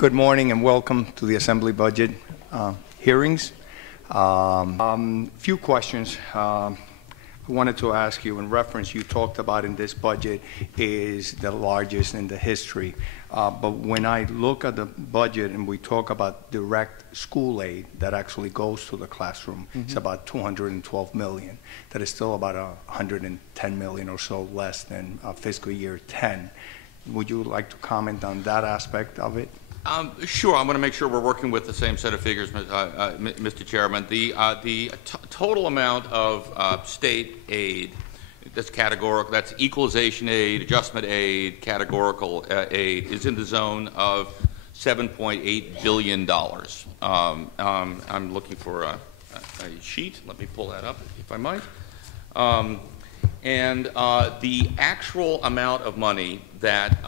Good morning and welcome to the Assembly budget hearings. Few questions I wanted to ask you in reference. You talked about in this budget is the largest in the history. But when I look at the budget and we talk about direct school aid that actually goes to the classroom, it's about $212 million. That is still about $110 million or so less than fiscal year 10. Would you like to comment on that aspect of it? Sure. I'm going to make sure we're working with the same set of figures, Mr. Chairman. The total amount of state aid, that's categorical, that's equalization aid, adjustment aid, categorical aid, is in the zone of $7.8 billion. I'm looking for a sheet. Let me pull that up, if I might. The actual amount of money that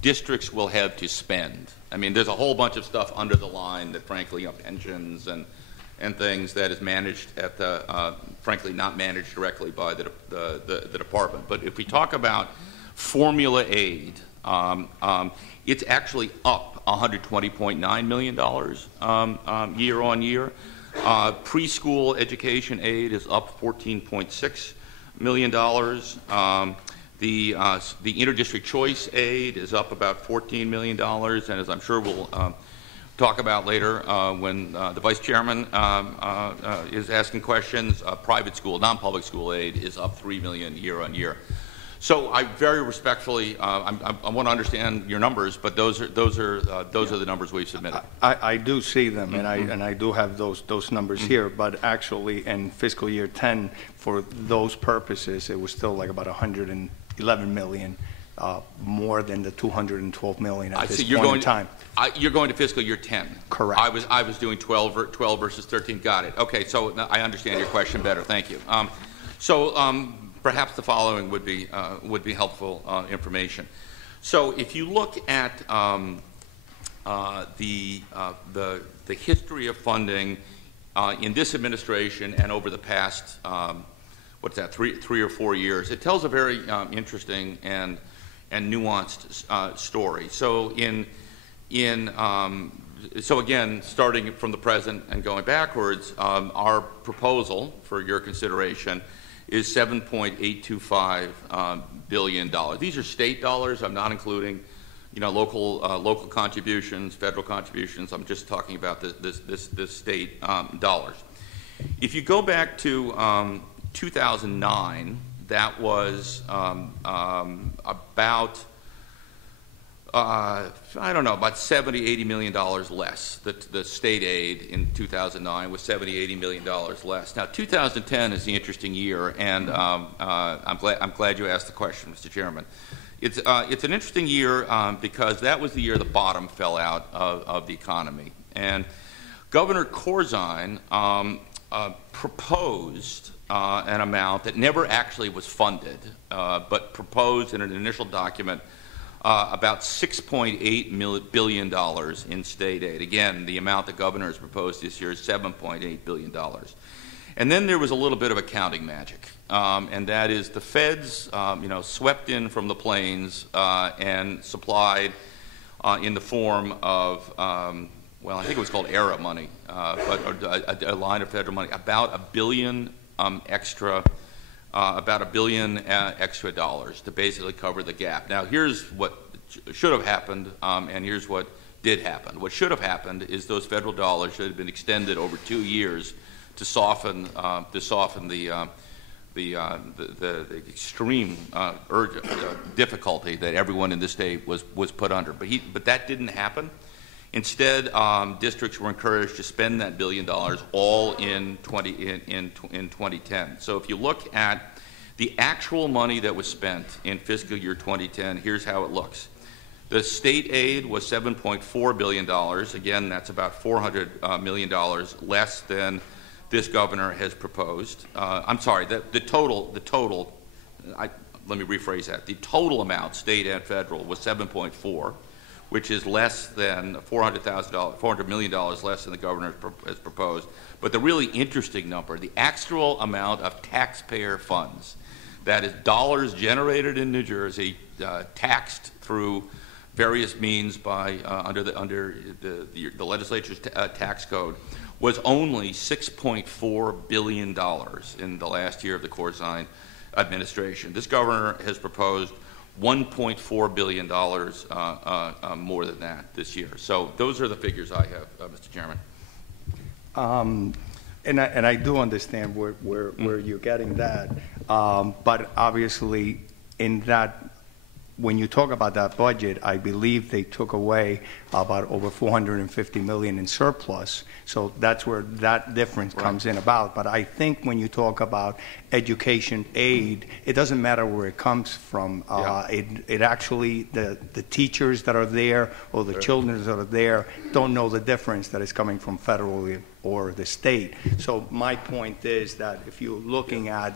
districts will have to spend. I mean, there's a whole bunch of stuff under the line that, frankly, pensions and things that is managed at the, frankly, not managed directly by the department. But if we talk about formula aid, it's actually up $120.9 million year on year. Preschool education aid is up $14.6 million. The interdistrict choice aid is up about $14 million, and as I'm sure we'll talk about later when the Vice Chairman is asking questions, private school, non-public school aid is up $3 million year on year. So I very respectfully, I want to understand your numbers, but those are the numbers we've submitted. I do see them, and I do have those numbers here. But actually, in fiscal year 10, for those purposes, it was still like about $111 million more than the $212 million at this point in time. You're going to fiscal year 10. Correct. I was doing 12 versus 13. Got it. Okay, so I understand your question better. Thank you. Perhaps the following would be helpful information. So if you look at the history of funding in this administration and over the past three or 4 years, it tells a very interesting and nuanced story. So so again, starting from the present and going backwards, our proposal for your consideration is $7.825 billion. These are state dollars. I'm not including, local contributions, federal contributions. I'm just talking about this state dollars. If you go back to 2009, that was about about $70–80 million less. The state aid in 2009 was $70–80 million less. Now, 2010 is the interesting year, and I'm glad you asked the question, Mr. Chairman. It's an interesting year because that was the year the bottom fell out of the economy, and Governor Corzine proposed an amount that never actually was funded, but proposed in an initial document about $6.8 billion in state aid. Again, the amount the governor has proposed this year is $7.8 billion. And then there was a little bit of accounting magic, and that is the feds, swept in from the plains and supplied in the form of, I think it was called ERA money, but a line of federal money, about $1 billion extra. About $1 billion extra dollars to basically cover the gap. Now, here's what should have happened, and here's what did happen. What should have happened is those federal dollars should have been extended over 2 years to soften the extreme difficulty that everyone in the state was put under. But that didn't happen. Instead, districts were encouraged to spend that $1 billion all in 2010. So if you look at the actual money that was spent in fiscal year 2010, here's how it looks. The state aid was $7.4 billion. Again, that's about $400 million less than this governor has proposed. I'm sorry, the total, let me rephrase that. The total amount, state and federal, was $7.4, which is less than $400 million less than the governor has proposed. But the really interesting number, the actual amount of taxpayer funds, that is dollars generated in New Jersey, taxed through various means by under the legislature's tax code was only $6.4 billion in the last year of the Corzine administration. This governor has proposed $1.4 billion more than that this year. So those are the figures I have, Mr. Chairman. And I do understand where you're getting that, but obviously in that, when you talk about that budget, I believe they took away about over $450 million in surplus. So that's where that difference comes in about. But I think when you talk about education aid, it doesn't matter where it comes from. It actually, the teachers that are there or the children that are there don't know the difference that is coming from federally or the state. So my point is that if you're looking at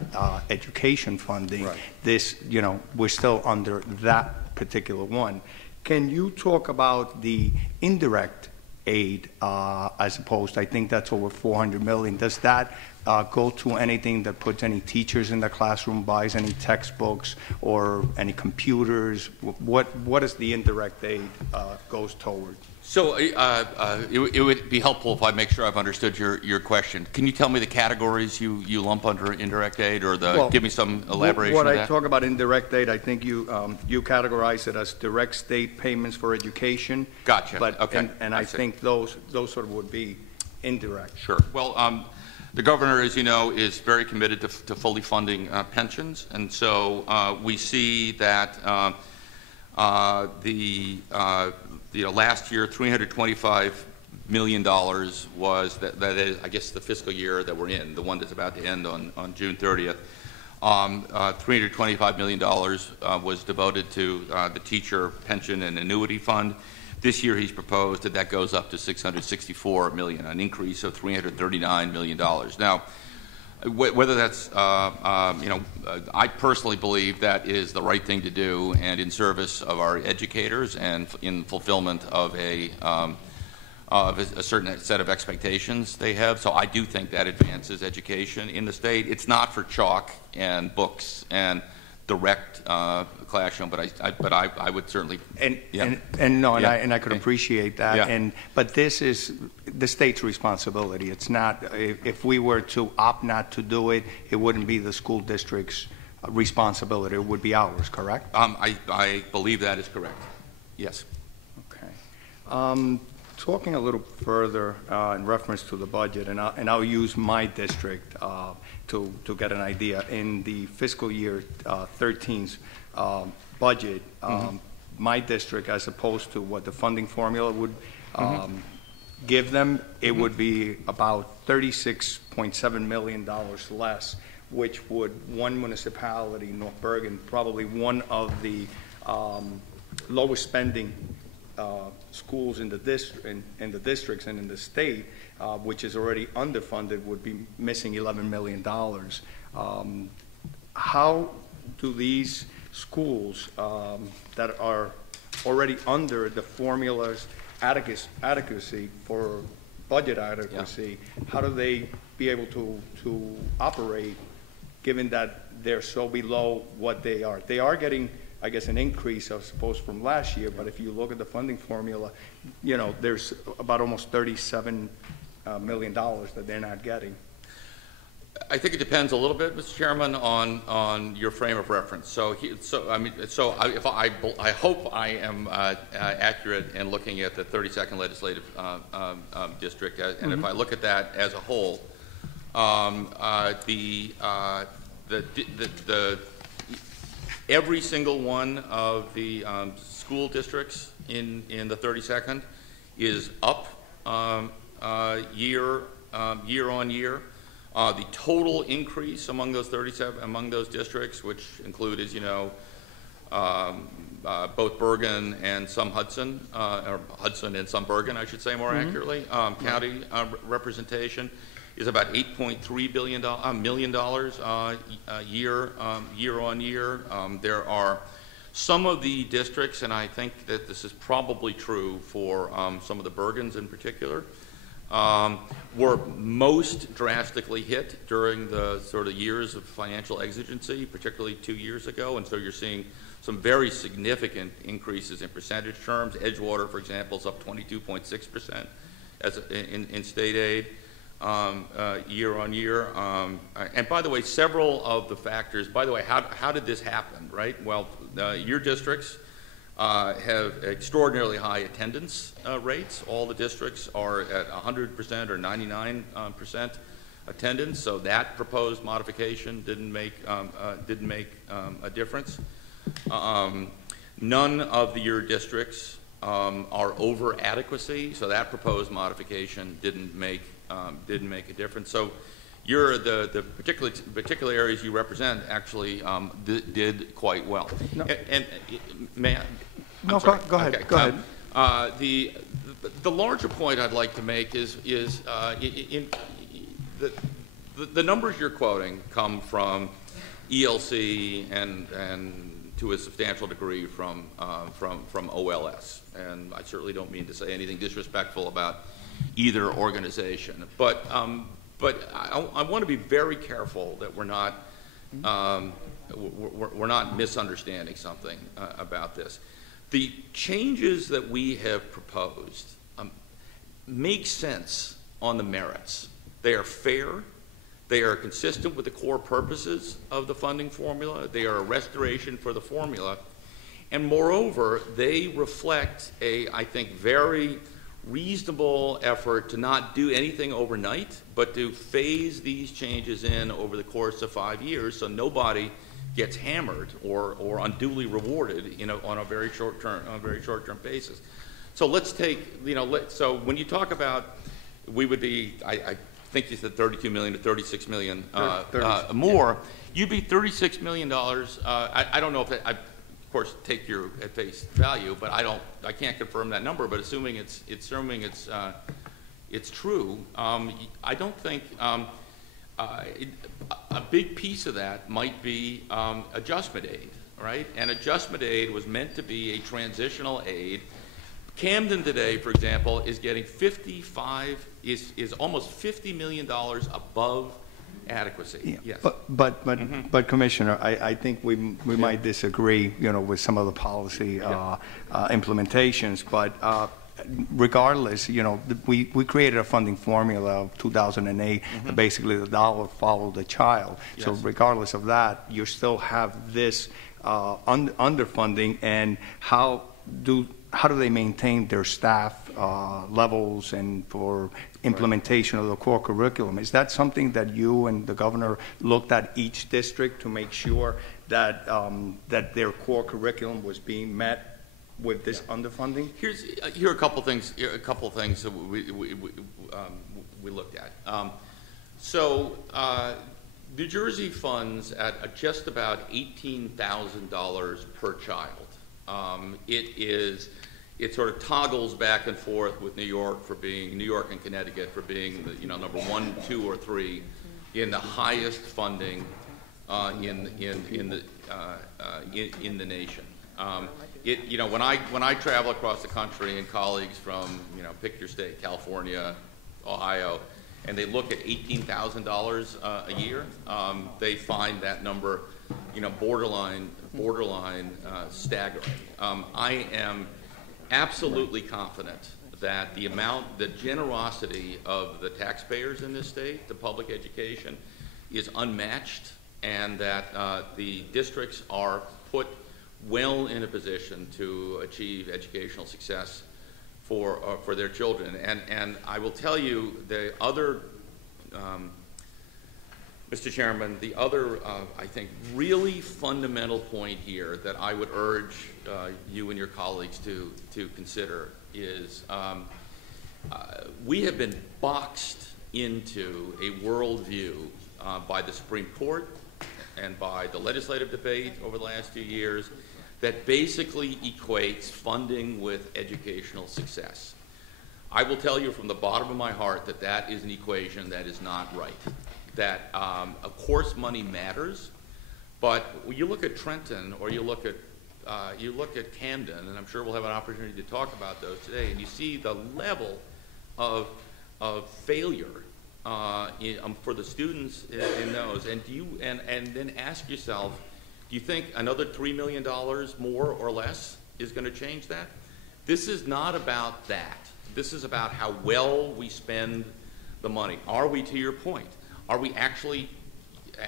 education funding, this, we're still under that particular one. Can you talk about the indirect aid as opposed, I think that's over $400 million. Does that go to anything that puts any teachers in the classroom, buys any textbooks or any computers? What is the indirect aid goes toward? So it would be helpful if I make sure I've understood your question. Can you tell me the categories you lump under indirect aid, or give me some elaboration When of that? I talk about indirect aid, I think you categorize it as direct state payments for education. Gotcha. But, okay. And I think those sort of would be indirect. Sure. Well, the governor, as you know, is very committed to fully funding pensions, and so we see that last year, $325 million was that is, I guess, the fiscal year that we're in, the one that's about to end on June 30th. $325 million was devoted to the teacher pension and annuity fund. This year, he's proposed that goes up to $664 million, an increase of $339 million. Now, whether that's, I personally believe that is the right thing to do, and in service of our educators and in fulfillment of a certain set of expectations they have. So I do think that advances education in the state. It's not for chalk and books and direct classroom, but I would certainly and I could appreciate that. Yeah. But this is the state's responsibility. It's not, if we were to opt not to do it, it wouldn't be the school district's responsibility. It would be ours, correct? I believe that is correct. Yes. Okay. Talking a little further in reference to the budget, and I'll use my district to get an idea. In the fiscal year 13's budget, my district, as opposed to what the funding formula would give them, it would be about $36.7 million less, which would one municipality, North Bergen, probably one of the lowest spending schools in the districts and in the state, which is already underfunded, would be missing $11 million. How do these schools that are already under the formula's adequacy for budget adequacy, how do they be able to operate given that they're so below what they are? They are getting, I guess, an increase, I suppose, from last year, but if you look at the funding formula, there's about almost $37 million that they're not getting. I think it depends a little bit, Mr. Chairman, on your frame of reference. I hope I am accurate in looking at the 32nd legislative district, and if I look at that as a whole, every single one of the school districts in the 32nd is up year on year. The total increase among those districts, which include, as you know, both Bergen and some Hudson, or Hudson and some Bergen, I should say more accurately, county representation, is about $8.3 million year on year. There are some of the districts, and I think that this is probably true for some of the Bergens in particular, were most drastically hit during the sort of years of financial exigency, particularly 2 years ago, and so you're seeing some very significant increases in percentage terms. Edgewater, for example, is up 22.6% in state aid year on year. And by the way, several of the factors, by the way, how did this happen, right? Well, your districts have extraordinarily high attendance rates. All the districts are at 100% or 99% attendance, so that proposed modification didn't make a difference. None of your districts are over adequacy, so that proposed modification didn't make a difference. So the particular areas you represent actually did quite well. No. And may I? No, go ahead. Okay. Go ahead. The larger point I'd like to make is the numbers you're quoting come from ELC and to a substantial degree from OLS, and I certainly don't mean to say anything disrespectful about either organization, but I want to be very careful that we're not misunderstanding something about this. The changes that we have proposed make sense on the merits. They are fair. They are consistent with the core purposes of the funding formula. They are a restoration for the formula. And moreover, they reflect I think, very reasonable effort to not do anything overnight, but to phase these changes in over the course of 5 years so nobody gets hammered or unduly rewarded, on a very short-term basis. So let's take, so when you talk about, we would be, I think you said 32 million to 36 million more. Yeah. You'd be $36 million. I don't know if I, of course, take your at face value, but I can't confirm that number. But assuming it's true, I don't think a big piece of that might be adjustment aid, right? And adjustment aid was meant to be a transitional aid. Camden today, for example, is getting is almost $50 million above adequacy. Yeah. Yes. But Commissioner, I think we might disagree, with some of the policy implementations. But regardless, we created a funding formula of 2008. Basically, the dollar followed the child. Yes. So regardless of that, you still have this underfunding. And how do they maintain their staff levels and for implementation of the core curriculum? Is that something that you and the governor looked at each district to make sure that that their core curriculum was being met with this underfunding? Here are a couple things. That we looked at. New Jersey funds at just about $18,000 per child. It sort of toggles back and forth with New York and Connecticut for being number 1, 2, or 3 in the highest funding in the nation. When I travel across the country and colleagues from pick your state, California, Ohio, and they look at $18,000 a year, they find that number borderline staggering. I am absolutely confident that the generosity of the taxpayers in this state to public education is unmatched, and that the districts are put well in a position to achieve educational success for their children. And I will tell you, the other, Mr. Chairman, the other, I think, really fundamental point here that I would urge you and your colleagues to consider is we have been boxed into a worldview by the Supreme Court and by the legislative debate over the last few years that basically equates funding with educational success. I will tell you from the bottom of my heart that that is an equation that is not right. That, of course, money matters, but when you look at Trenton or you look at Camden, and I'm sure we'll have an opportunity to talk about those today, and you see the level of failure for the students in those, and then ask yourself, Do you think another $3 million more or less is going to change that? This is not about that. This is about how well we spend the money. Are we, to your point, are we actually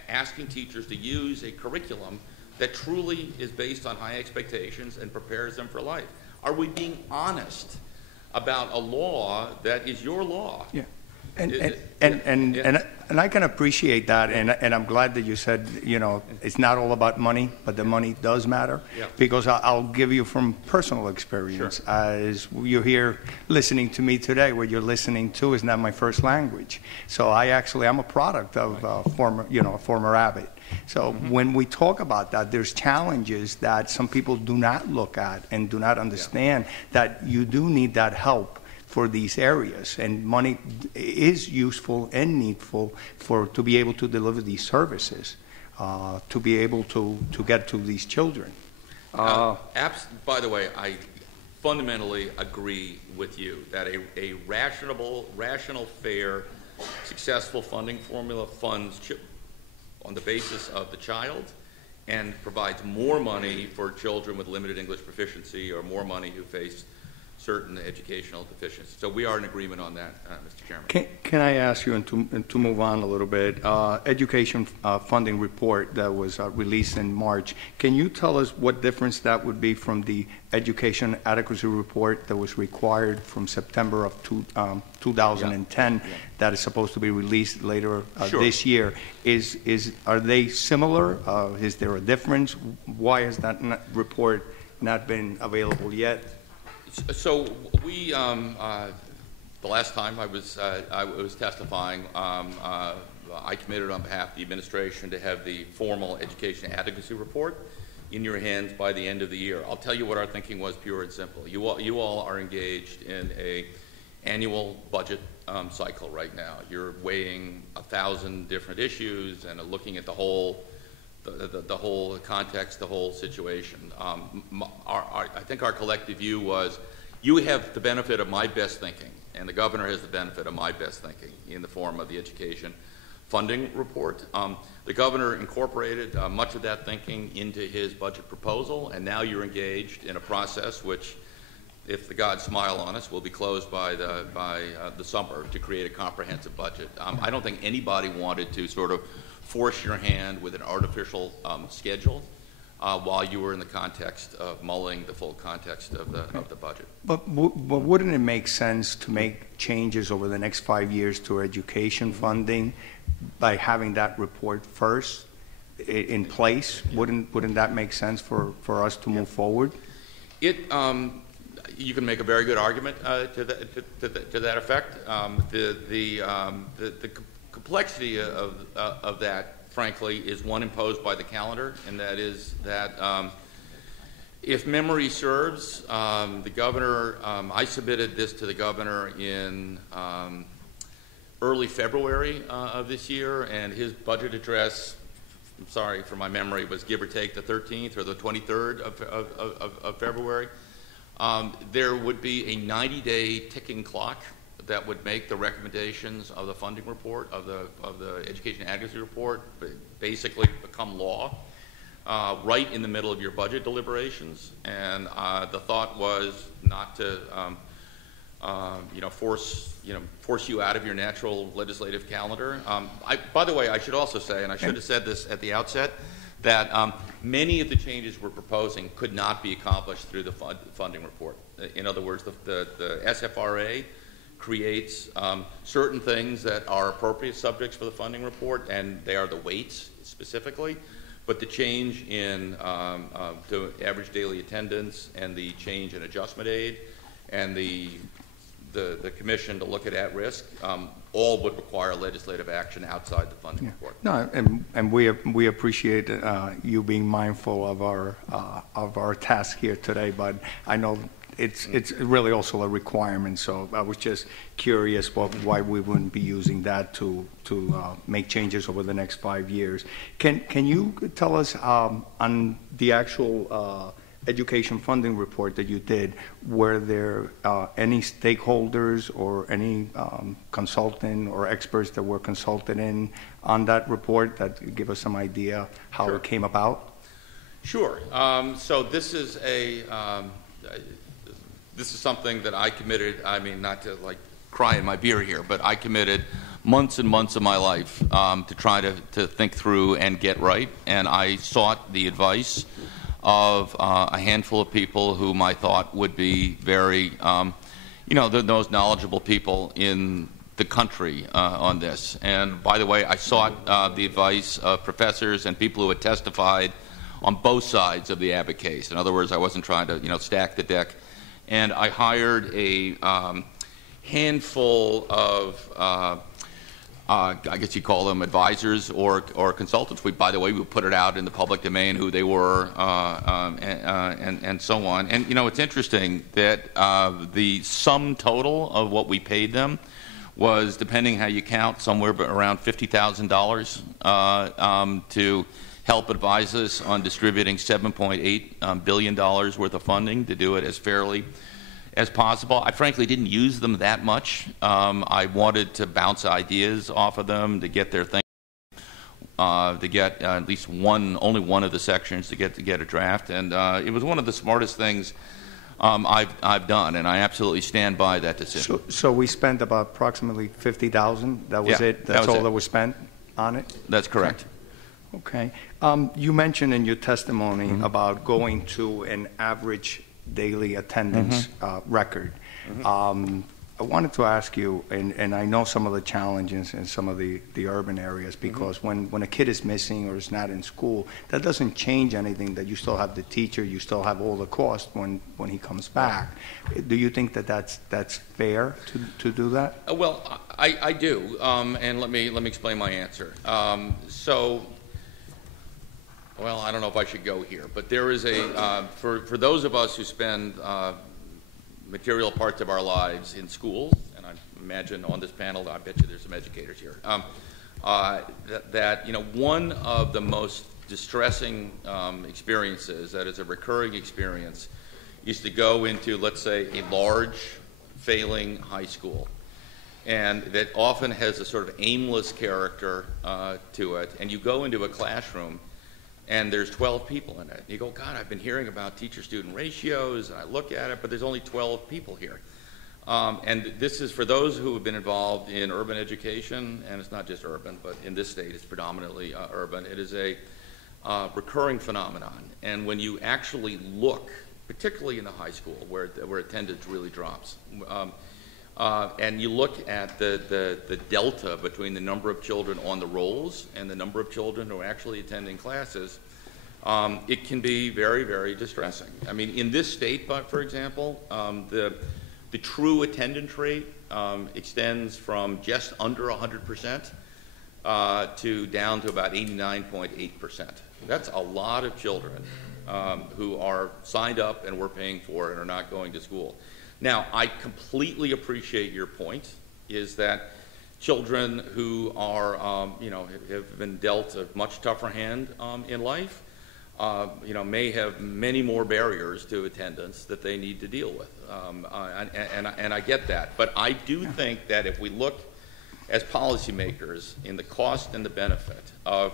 asking teachers to use a curriculum that truly is based on high expectations and prepares them for life? Are we being honest about a law that is your law? Yeah. And I can appreciate that, and I'm glad that you said, it's not all about money, but the money does matter. Yeah. Because I'll give you from personal experience. Sure. As you're here listening to me today, what you're listening to is not my first language. So I'm a product of a former avid. So when we talk about that, there's challenges that some people do not look at and do not understand, that you do need that help for these areas, and money is useful and needful to be able to deliver these services, to be able to get to these children. By the way, I fundamentally agree with you that a rational, fair, successful funding formula funds on the basis of the child and provides more money for children with limited English proficiency or more money who face certain educational deficiencies. So we are in agreement on that, Mr. Chairman. Can I ask you, and to move on a little bit, education funding report that was released in March, can you tell us what difference that would be from the education adequacy report that was required from September of 2010 that is supposed to be released later Sure. this year? Are they similar? Is there a difference? Why has that report not been available yet? So we, the last time I was testifying, I committed on behalf of the administration to have the formal education adequacy report in your hands by the end of the year. I'll tell you what our thinking was, pure and simple. You all are engaged in an annual budget cycle right now. You're weighing 1,000 different issues and looking at the whole context, the whole situation. I think our collective view was, you have the benefit of my best thinking, and the governor has the benefit of my best thinking in the form of the education funding report. The governor incorporated much of that thinking into his budget proposal, and now you're engaged in a process which, if the gods smile on us, will be closed by the summer to create a comprehensive budget. I don't think anybody wanted to sort of force your hand with an artificial schedule while you were in the context of mulling the full context of the budget. But wouldn't it make sense to make changes over the next 5 years to education funding by having that report first in place? Wouldn't that make sense for us to move forward? You can make a very good argument to that effect. The complexity of that, frankly, is one imposed by the calendar, and that is that if memory serves, the governor, I submitted this to the governor in early February of this year, and his budget address, I'm sorry for my memory, was give or take the 13th or the 23rd of February. There would be a 90-day ticking clock that would make the recommendations of the funding report, of the education adequacy report, basically become law right in the middle of your budget deliberations. And the thought was not to force you out of your natural legislative calendar. By the way, I should also say, and I should have said this at the outset, that many of the changes we're proposing could not be accomplished through the funding report. In other words, the SFRA creates certain things that are appropriate subjects for the funding report, and they are the weights specifically. But the change in to average daily attendance and the change in adjustment aid and the commission to look at risk all would require legislative action outside the funding report. No, and we appreciate you being mindful of our task here today. But I know it's really also a requirement. So I was just curious why we wouldn't be using that to make changes over the next 5 years. Can you tell us on the actual education funding report that you did, were there any stakeholders or any consultant or experts that were consulted in on that report that give us some idea how Sure. it came about? Sure. So this is this is something that I committed. I mean, not to like cry in my beer here, but I committed months and months of my life to try to think through and get right. And I sought the advice of a handful of people whom I thought would be very, the most knowledgeable people in the country on this. And by the way, I sought the advice of professors and people who had testified on both sides of the Abbott case. In other words, I wasn't trying to, stack the deck. And I hired a handful of, I guess you call them advisors or consultants. By the way, we put it out in the public domain who they were and so on. And, it's interesting that the sum total of what we paid them was, depending how you count, somewhere around $50,000 to help advise us on distributing $7.8 billion worth of funding to do it as fairly as possible. I frankly didn't use them that much. I wanted to bounce ideas off of them to get their thing, to get at least only one of the sections to get a draft, and it was one of the smartest things I've done, and I absolutely stand by that decision. So we spent about approximately $50,000. That was it. That's all that was spent on it. That's correct. Okay. You mentioned in your testimony about going to an average daily attendance record. I wanted to ask you, and I know some of the challenges in some of the urban areas, because when a kid is missing or is not in school, that doesn't change anything, that you still have the teacher, you still have all the cost when he comes back. Do you think that that's fair to do that? Well, I do, and let me explain my answer. Well, I don't know if I should go here, but there is for those of us who spend material parts of our lives in schools, and I imagine on this panel, I bet you there's some educators here, that one of the most distressing experiences that is a recurring experience is to go into, let's say, a large, failing high school. And that often has a sort of aimless character to it, and you go into a classroom and there's 12 people in it. You go, God, I've been hearing about teacher-student ratios, and I look at it, but there's only 12 people here. And this is for those who have been involved in urban education, and it's not just urban, but in this state it's predominantly urban. It is a recurring phenomenon. And when you actually look, particularly in the high school, where attendance really drops, and you look at the delta between the number of children on the rolls and the number of children who are actually attending classes, it can be very, very distressing. I mean, in this state, for example, the true attendance rate extends from just under 100% to down to about 89.8%. That's a lot of children who are signed up and we're paying for and are not going to school. Now, I completely appreciate your point, is that children who are, have been dealt a much tougher hand in life, may have many more barriers to attendance that they need to deal with. And I get that. But I do think that if we look as policymakers in the cost and the benefit of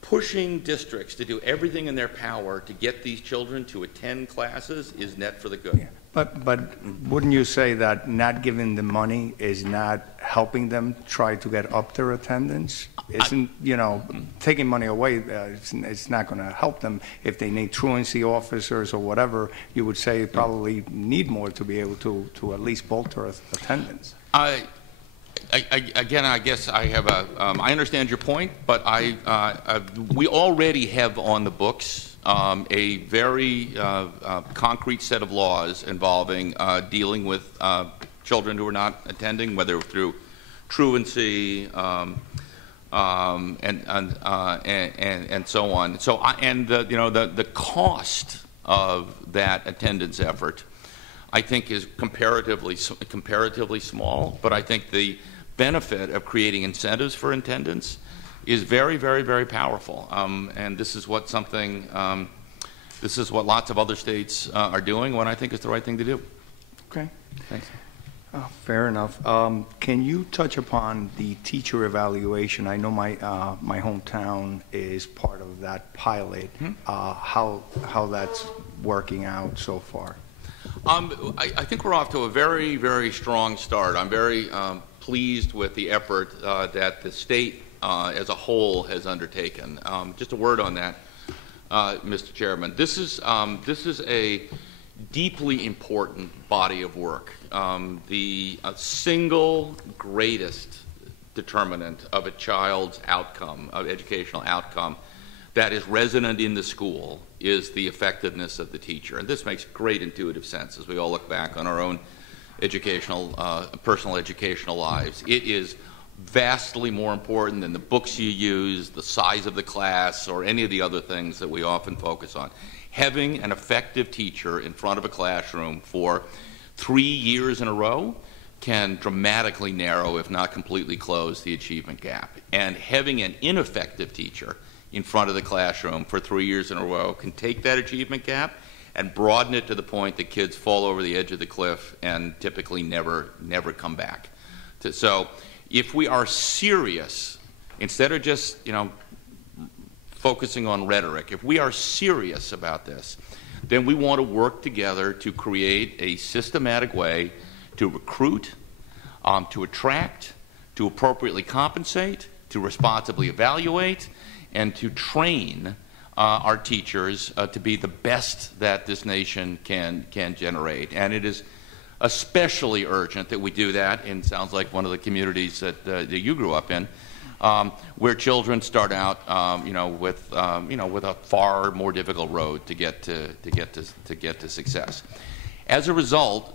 pushing districts to do everything in their power to get these children to attend classes is net for the good. Yeah. But wouldn't you say that not giving them money is not helping them try to get up their attendance? Isn't, taking money away, it's not going to help them. If they need truancy officers or whatever, you would say probably need more to be able to at least bolster attendance. Again, I guess I have I understand your point, but we already have on the books a very concrete set of laws involving dealing with children who are not attending, whether through truancy and so on. So, the cost of that attendance effort, I think, is comparatively small, but I think the benefit of creating incentives for attendance is very, very, very powerful. And this is what lots of other states are doing, what I think is the right thing to do. Okay. Thanks. Fair enough. Can you touch upon the teacher evaluation? I know my hometown is part of that pilot. How that's working out so far? I think we're off to a very, very strong start. I'm very pleased with the effort that the state as a whole has undertaken. Just a word on that, Mr. Chairman. This is a deeply important body of work. The single greatest determinant of a child's outcome, of educational outcome, that is resonant in the school is the effectiveness of the teacher. And this makes great intuitive sense as we all look back on our own educational, personal educational lives. It is vastly more important than the books you use, the size of the class, or any of the other things that we often focus on. Having an effective teacher in front of a classroom for 3 years in a row can dramatically narrow, if not completely close, the achievement gap. And having an ineffective teacher in front of the classroom for 3 years in a row can take that achievement gap and broaden it to the point that kids fall over the edge of the cliff and typically never come back. So if we are serious, instead of just, focusing on rhetoric, if we are serious about this, then we want to work together to create a systematic way to recruit, to attract, to appropriately compensate, to responsibly evaluate, and to train our teachers to be the best that this nation can generate. And it is especially urgent that we do that in, sounds like, one of the communities that you grew up in, where children start out, with a far more difficult road to get to success. As a result,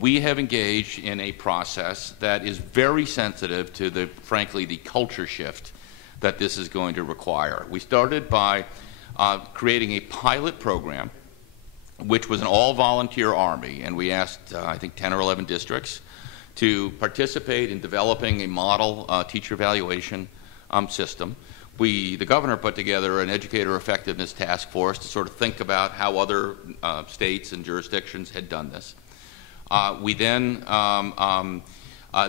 we have engaged in a process that is very sensitive to frankly, the culture shift that this is going to require. We started by creating a pilot program, which was an all-volunteer Army, and we asked, I think, 10 or 11 districts to participate in developing a model teacher evaluation system. The governor put together an educator effectiveness task force to sort of think about how other states and jurisdictions had done this. We then,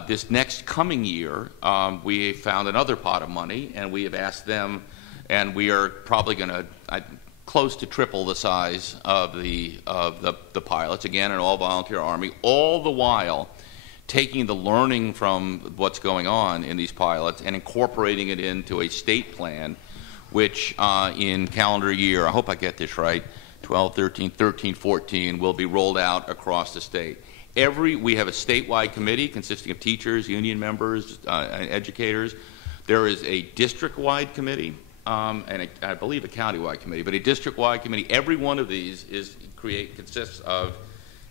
this next coming year, we found another pot of money, and we have asked them, and we are probably going to close to triple the size of the pilots, again, an all-volunteer Army, all the while taking the learning from what's going on in these pilots and incorporating it into a state plan, which in calendar year, I hope I get this right, 12, 13, 14, will be rolled out across the state. We have a statewide committee consisting of teachers, union members, and educators. There is a district-wide committee, and I believe a county-wide committee, but a district-wide committee. Every one of these consists of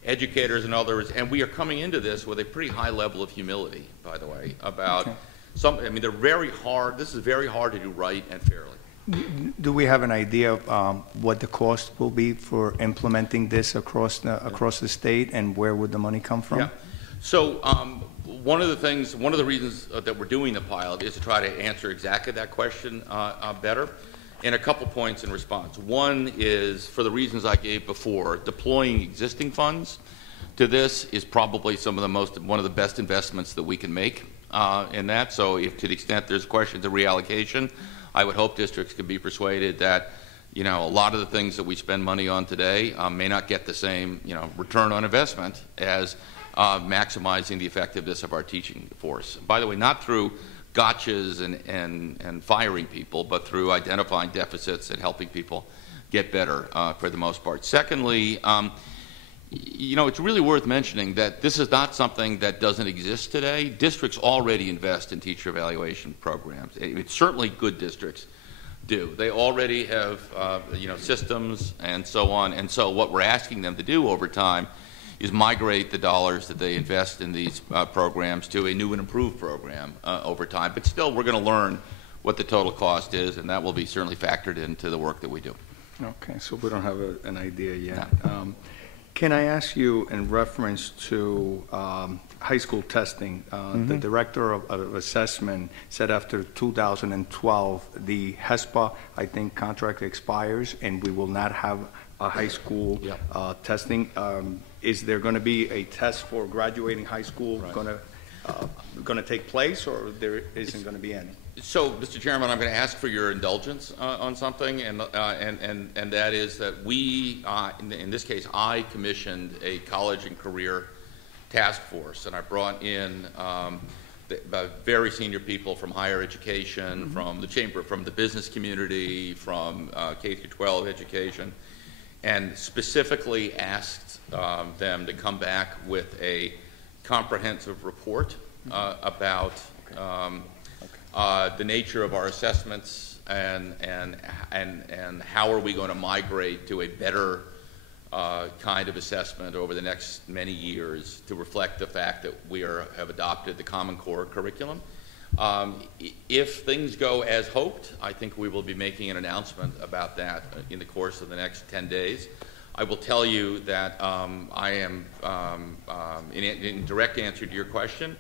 educators and others, and we are coming into this with a pretty high level of humility, by the way, about they're very hard. This is very hard to do right and fairly. Do we have an idea of what the cost will be for implementing this across the state, and where would the money come from? Yeah. So one of the reasons that we're doing the pilot is to try to answer exactly that question better. And a couple points in response. One is, for the reasons I gave before, deploying existing funds to this is probably one of the best investments that we can make in that. So if to the extent there's questions of reallocation, I would hope districts can be persuaded that a lot of the things that we spend money on today may not get the same return on investment as maximizing the effectiveness of our teaching force. By the way, not through gotchas and firing people, but through identifying deficits and helping people get better for the most part. Secondly, it's really worth mentioning that this is not something that doesn't exist today. Districts already invest in teacher evaluation programs. Certainly good districts do. They already have systems and so on. And so what we're asking them to do over time is migrate the dollars that they invest in these programs to a new and improved program over time. But still, we're going to learn what the total cost is, and that will be certainly factored into the work that we do. Okay, so we don't have an idea yet. No. Can I ask you, in reference to high school testing, the director of assessment said after 2012, the HESPA, I think, contract expires, and we will not have a high school Yep. testing. Is there going to be a test for graduating high school Right. going to take place, or there isn't going to be any? So, Mr. Chairman, I'm going to ask for your indulgence on something, and that is that we, in this case, I commissioned a college and career task force, and I brought in very senior people from higher education, from the chamber, from the business community, from K through 12 education, and specifically asked them to come back with a comprehensive report about the nature of our assessments and how are we going to migrate to a better kind of assessment over the next many years to reflect the fact that we have adopted the Common Core curriculum. If things go as hoped, I think we will be making an announcement about that in the course of the next 10 days. I will tell you that I am, in direct answer to your question,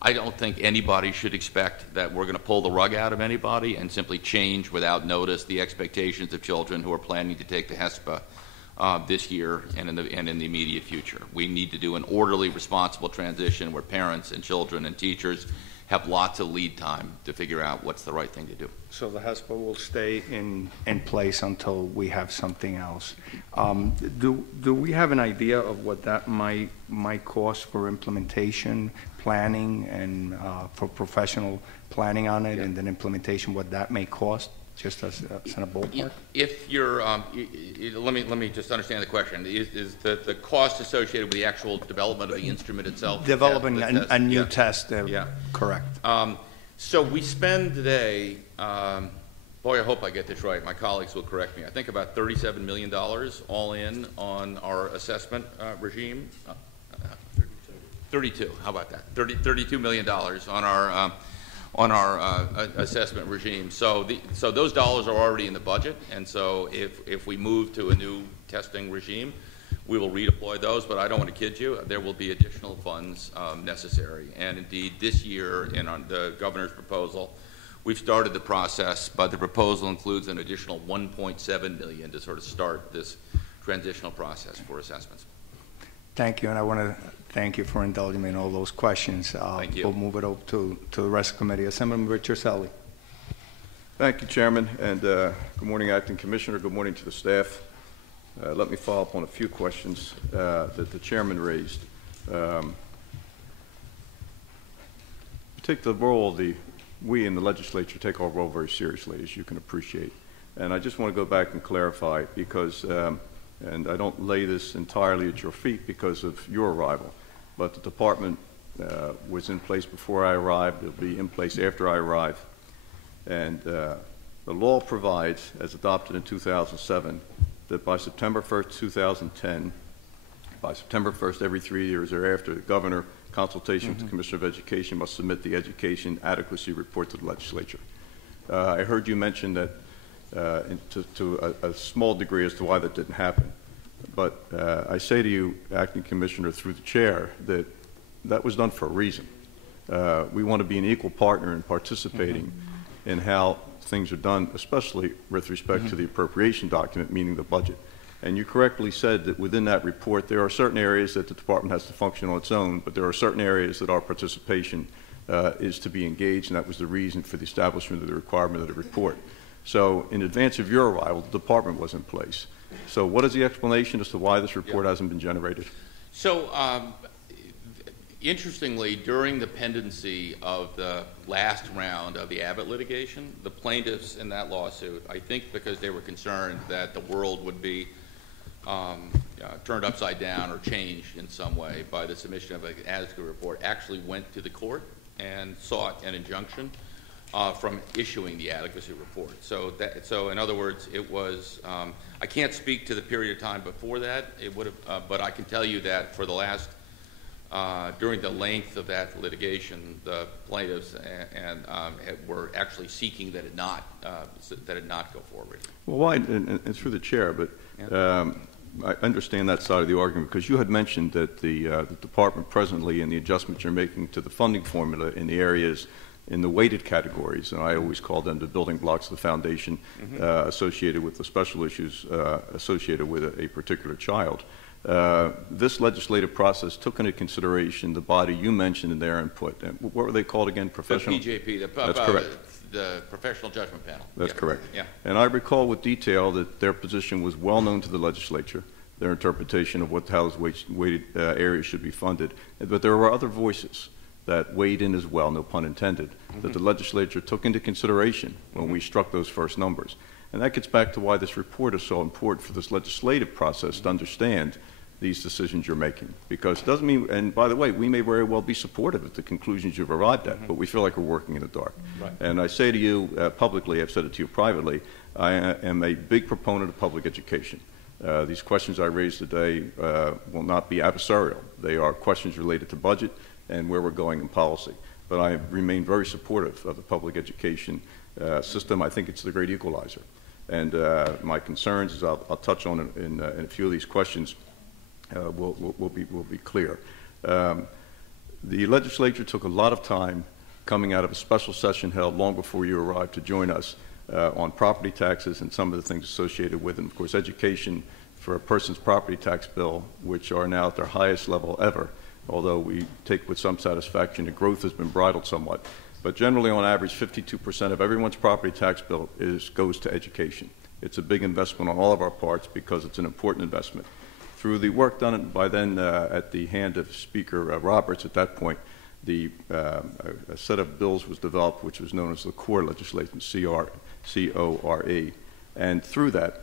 I don't think anybody should expect that we're going to pull the rug out of anybody and simply change without notice the expectations of children who are planning to take the HESPA this year and in the immediate future. We need to do an orderly, responsible transition where parents and children and teachers have lots of lead time to figure out what's the right thing to do. So the HESPA will stay in place until we have something else. Do we have an idea of what that might cost for implementation, planning, and for professional planning on it, and then implementation, what that may cost, just as in a ballpark? If you're, let me just understand the question. Is the cost associated with the actual development of the instrument itself? Developing a new test, correct. So we spend today, boy, I hope I get this right. My colleagues will correct me. I think about $37 million all in on our assessment regime. 32. How about that? $32 million on our assessment regime. So those dollars are already in the budget, and so if we move to a new testing regime, we will redeploy those, but I don't want to kid you, there will be additional funds necessary. And indeed, this year, on the governor's proposal, we've started the process, but the proposal includes an additional $1.7 million to sort of start this transitional process for assessments. Thank you, and I want to thank you for indulging me in all those questions. Thank you. We'll move it over to the rest of the committee. Assemblymember Cercelli. Thank you, Chairman, and good morning, Acting Commissioner. Good morning to the staff. Let me follow up on a few questions that the Chairman raised. Take the role of we in the legislature take our role very seriously, as you can appreciate. And I just want to go back and clarify because, and I don't lay this entirely at your feet because of your arrival, but the department was in place before I arrived. It'll be in place after I arrive. And the law provides, as adopted in 2007, that by September 1st, 2010, by September 1st, every 3 years thereafter, the governor, consultation with the Commissioner of Education, must submit the education adequacy report to the legislature. I heard you mention that to a small degree as to why that didn't happen. But I say to you, Acting Commissioner, through the chair, that that was done for a reason. We want to be an equal partner in participating in how things are done, especially with respect to the appropriation document, meaning the budget. And you correctly said that within that report, there are certain areas that the department has to function on its own, but there are certain areas that our participation is to be engaged, and that was the reason for the establishment of the requirement of the report. So in advance of your arrival, the department was in place. So what is the explanation as to why this report hasn't been generated? So interestingly, during the pendency of the last round of the Abbott litigation, the plaintiffs in that lawsuit, I think because they were concerned that the world would be turned upside down or changed in some way by the submission of an adequacy report, actually went to the court and sought an injunction from issuing the adequacy report. So in other words, it was, I can't speak to the period of time before that, it would have, but I can tell you that for the last, during the length of that litigation, the plaintiffs were actually seeking that it not go forward. Well, why, and through the chair, but I understand that side of the argument because you had mentioned that the department presently and the adjustments you're making to the funding formula in the areas in the weighted categories, and I always call them the building blocks of the foundation associated with the special issues associated with a particular child. This legislative process took into consideration the body you mentioned in their input. And what were they called again? Professional? The PJP. That's correct. The Professional Judgment Panel. That's correct. Yeah. And I recall with detail that their position was well known to the legislature, their interpretation of how those weighted areas should be funded. But there were other voices that weighed in as well, no pun intended, that the legislature took into consideration when we struck those first numbers. And that gets back to why this report is so important for this legislative process to understand these decisions you're making. Because it doesn't mean, and by the way, we may very well be supportive of the conclusions you've arrived at, but we feel like we're working in the dark. Right. And I say to you publicly, I've said it to you privately, I am a big proponent of public education. These questions I raised today will not be adversarial. They are questions related to budget and where we're going in policy. But I remain very supportive of the public education system. I think it's the great equalizer. And my concerns, as I'll touch on in a few of these questions, will be clear. The legislature took a lot of time coming out of a special session held long before you arrived to join us on property taxes and some of the things associated with it. And of course, education for a person's property tax bill, which are now at their highest level ever, although we take with some satisfaction the growth has been bridled somewhat. But generally, on average, 52% of everyone's property tax bill goes to education. It's a big investment on all of our parts because it's an important investment. Through the work done by then at the hand of Speaker Roberts at that point, a set of bills was developed which was known as the core legislation, C-O-R-E. And through that,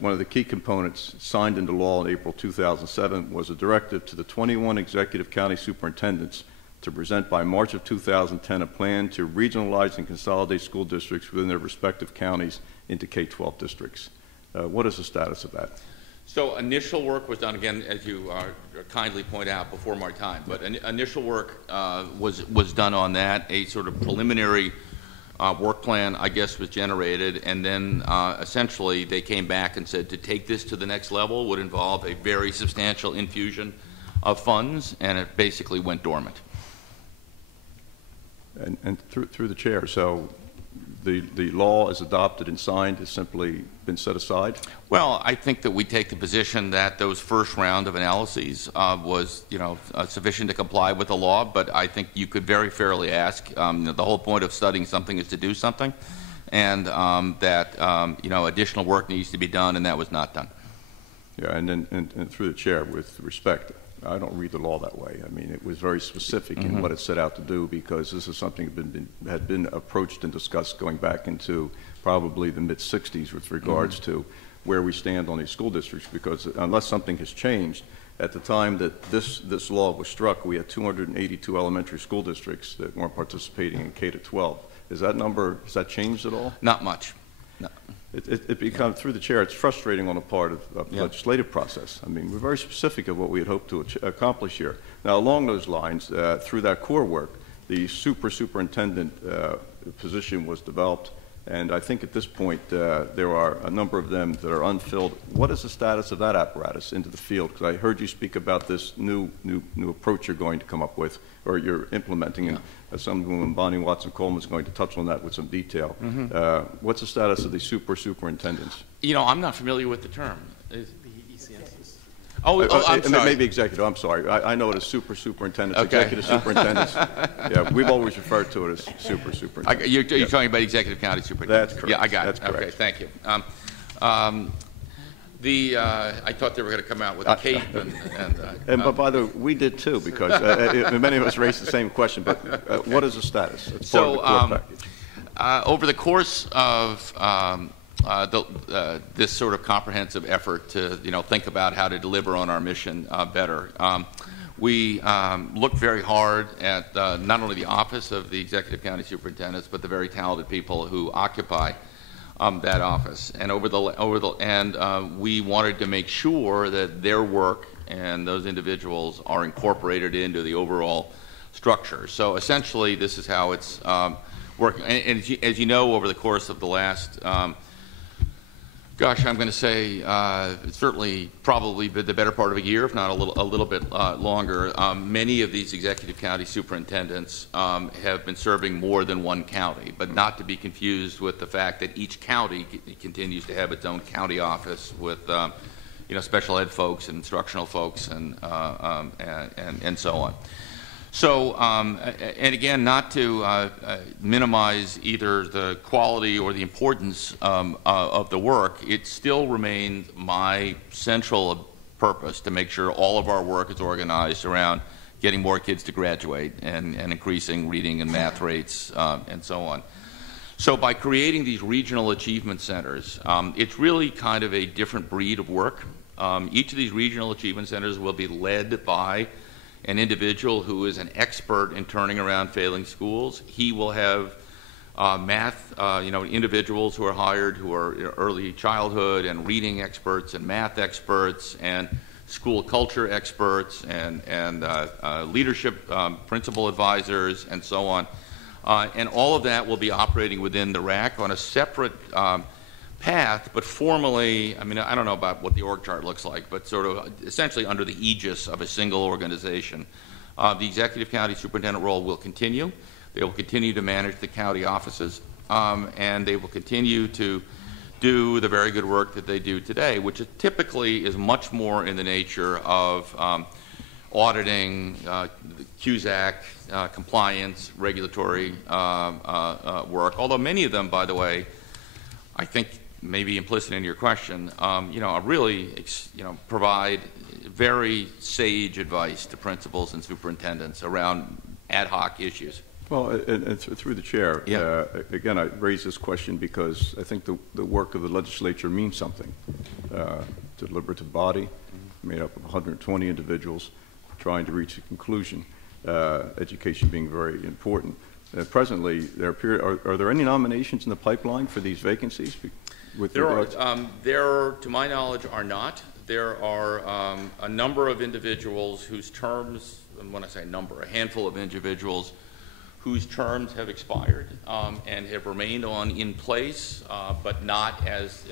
one of the key components signed into law in April 2007 was a directive to the 21 executive county superintendents to present by March of 2010 a plan to regionalize and consolidate school districts within their respective counties into K-12 districts. What is the status of that? So initial work was done, again, as you kindly point out, before my time. But initial work was done on that. A sort of preliminary work plan, I guess, was generated. And then essentially they came back and said to take this to the next level would involve a very substantial infusion of funds, and it basically went dormant. And through the chair, so the law is adopted and signed has simply been set aside? Well, I think that we take the position that those first round of analyses was, sufficient to comply with the law. But I think you could very fairly ask. The whole point of studying something is to do something, and that additional work needs to be done, and that was not done. Yeah, and through the chair, with respect, I don't read the law that way. I mean, it was very specific in what it set out to do, because this is something that had been approached and discussed going back into probably the mid-'60s with regards to where we stand on these school districts, because unless something has changed, at the time that this law was struck, we had 282 elementary school districts that weren't participating in K-12. Has that changed at all? Not much. No. It becomes, through the chair, it's frustrating on the part of the legislative process. I mean, we're very specific of what we had hoped to accomplish here. Now, along those lines, through that core work, the superintendent position was developed, and I think at this point there are a number of them that are unfilled. What is the status of that apparatus into the field? Because I heard you speak about this new approach you're going to come up with, or you're implementing, and someone, Bonnie Watson-Coleman, is going to touch on that with some detail. What's the status of the superintendents? I'm not familiar with the term. I'm sorry. Maybe executive. I'm sorry. I know it as superintendents, okay. Executive superintendents. Yeah, we've always referred to it as superintendents. You're talking about executive county superintendents. That's correct. Yeah, I got That's it. Correct. Okay, thank you. I thought they were going to come out with a cape but by the way, we did too, because many of us raised the same question. But what is the status? It's part of the core package. Over the course of this sort of comprehensive effort to think about how to deliver on our mission better, we looked very hard at not only the office of the executive county superintendents, but the very talented people who occupy that office. And we wanted to make sure that their work and those individuals are incorporated into the overall structure. So essentially, this is how it's working. And as you know, over the course of the last Gosh, I'm going to say certainly probably the better part of a year, if not a little bit longer. Many of these executive county superintendents have been serving more than one county, but not to be confused with the fact that each county continues to have its own county office with special ed folks and instructional folks and so on. So, and again, not to minimize either the quality or the importance of the work, it still remains my central purpose to make sure all of our work is organized around getting more kids to graduate and increasing reading and math rates and so on. So by creating these regional achievement centers, it's really kind of a different breed of work. Each of these regional achievement centers will be led by an individual who is an expert in turning around failing schools. He will have math, individuals who are hired who are early childhood and reading experts and math experts and school culture experts and leadership principal advisors and so on. And all of that will be operating within the RAC on a separate path, but formally, I mean, I don't know about what the org chart looks like, but sort of essentially under the aegis of a single organization. The executive county superintendent role will continue. They will continue to manage the county offices, and they will continue to do the very good work that they do today, which typically is much more in the nature of auditing, CUSAC, compliance, regulatory work, although many of them, by the way, I think maybe implicit in your question, really, provide very sage advice to principals and superintendents around ad hoc issues. Well, and through the chair, yeah. Again, I raise this question because I think the work of the legislature means something. Deliberative body made up of 120 individuals trying to reach a conclusion, education being very important. Presently, are there any nominations in the pipeline for these vacancies? There, to my knowledge, are not. There are a number of individuals whose terms, and when I say number, a handful of individuals whose terms have expired and have remained on in place, but not as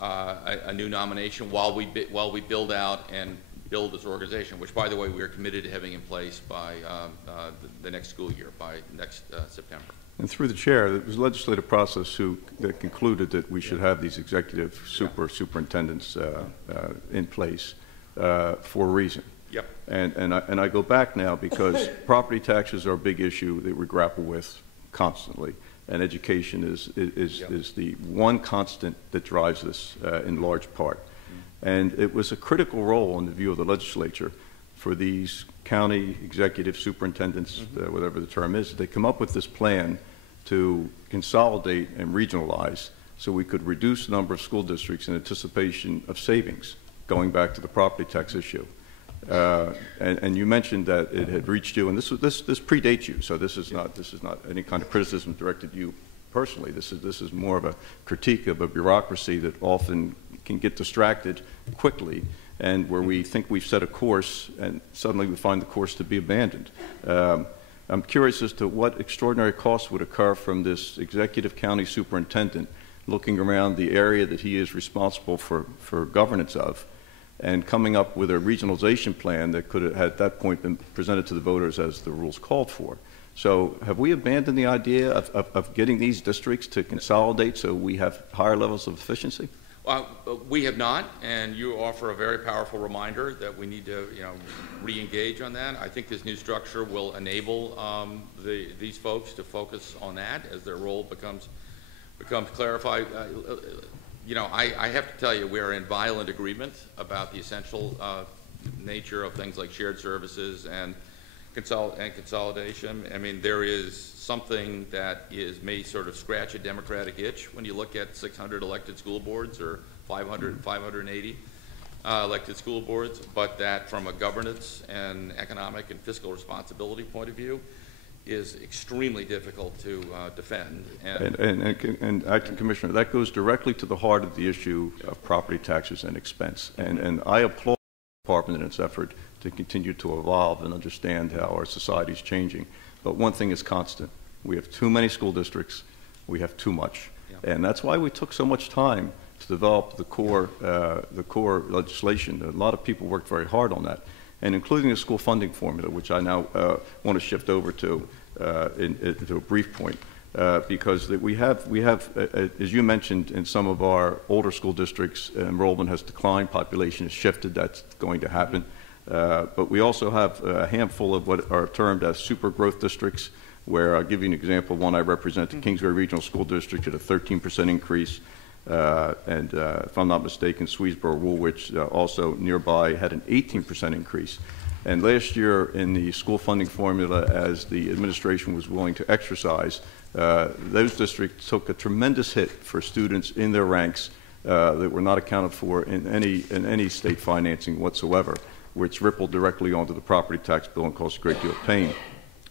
a new nomination while we build out and build this organization, which, by the way, we are committed to having in place by the next school year, by next September. And through the chair, it was a legislative process that concluded that we should have these executive superintendents in place for a reason. Yep. And I go back now because property taxes are a big issue that we grapple with constantly, and education is the one constant that drives this in large part. And it was a critical role in the view of the legislature for these county executive superintendents, whatever the term is, they come up with this plan to consolidate and regionalize so we could reduce the number of school districts in anticipation of savings, going back to the property tax issue. And you mentioned that it had reached you, and this predates you, so this is not any kind of criticism directed at you personally. This is more of a critique of a bureaucracy that often can get distracted quickly, and where we think we've set a course and suddenly we find the course to be abandoned. I'm curious as to what extraordinary costs would occur from this executive county superintendent looking around the area that he is responsible for governance of and coming up with a regionalization plan that could have at that point been presented to the voters as the rules called for. So have we abandoned the idea of getting these districts to consolidate so we have higher levels of efficiency? We have not, and you offer a very powerful reminder that we need to, re-engage on that. I think this new structure will enable these folks to focus on that as their role becomes clarified. I have to tell you, we are in violent agreement about the essential nature of things like shared services and consolidation. I mean, there is something that may sort of scratch a Democratic itch when you look at 600 elected school boards or 580 elected school boards, but that from a governance and economic and fiscal responsibility point of view is extremely difficult to defend. And Acting Commissioner, that goes directly to the heart of the issue of property taxes and expense. And I applaud the department in its effort to continue to evolve and understand how our society is changing. But one thing is constant. We have too many school districts. We have too much. Yeah. And that's why we took so much time to develop the core legislation. A lot of people worked very hard on that, and including the school funding formula, which I now want to shift over to a brief point. Because we have, as you mentioned, in some of our older school districts, enrollment has declined, population has shifted, that's going to happen. But we also have a handful of what are termed as super growth districts, where I'll give you an example. One I represent, the Kingsbury Regional School District, at a 13% increase. And if I'm not mistaken, Swedesboro, Woolwich, also nearby, had an 18% increase. And last year, in the school funding formula, as the administration was willing to exercise, those districts took a tremendous hit for students in their ranks that were not accounted for in any state financing whatsoever, which rippled directly onto the property tax bill and caused a great deal of pain.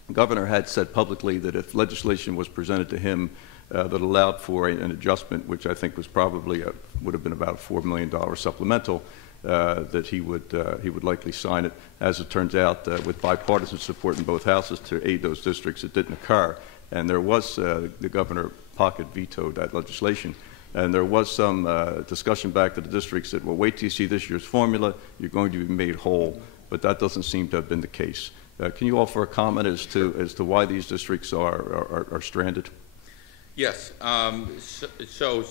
The governor had said publicly that if legislation was presented to him that allowed for an adjustment, which I think was probably would have been about a $4 million supplemental, that he would likely sign it. As it turns out, with bipartisan support in both houses to aid those districts, it didn't occur. And there was, the governor pocket vetoed that legislation. And there was some discussion back to the districts that, well, wait till you see this year's formula, you're going to be made whole. But that doesn't seem to have been the case. Can you offer a comment as to why these districts are stranded? Yes. So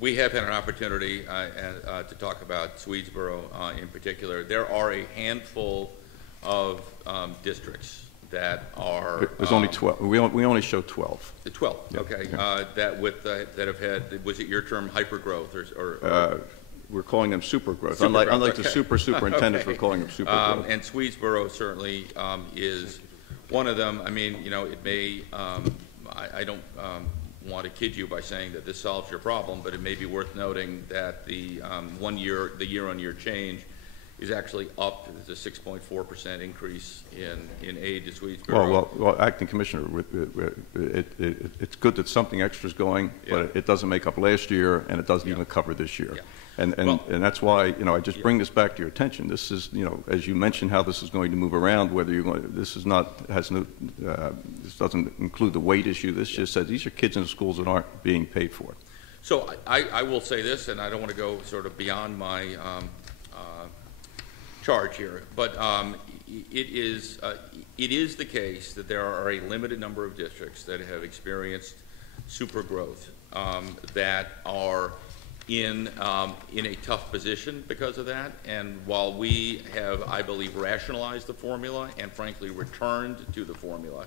we have had an opportunity to talk about Swedesboro in particular. There are a handful of districts that are. There's only 12. We only show 12. 12. Yeah. Okay. Yeah. That have had. Was it your term hypergrowth or we're calling them super growth. Super unlike growth, the okay. superintendents, Okay. we're calling them super growth. And Swedesboro certainly is one of them. I mean, you know, it may. I don't want to kid you by saying that this solves your problem, but it may be worth noting that the year-on-year change is actually up. There's a 6.4% increase in aid to Swedesboro. Well, Acting Commissioner, it's good that something extra is going, but it doesn't make up last year, and it doesn't even cover this year. Yeah. And that's why, you know, I just bring this back to your attention. This is, you know, as you mentioned, how this is going to move around. Whether you're going, this doesn't include the weight issue. This just says these are kids in schools that aren't being paid for. So I will say this, and I don't want to go sort of beyond my charge here, but it is the case that there are a limited number of districts that have experienced super growth that are in a tough position because of that. And while we have, I believe, rationalized the formula and frankly returned to the formula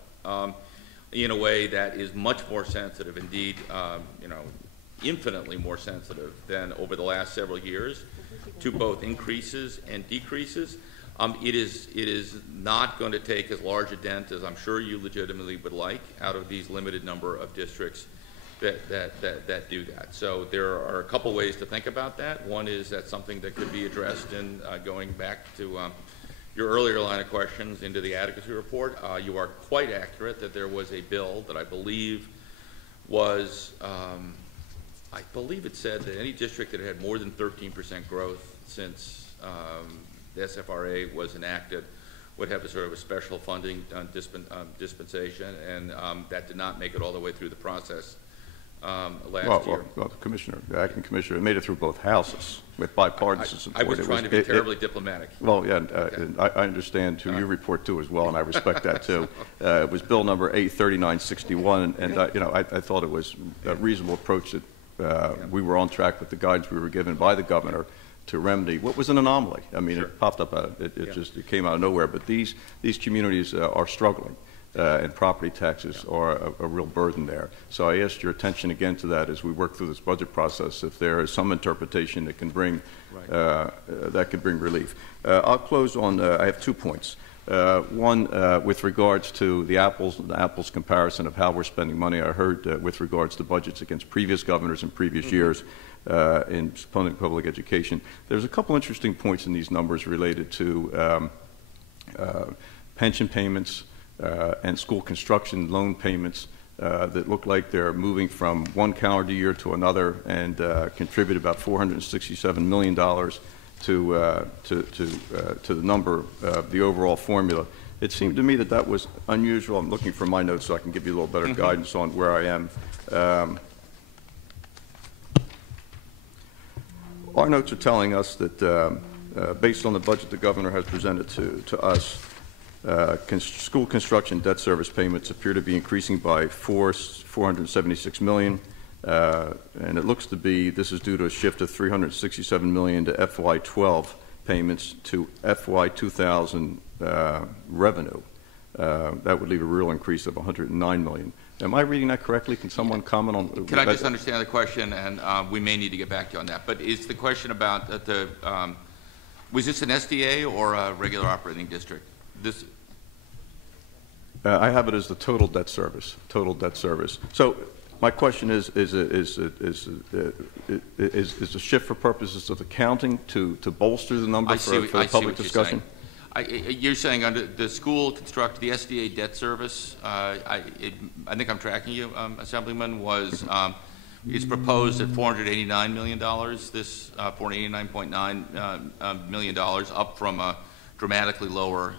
in a way that is much more sensitive, indeed, you know, infinitely more sensitive than over the last several years to both increases and decreases. It is not going to take as large a dent as I'm sure you legitimately would like out of these limited number of districts that do that. So there are a couple ways to think about that. One is that's something that could be addressed in going back to your earlier line of questions into the adequacy report. You are quite accurate that there was a bill that I believe was, I believe it said that any district that had more than 13% growth since the SFRA was enacted would have a sort of a special funding dispensation, and that did not make it all the way through the process last year. Well, the Commissioner, the Acting Commissioner, it made it through both houses with bipartisan support. I was trying to be terribly diplomatic. Well, yeah, Okay. I understand too. You report too as well, and I respect that too. It was Bill number 83961, and you know, I thought it was a reasonable approach that we were on track with the guidance we were given by the governor to remedy what was an anomaly. I mean, Sure. it popped up, it came out of nowhere. But these communities are struggling. And property taxes are a real burden there. So I asked your attention again to that as we work through this budget process. If there is some interpretation that can bring relief. I'll close on. I have 2 points. One, with regards to the apples comparison of how we're spending money. I heard with regards to budgets against previous governors in previous years in public education. There's a couple interesting points in these numbers related to pension payments. And school construction loan payments that look like they're moving from one calendar year to another and contribute about $467 million to the number of the overall formula. It seemed to me that that was unusual. I'm looking for my notes so I can give you a little better guidance on where I am. our notes are telling us that based on the budget the governor has presented to us, school construction debt service payments appear to be increasing by $476 million, and it looks to be this is due to a shift of $367 million to FY12 payments to FY2000 revenue. That would leave a real increase of $109 million. Am I reading that correctly? Can someone comment on? Can I just understand the question, and we may need to get back to you on that. But is the question about was this an SDA or a regular operating district? This. I have it as the total debt service. Total debt service. So my question is the shift for purposes of accounting to bolster the number for the public discussion? You're saying under the school construct, the SDA debt service, I think I'm tracking you, Assemblyman, is proposed at $489 million, this $489.9 million, up from a dramatically lower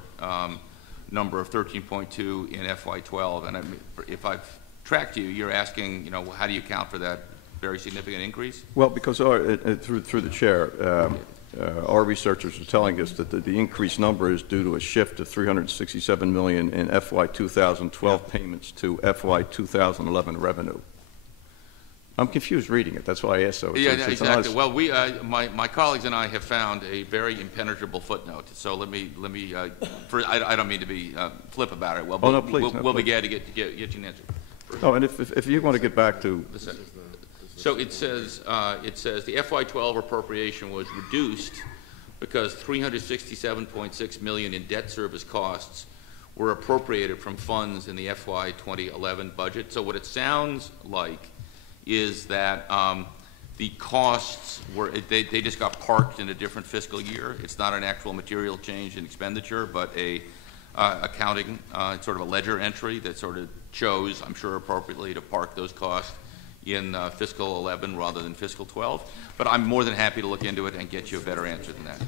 number of 13.2 in FY12. And if I've tracked you, you're asking, how do you account for that very significant increase? Well, because through the chair, our researchers are telling us that the increased number is due to a shift of $367 million in FY 2012 payments to FY 2011 revenue. I'm confused reading it. That's why I asked. So exactly. Well, my colleagues and I have found a very impenetrable footnote. So let me. I don't mean to be flip about it. Well, no, please. We'll be glad to get you an answer. Oh, and if you want to get back to. So it says the FY12 appropriation was reduced because $367.6 million in debt service costs were appropriated from funds in the FY 2011 budget. So what it sounds like is that the costs they just got parked in a different fiscal year. It's not an actual material change in expenditure, but a accounting sort of a ledger entry that sort of chose, I'm sure appropriately, to park those costs in fiscal 11 rather than fiscal 12. But I'm more than happy to look into it and get you a better answer than that.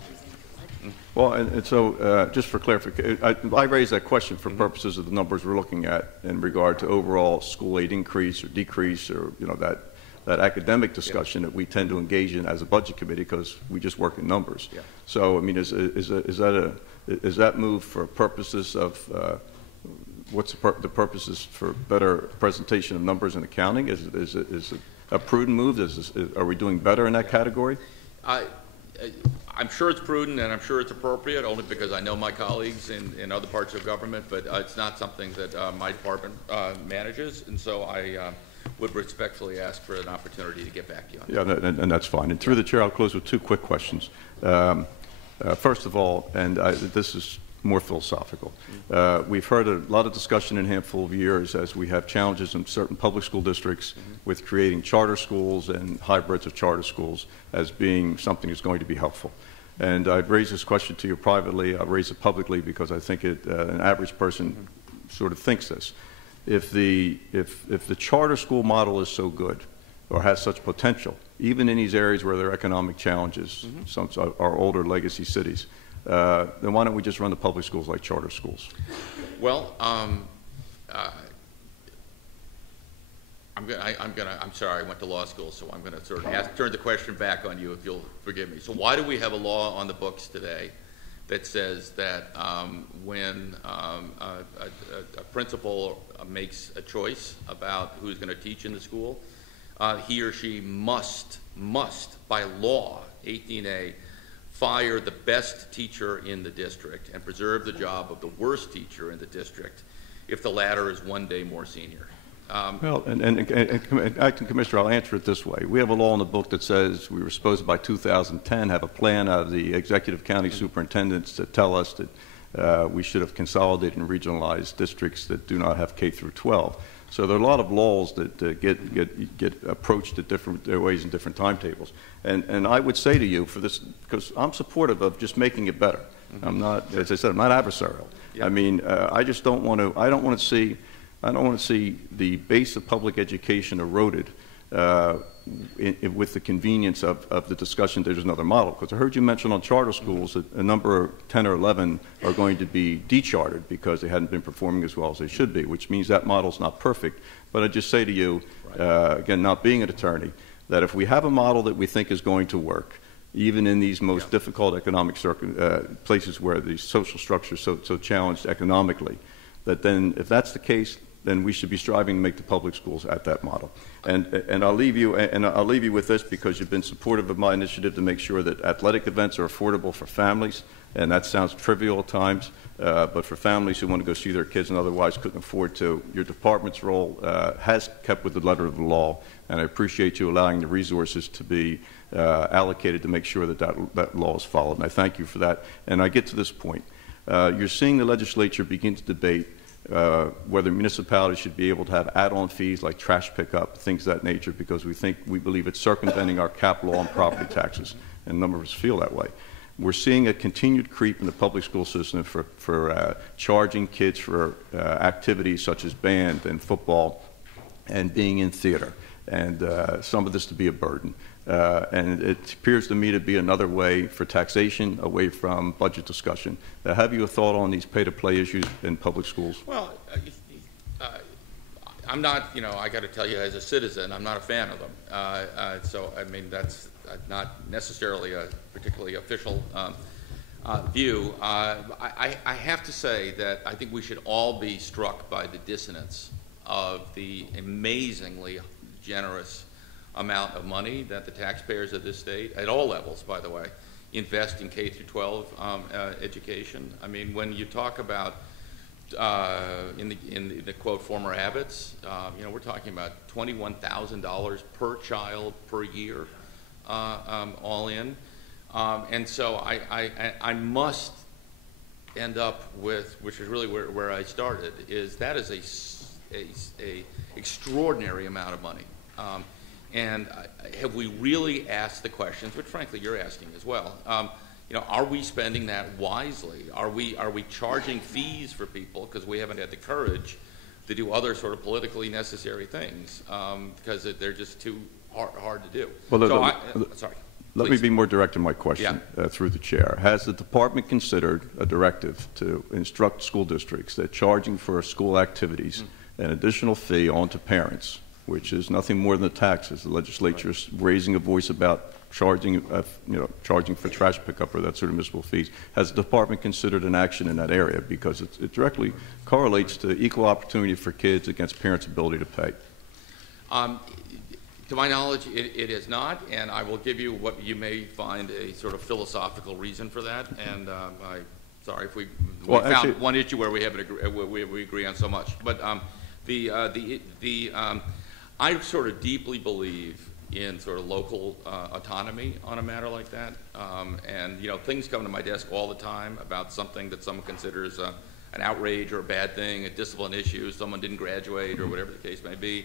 Well, and so just for clarification, I raised that question for purposes of the numbers we're looking at in regard to overall school aid increase or decrease, or that academic discussion that we tend to engage in as a budget committee because we just work in numbers. Yeah. So I mean, is that move for purposes of what's the purposes for better presentation of numbers and accounting? Is it a prudent move? Are we doing better in that category? I'm sure it's prudent and I'm sure it's appropriate, only because I know my colleagues in other parts of government, but it's not something that my department manages, and so I would respectfully ask for an opportunity to get back to you on that. Yeah, and that's fine. And through the chair, I'll close with two quick questions. First of all, and this is more philosophical. We've heard a lot of discussion in a handful of years as we have challenges in certain public school districts with creating charter schools and hybrids of charter schools as being something that's going to be helpful. And I've raised this question to you privately. I'll raise it publicly because I think an average person sort of thinks this. If the charter school model is so good or has such potential, even in these areas where there are economic challenges, some are older legacy cities, then why don't we just run the public schools like charter schools? Well, I'm sorry, I went to law school, so I'm going to sort of turn the question back on you, if you'll forgive me. So why do we have a law on the books today that says that when a principal makes a choice about who's going to teach in the school, he or she must, by law, 18A, fire the best teacher in the district and preserve the job of the worst teacher in the district if the latter is one day more senior. Well, and Acting Commissioner, I'll answer it this way. We have a law in the book that says we were supposed to, by 2010, have a plan out of the executive county superintendents that tell us that we should have consolidated and regionalized districts that do not have K through 12. So there are a lot of laws that get approached at different ways and different timetables. And I would say to you, for this, because I'm supportive of just making it better. I'm not, as I said, I'm not adversarial. Yeah. I mean, I just don't want to. I don't want to see the base of public education eroded with the convenience of the discussion there's another model. Because I heard you mention on charter schools that a number of 10 or 11 are going to be dechartered because they hadn't been performing as well as they should be, which means that model's not perfect. But I just say to you, again, not being an attorney, that if we have a model that we think is going to work, even in these most difficult economic places where the social structure is so challenged economically, that then if that's the case, then we should be striving to make the public schools at that model. And I'll leave you with this, because you've been supportive of my initiative to make sure that athletic events are affordable for families, and that sounds trivial at times, but for families who want to go see their kids and otherwise couldn't afford to, your department's role has kept with the letter of the law, and I appreciate you allowing the resources to be allocated to make sure that that law is followed, and I thank you for that. And I get to this point. You're seeing the legislature begin to debate whether municipalities should be able to have add-on fees like trash pickup, things of that nature, because we believe it's circumventing our cap law on property taxes, and a number of us feel that way. We're seeing a continued creep in the public school system for charging kids for activities such as band and football and being in theater, and some of this to be a burden. And it appears to me to be another way for taxation away from budget discussion. Have you a thought on these pay-to-play issues in public schools? Well, I'm not, I got to tell you, as a citizen, I'm not a fan of them. So, I mean, that's not necessarily a particularly official view. I have to say that I think we should all be struck by the dissonance of the amazingly generous amount of money that the taxpayers of this state, at all levels, by the way, invest in K through 12 education. I mean, when you talk about in the quote former abbots, we're talking about $21,000 per child per year, all in, and so I must end up with, which is really where I started, is that is a extraordinary amount of money. And have we really asked the questions, which frankly you're asking as well, are we spending that wisely? Are we charging fees for people because we haven't had the courage to do other sort of politically necessary things because they're just too hard to do? Well, sorry. Let me be more direct in my question through the chair. Has the department considered a directive to instruct school districts that charging for school activities an additional fee onto parents, which is nothing more than the taxes, the legislature is raising a voice about charging for trash pickup or that sort of municipal fees. Has the department considered an action in that area? Because it directly correlates to equal opportunity for kids against parents' ability to pay. To my knowledge, it is not, and I will give you what you may find a sort of philosophical reason for that. And sorry if we found one issue where we agree on so much, but I sort of deeply believe in sort of local autonomy on a matter like that, and things come to my desk all the time about something that someone considers an outrage or a bad thing, a discipline issue, someone didn't graduate or whatever the case may be.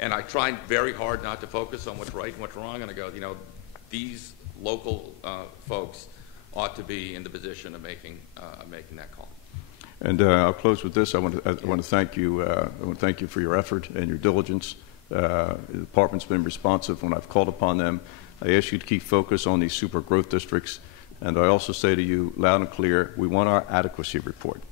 And I try very hard not to focus on what's right and what's wrong, and I go, these local folks ought to be in the position of making that call. And I'll close with this. I want to thank you. I want to thank you for your effort and your diligence. The department's been responsive when I've called upon them. I ask you to keep focus on these super growth districts, and I also say to you loud and clear, we want our adequacy report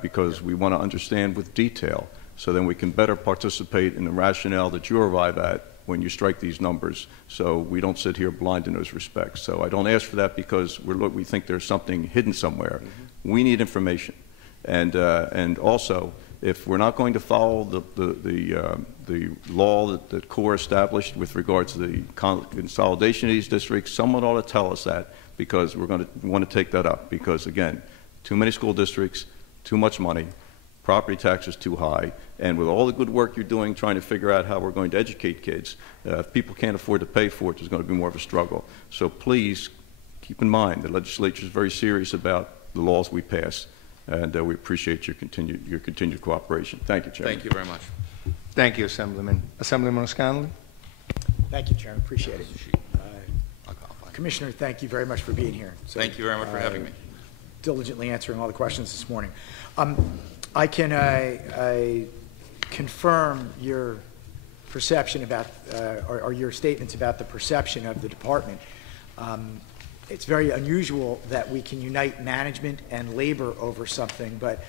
because we want to understand with detail, so then we can better participate in the rationale that you arrive at when you strike these numbers, so we don't sit here blind in those respects. So I don't ask for that because we think there's something hidden somewhere. We need information, and also, if we're not going to follow the law that CORE established with regards to the consolidation of these districts, someone ought to tell us that, because we want to take that up. Because again, too many school districts, too much money, property taxes too high, and with all the good work you're doing trying to figure out how we're going to educate kids, if people can't afford to pay for it, there's going to be more of a struggle. So please keep in mind the legislature is very serious about the laws we pass, and we appreciate your continued cooperation. Thank you, Chairman. Thank you very much. Thank you, Assemblyman. Assemblyman O'Sconnell. Thank you, Chairman. Appreciate it. Commissioner, thank you very much for being here. So, thank you very much for having me. Diligently answering all the questions this morning. I can confirm your perception about, or your statements about the perception of the department. It's very unusual that we can unite management and labor over something, but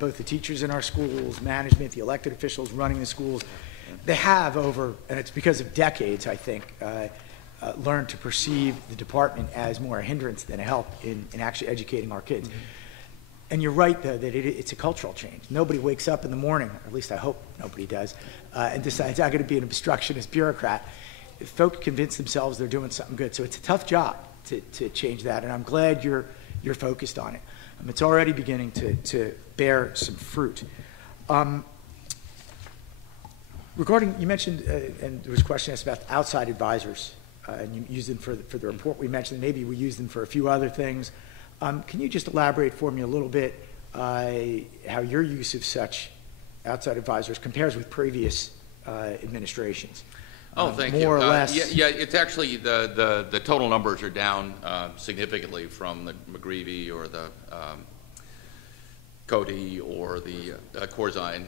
both the teachers in our schools, management, the elected officials running the schools, they have over, and it's because of decades, I think, learned to perceive the department as more a hindrance than a help in actually educating our kids. And you're right, though, that it's a cultural change. Nobody wakes up in the morning, or at least I hope nobody does, and decides, I'm going to be an obstructionist bureaucrat. If folk convince themselves they're doing something good. So it's a tough job to change that, and I'm glad you're focused on it. It's already beginning to bear some fruit. Regarding, you mentioned, and there was a question asked about outside advisors, and you used them for the report we mentioned. Maybe we use them for a few other things. Can you just elaborate for me a little bit how your use of such outside advisors compares with previous administrations? Oh, thank you. More or less. Yeah, it's actually the total numbers are down significantly from the McGreevy or the Cody or the Corzine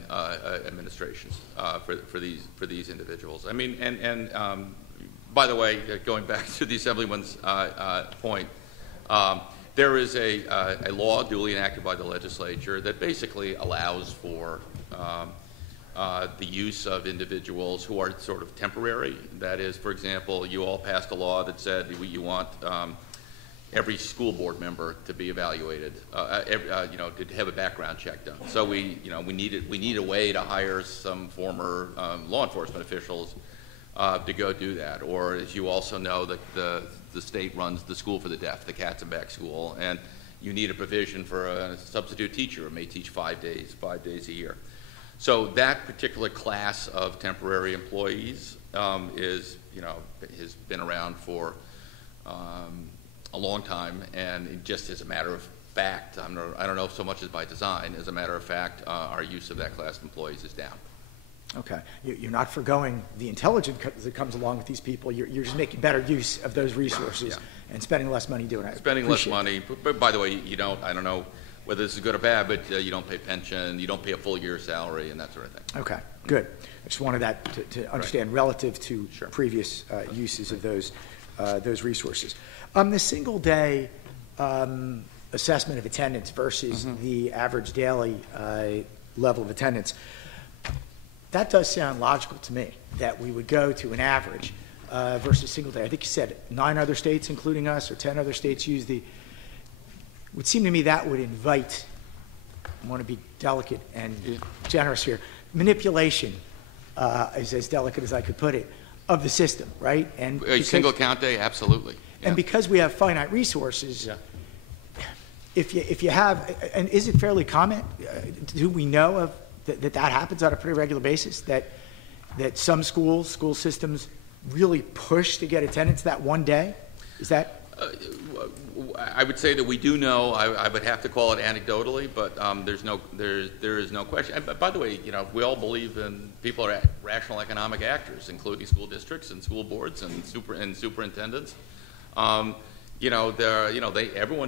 administrations for these individuals. I mean, and by the way, going back to the Assemblyman's point, there is a law duly enacted by the legislature that basically allows for the use of individuals who are sort of temporary. That is, for example, you all passed a law that said you want every school board member to be evaluated, to have a background check done. So we need a way to hire some former law enforcement officials to go do that. Or, as you also know, that the state runs the School for the Deaf, the Katzenbach School, and you need a provision for a substitute teacher who may teach 5 days a year. So that particular class of temporary employees has been around for a long time, and just as a matter of fact, I don't know if so much as by design, as a matter of fact, our use of that class of employees is down. Okay. You're not forgoing the intelligence that comes along with these people. You're just making better use of those resources and spending less money doing it. Spending less money. But by the way, I don't know whether this is good or bad, but you don't pay pension, you don't pay a full year's salary, and that sort of thing. Okay, good. I just wanted that to understand relative to previous uses of those resources. The single day assessment of attendance versus the average daily level of attendance, that does sound logical to me, that we would go to an average versus single day. I think you said 9 other states, including us, or 10 other states use the. It would seem to me that would invite, I want to be delicate and generous here, manipulation, is as delicate as I could put it, of the system, right? And a single count day, absolutely. And because we have finite resources, if you have, and is it fairly common, do we know of that happens on a pretty regular basis, that some school systems really push to get attendance that one day? Is that? I would say that we do know. I would have to call it anecdotally, but there is no question. And by the way, we all believe in people are rational economic actors, including school districts and school boards and superintendents. Everyone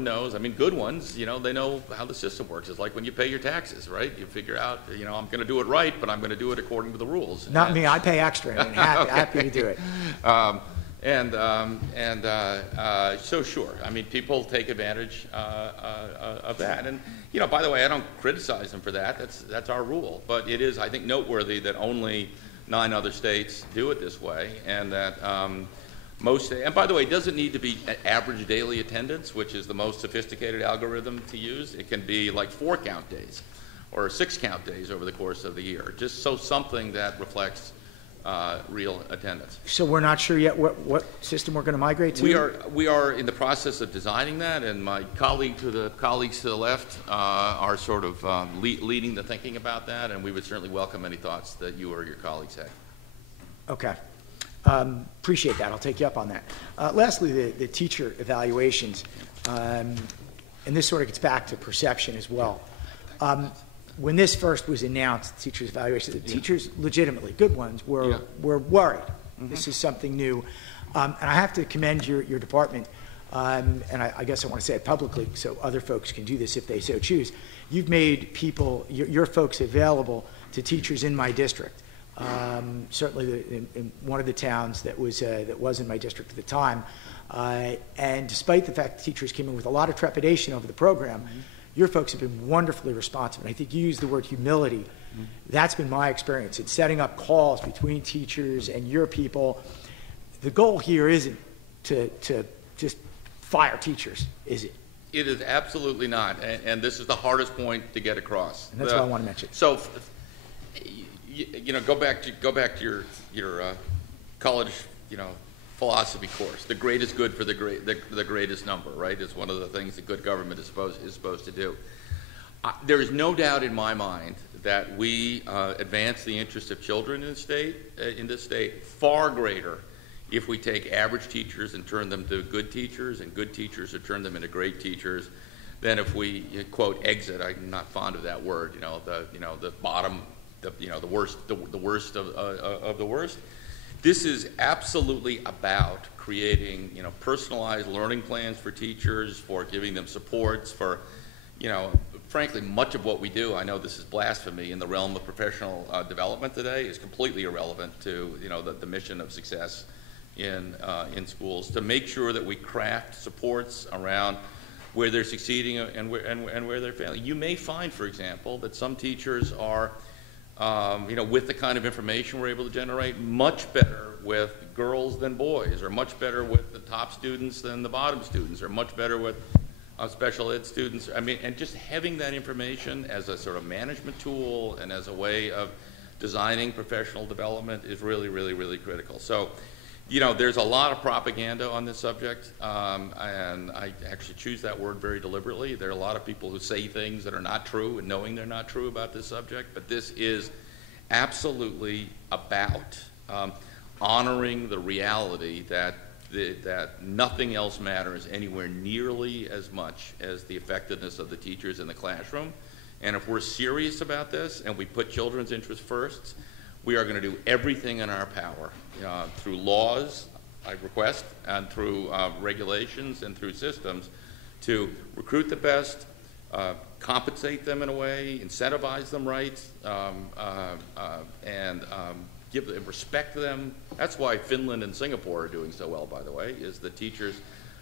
knows. I mean, good ones. They know how the system works. It's like when you pay your taxes, right? You figure out, I'm going to do it right, but I'm going to do it according to the rules. Not me. I pay extra. I'm happy to do it. So sure, I mean, people take advantage of that, and by the way, I don't criticize them for that. That's our rule, but it is, I think, noteworthy that only 9 other states do it this way, and that and by the way, it doesn't need to be average daily attendance, which is the most sophisticated algorithm to use. It can be like 4 count days or 6 count days over the course of the year, just so something that reflects real attendance. So we're not sure yet what system we're going to migrate to? We are in the process of designing that, and my colleagues to the left are sort of leading the thinking about that, and we would certainly welcome any thoughts that you or your colleagues have. Okay. Appreciate that. I'll take you up on that. Lastly, the teacher evaluations, and this sort of gets back to perception as well. When this first was announced, teachers' evaluation, the teachers, legitimately good ones, were worried. This is something new. And I have to commend your department, and I guess I want to say it publicly so other folks can do this if they so choose. You've made your folks available to teachers in my district. Certainly in one of the towns that was in my district at the time. And despite the fact that teachers came in with a lot of trepidation over the program, your folks have been wonderfully responsive. And I think you used the word humility. That's been my experience in setting up calls between teachers and your people. The goal here isn't to just fire teachers, is it? It is absolutely not, and this is the hardest point to get across. And that's what I want to mention. So, go back to your college, philosophy course. The greatest good for the greatest number, right? Is one of the things that good government is supposed to do. There is no doubt in my mind that we advance the interests of children in this state far greater if we take average teachers and turn them to good teachers, and good teachers to turn them into great teachers, than if we quote exit. I'm not fond of that word. The bottom, the worst of the worst. This is absolutely about creating personalized learning plans for teachers, for giving them supports, for frankly, much of what we do, I know this is blasphemy, in the realm of professional development today is completely irrelevant to the mission of success in schools, to make sure that we craft supports around where they're succeeding and where they're failing. You may find, for example, that some teachers are, with the kind of information we're able to generate, much better with girls than boys, or much better with the top students than the bottom students, or much better with special ed students. And just having that information as a sort of management tool and as a way of designing professional development is really, really, really critical. So, there's a lot of propaganda on this subject, and I actually choose that word very deliberately. There are a lot of people who say things that are not true and knowing they're not true about this subject, but this is absolutely about honoring the reality that nothing else matters anywhere nearly as much as the effectiveness of the teachers in the classroom. And if we're serious about this and we put children's interests first, we are going to do everything in our power through laws, I request, and through regulations and through systems to recruit the best, compensate them in a way, incentivize them right, and give them, respect them. That's why Finland and Singapore are doing so well, by the way, is the teachers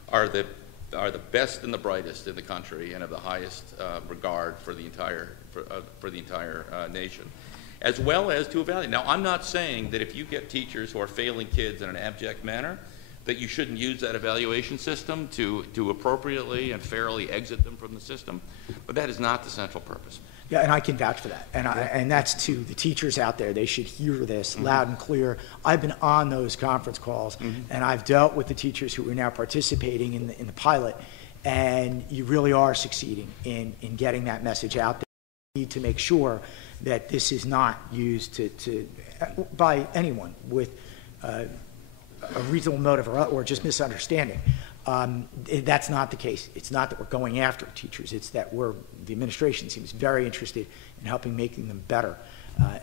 are the best and the brightest in the country and have the highest regard for the entire nation, as well as to evaluate. Now, I'm not saying that if you get teachers who are failing kids in an abject manner, that you shouldn't use that evaluation system to appropriately and fairly exit them from the system, but that is not the central purpose. Yeah, and I can vouch for that. And that's to the teachers out there. They should hear this loud and clear. I've been on those conference calls, and I've dealt with the teachers who are now participating in the pilot, and you really are succeeding in getting that message out there. You need to make sure that this is not used by anyone with a reasonable motive or just misunderstanding. That's not the case. It's not that we're going after teachers. It's that the administration seems very interested in helping making them better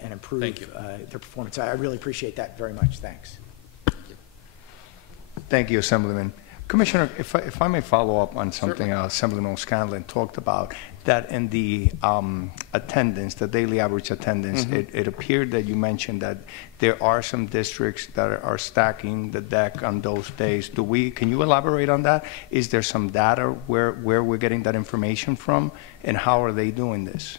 and improve their performance. I really appreciate that very much. Thanks. Thank you, Assemblyman. Commissioner, if I may follow up on something Assemblyman O'Scanlan talked about, that in the attendance, the daily average attendance, it appeared that you mentioned that there are some districts that are stacking the deck on those days. Can you elaborate on that? Is there some data where we're getting that information from, and how are they doing this?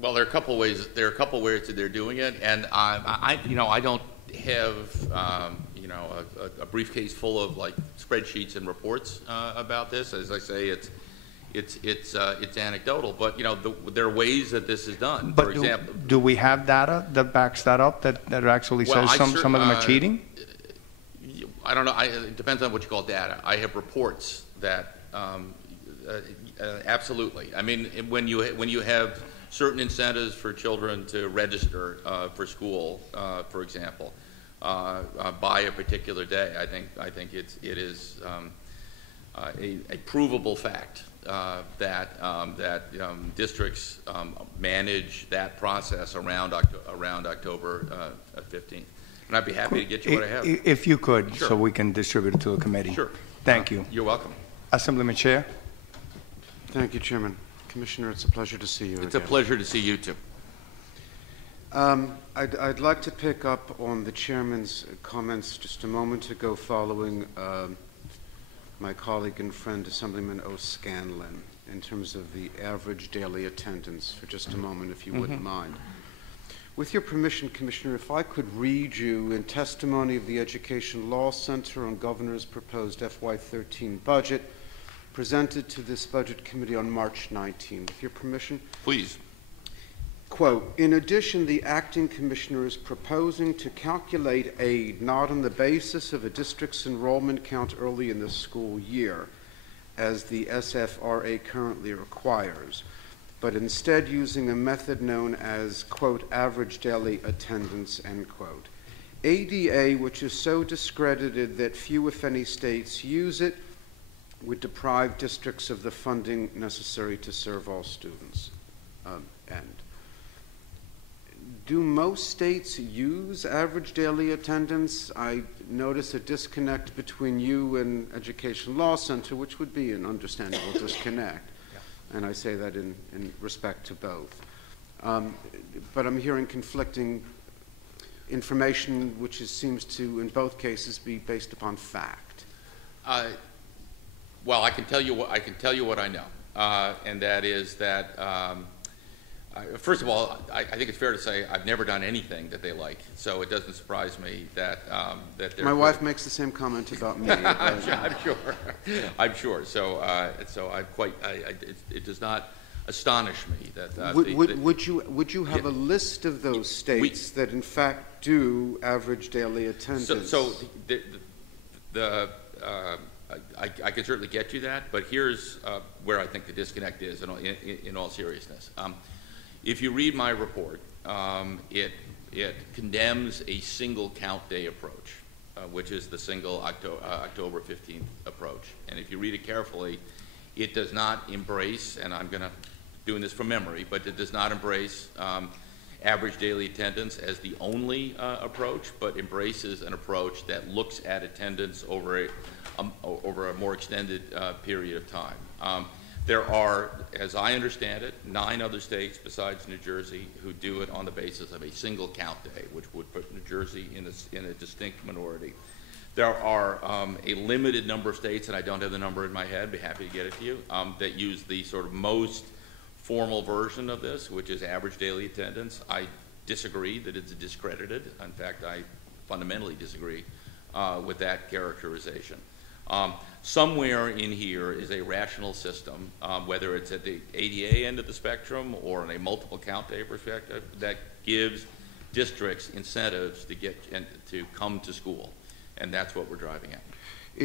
Well, there are a couple ways. There are a couple ways that they're doing it, and I don't have a briefcase full of like spreadsheets and reports about this. As I say, it's anecdotal, but there are ways that this is done. But for example, do we have data that backs that up? That actually says some of them are cheating? I don't know. It depends on what you call data. I have reports that absolutely. I mean, when you have certain incentives for children to register for school, for example, by a particular day, I think it is a provable fact that districts manage that process around October 15th. And I'd be happy to get you what I have. If you could, Sure. so we can distribute it to the committee. Sure. Thank you. You're welcome. Assemblyman Chair. Thank you, Chairman. Commissioner, it's a pleasure to see you It's again. a pleasure to see you too. I'd like to pick up on the Chairman's comments just a moment ago following my colleague and friend, Assemblyman O'Scanlan, in terms of the average daily attendance for just a moment, if you wouldn't mind. With your permission, Commissioner, if I could read you in testimony of the Education Law Center on Governor's proposed FY13 budget presented to this Budget Committee on March 19. With your permission? Please. Quote, in addition, the acting commissioner is proposing to calculate aid not on the basis of a district's enrollment count early in the school year, as the SFRA currently requires, but instead using a method known as, quote, average daily attendance, end quote. ADA, which is so discredited that few, if any, states use it, would deprive districts of the funding necessary to serve all students, end. Do most states use average daily attendance? I notice a disconnect between you and Education Law Center, which would be an understandable disconnect. Yeah. And I say that in respect to both. But I'm hearing conflicting information, which seems to, in both cases, be based upon fact. Well, I can tell you what I know, and that is that. First of all, I think it's fair to say I've never done anything that they like, so it doesn't surprise me that that they're. My wife makes the same comment about me. I'm sure. So I'm quite. It does not astonish me that. Would you have a list of those states that in fact do average daily attendance? So I can certainly get you that, but here's where I think the disconnect is in all seriousness. If you read my report, it condemns a single count day approach, which is the single October 15th approach. And if you read it carefully, it does not embrace, and I'm doing this from memory, but it does not embrace average daily attendance as the only approach, but embraces an approach that looks at attendance over a more extended period of time. There are, as I understand it, 9 other states besides New Jersey who do it on the basis of a single count day, which would put New Jersey in a distinct minority. There are a limited number of states, and I don't have the number in my head, be happy to get it to you, that use the sort of most formal version of this, which is average daily attendance. I disagree that it's discredited. In fact, I fundamentally disagree with that characterization. Somewhere in here is a rational system, whether it's at the ADA end of the spectrum or in a multiple count day perspective, that gives districts incentives to come to school, and that's what we're driving at,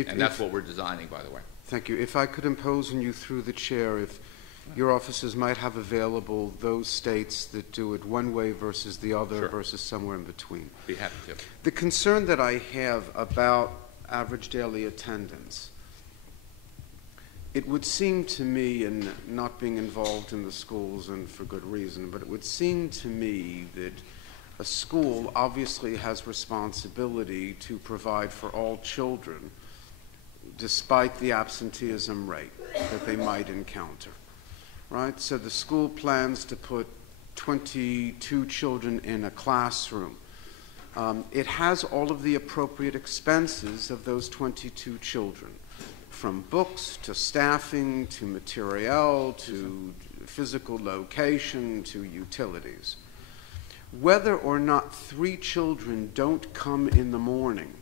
and that's what we're designing, by the way. Thank you. If I could impose on you through the chair, if your offices might have available those states that do it one way versus the other, sure, versus somewhere in between. Be happy to. The concern that I have about average daily attendance, it would seem to me, and not being involved in the schools and for good reason, but it would seem to me that a school obviously has responsibility to provide for all children despite the absenteeism rate that they might encounter, right? So the school plans to put 22 children in a classroom. It has all of the appropriate expenses of those 22 children, from books to staffing to materiel to physical location to utilities. Whether or not 3 children don't come in the morning,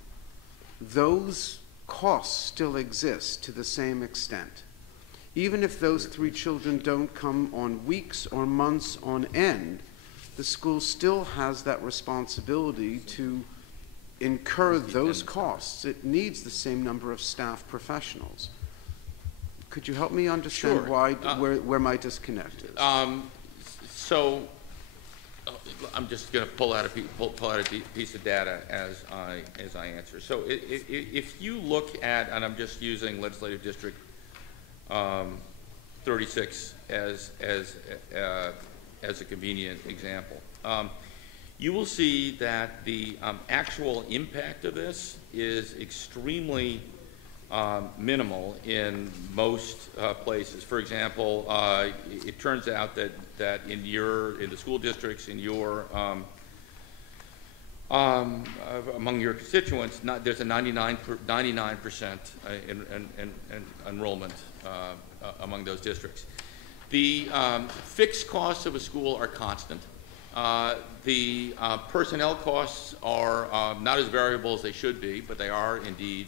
those costs still exist to the same extent. Even if those 3 children don't come on weeks or months on end, the school still has that responsibility to incur those costs. It needs the same number of staff professionals. Could you help me understand sure. why, where my disconnect is? So I'm just going to pull out a piece of data as I answer. So if you look at, and I'm just using legislative district 36 as a convenient example, you will see that the actual impact of this is extremely minimal in most places. For example, it turns out that in the school districts in your among your constituents, there's a 99% enrollment among those districts. The fixed costs of a school are constant. The personnel costs are not as variable as they should be, but they are indeed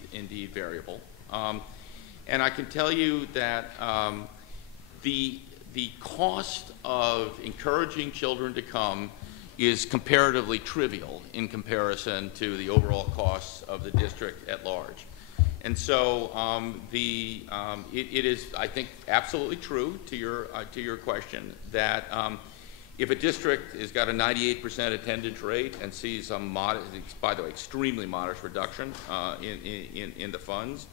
variable. And I can tell you that the cost of encouraging children to come is comparatively trivial in comparison to the overall costs of the district at large. And so it is, I think, absolutely true to your question that if a district has got a 98% attendance rate and sees a modest, by the way, extremely modest reduction in the funds,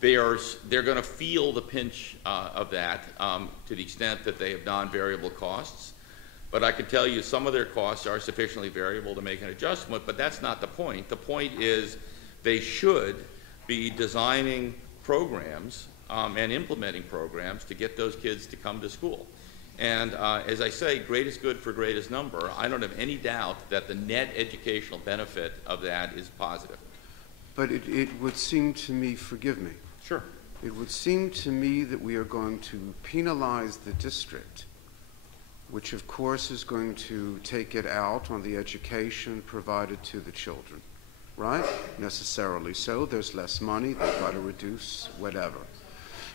they're going to feel the pinch of that to the extent that they have non-variable costs. But I can tell you some of their costs are sufficiently variable to make an adjustment, but that's not the point. The point is they should be designing programs and implementing programs to get those kids to come to school. And as I say, greatest good for greatest number. I don't have any doubt that the net educational benefit of that is positive. But it would seem to me, forgive me, Sure. it would seem to me that we are going to penalize the district, which of course is going to take it out on the education provided to the children, right? Necessarily so. There's less money, they've got to reduce whatever.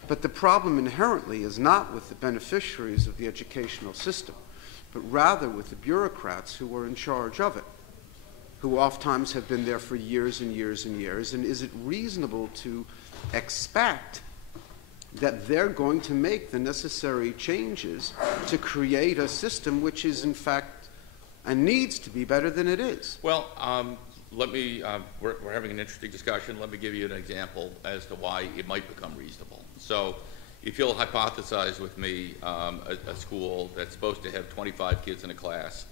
But the problem inherently is not with the beneficiaries of the educational system, but rather with the bureaucrats who are in charge of it, who oftentimes have been there for years and years and years. And is it reasonable to expect that they're going to make the necessary changes to create a system which is in fact and needs to be better than it is? Well, let me, we're having an interesting discussion. Let me give you an example as to why it might become reasonable. So if you'll hypothesize with me a school that's supposed to have 25 kids in a class,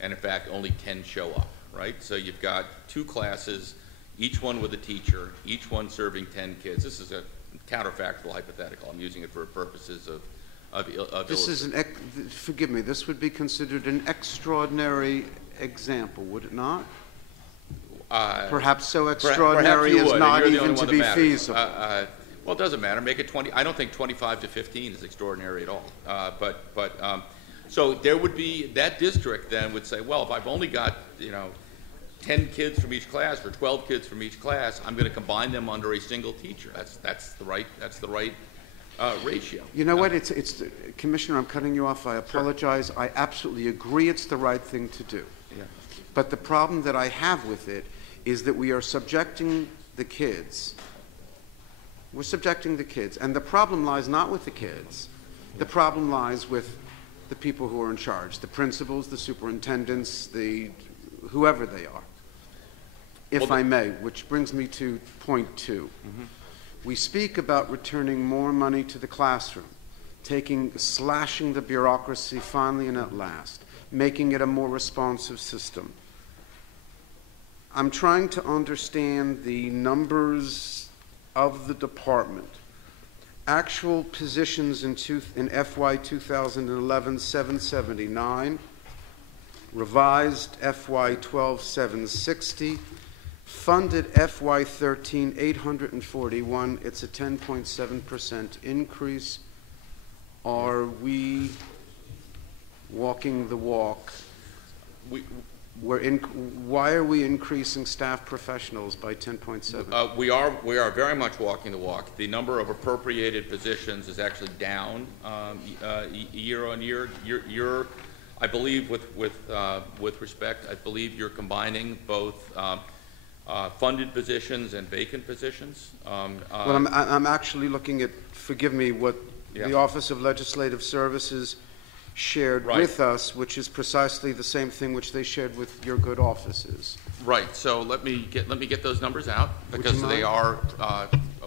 and in fact only 10 show up, right? So you've got two classes, each one with a teacher, each one serving 10 kids. This is a counterfactual hypothetical. I'm using it for purposes of This is forgive me, this would be considered an extraordinary example, would it not? Perhaps so extraordinary as not even to be feasible. Well, it doesn't matter. Make it 20. I don't think 25 to 15 is extraordinary at all. So there would be, that district then would say, well, if I've only got 10 kids from each class or 12 kids from each class, I'm going to combine them under a single teacher. That's the right ratio. You know what? Commissioner, I'm cutting you off. I apologize. Sure. I absolutely agree it's the right thing to do. Yeah. But the problem that I have with it is that we are subjecting the kids. We're subjecting the kids. And the problem lies not with the kids. The problem lies with the people who are in charge, the principals, the superintendents, whoever they are. If I may, which brings me to point 2. Mm-hmm. We speak about returning more money to the classroom, slashing the bureaucracy finally and at last, making it a more responsive system. I'm trying to understand the numbers of the department. Actual positions in FY 2011, 779. Revised FY 12, 760. Funded FY 13, 841. It's a 10.7% increase. Are we walking the walk? Why are we increasing staff professionals by 10.7? We are very much walking the walk. The number of appropriated positions is actually down year on year. I believe, with respect, I believe you're combining both funded positions and vacant positions. Well, I'm actually looking at, forgive me, what the Office of Legislative Services shared with us, which is precisely the same thing which they shared with your good offices. Right. So let me get those numbers out because they are,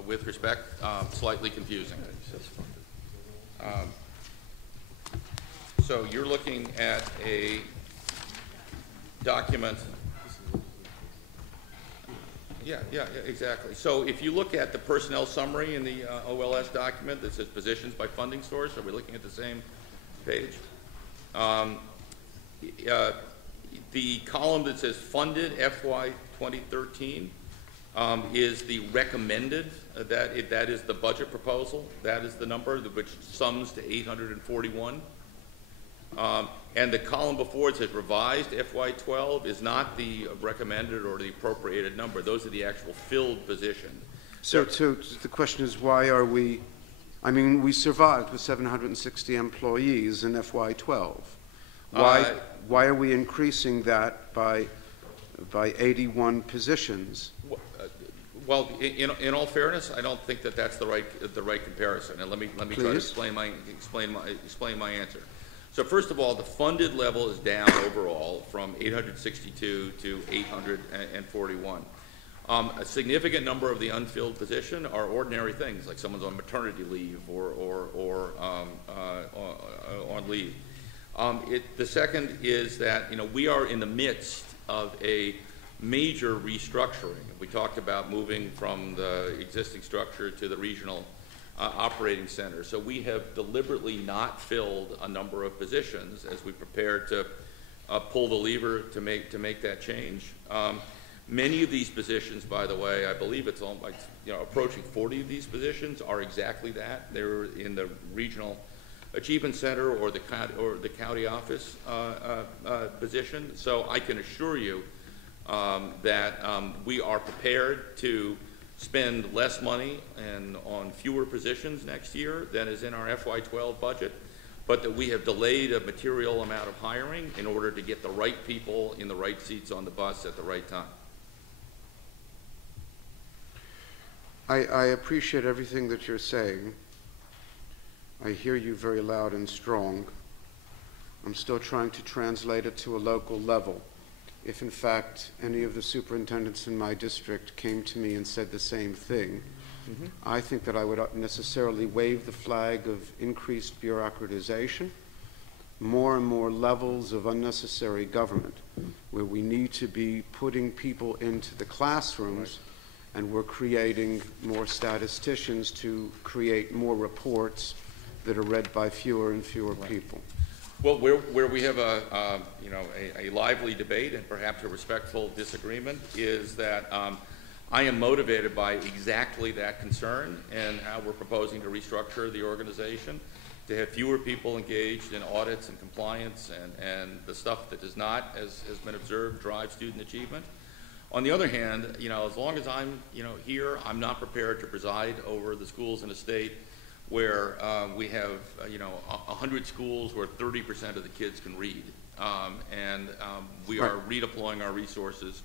with respect, slightly confusing. So you're looking at a document. Yeah, exactly. So if you look at the personnel summary in the OLS document that says positions by funding source, are we looking at the same page? The column that says funded FY 2013 is the recommended, that is the budget proposal. That is the number which sums to 841. And the column before it says revised FY12 is not the recommended or the appropriated number. Those are the actual filled positions. So the question is, why are we, I mean, we survived with 760 employees in FY12. Why are we increasing that by 81 positions? Well, in all fairness, I don't think that that's the right comparison. And let me try to explain my answer. So first of all, the funded level is down overall from 862 to 841. A significant number of the unfilled position are ordinary things, like someone's on maternity leave or on leave. The second is that we are in the midst of a major restructuring. We talked about moving from the existing structure to the regional operating center. So we have deliberately not filled a number of positions as we prepare to pull the lever to make that change. Many of these positions, by the way, I believe it's approaching 40 of these positions are exactly that. They're in the regional achievement center or the county office position. So I can assure you that we are prepared to spend less money and on fewer positions next year than is in our FY12 budget, but that we have delayed a material amount of hiring in order to get the right people in the right seats on the bus at the right time. I appreciate everything that you're saying. I hear you very loud and strong. I'm still trying to translate it to a local level. If in fact any of the superintendents in my district came to me and said the same thing, I think that I would necessarily wave the flag of increased bureaucratization, more and more levels of unnecessary government, where we need to be putting people into the classrooms, and we're creating more statisticians to create more reports that are read by fewer and fewer people. Well, where we have a lively debate and perhaps a respectful disagreement is that I am motivated by exactly that concern and how we're proposing to restructure the organization to have fewer people engaged in audits and compliance and the stuff that does not, as has been observed, drive student achievement. On the other hand, as long as I'm here, I'm not prepared to preside over the schools in a state where we have 100 schools where 30% of the kids can read, and we are redeploying our resources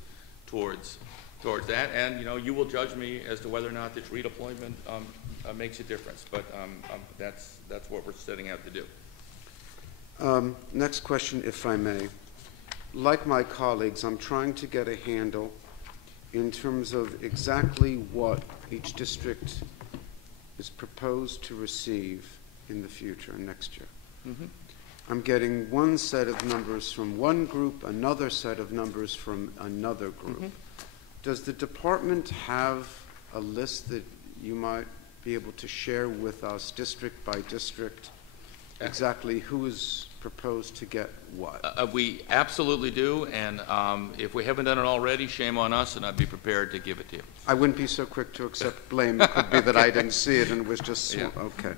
towards that. And you will judge me as to whether or not this redeployment makes a difference. But that's what we're setting out to do. Next question, if I may. Like my colleagues, I'm trying to get a handle in terms of exactly what each district is proposed to receive in the future, next year. I'm getting one set of numbers from one group, another set of numbers from another group. Does the department have a list that you might be able to share with us, district by district, exactly who is proposed to get what? We absolutely do, and if we haven't done it already, shame on us, and I'd be prepared to give it to you. I wouldn't be so quick to accept blame. It could be that I didn't see it and it was just okay.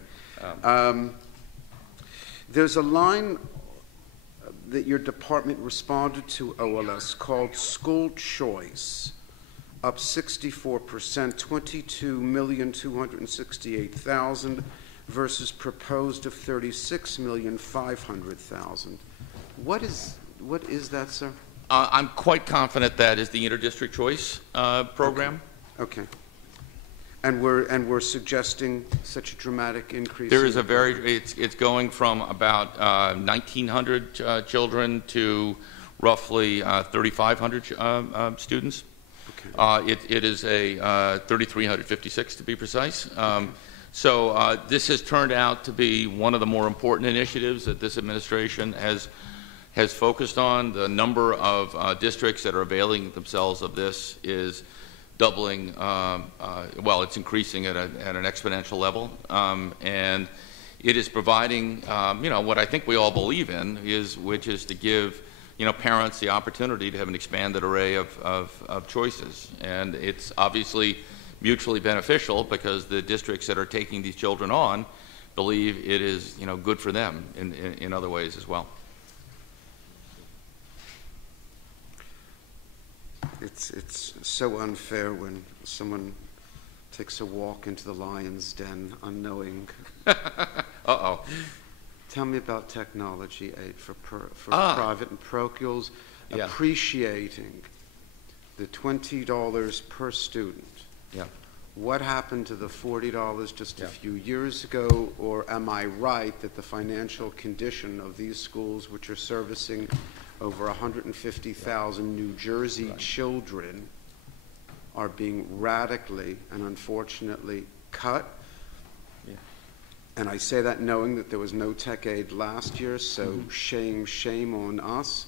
There's a line that your department responded to OLS called school choice, up 64%, 22,268,000 versus proposed of 36,500,000. What is that, sir? I'm quite confident that is the interdistrict choice program. Okay. And we're suggesting such a dramatic increase. There is it's going from about 1,900 children to roughly 3,500 students. Okay. It is a 3,356 to be precise. So this has turned out to be one of the more important initiatives that this administration has focused on. The number of districts that are availing themselves of this is doubling. Well, it's increasing at an exponential level, and it is providing, what I think we all believe in which is to give, parents the opportunity to have an expanded array of choices, and it's obviously mutually beneficial because the districts that are taking these children on believe it is, good for them in other ways as well. It's so unfair when someone takes a walk into the lion's den unknowing. Uh-oh. Tell me about technology aid for private and parochials, Yeah. appreciating the $20 per student. Yeah. What happened to the $40 just a few years ago, or am I right that the financial condition of these schools, which are servicing over 150,000 New Jersey children, are being radically and unfortunately cut? Yeah. And I say that knowing that there was no tech aid last year, so shame on us.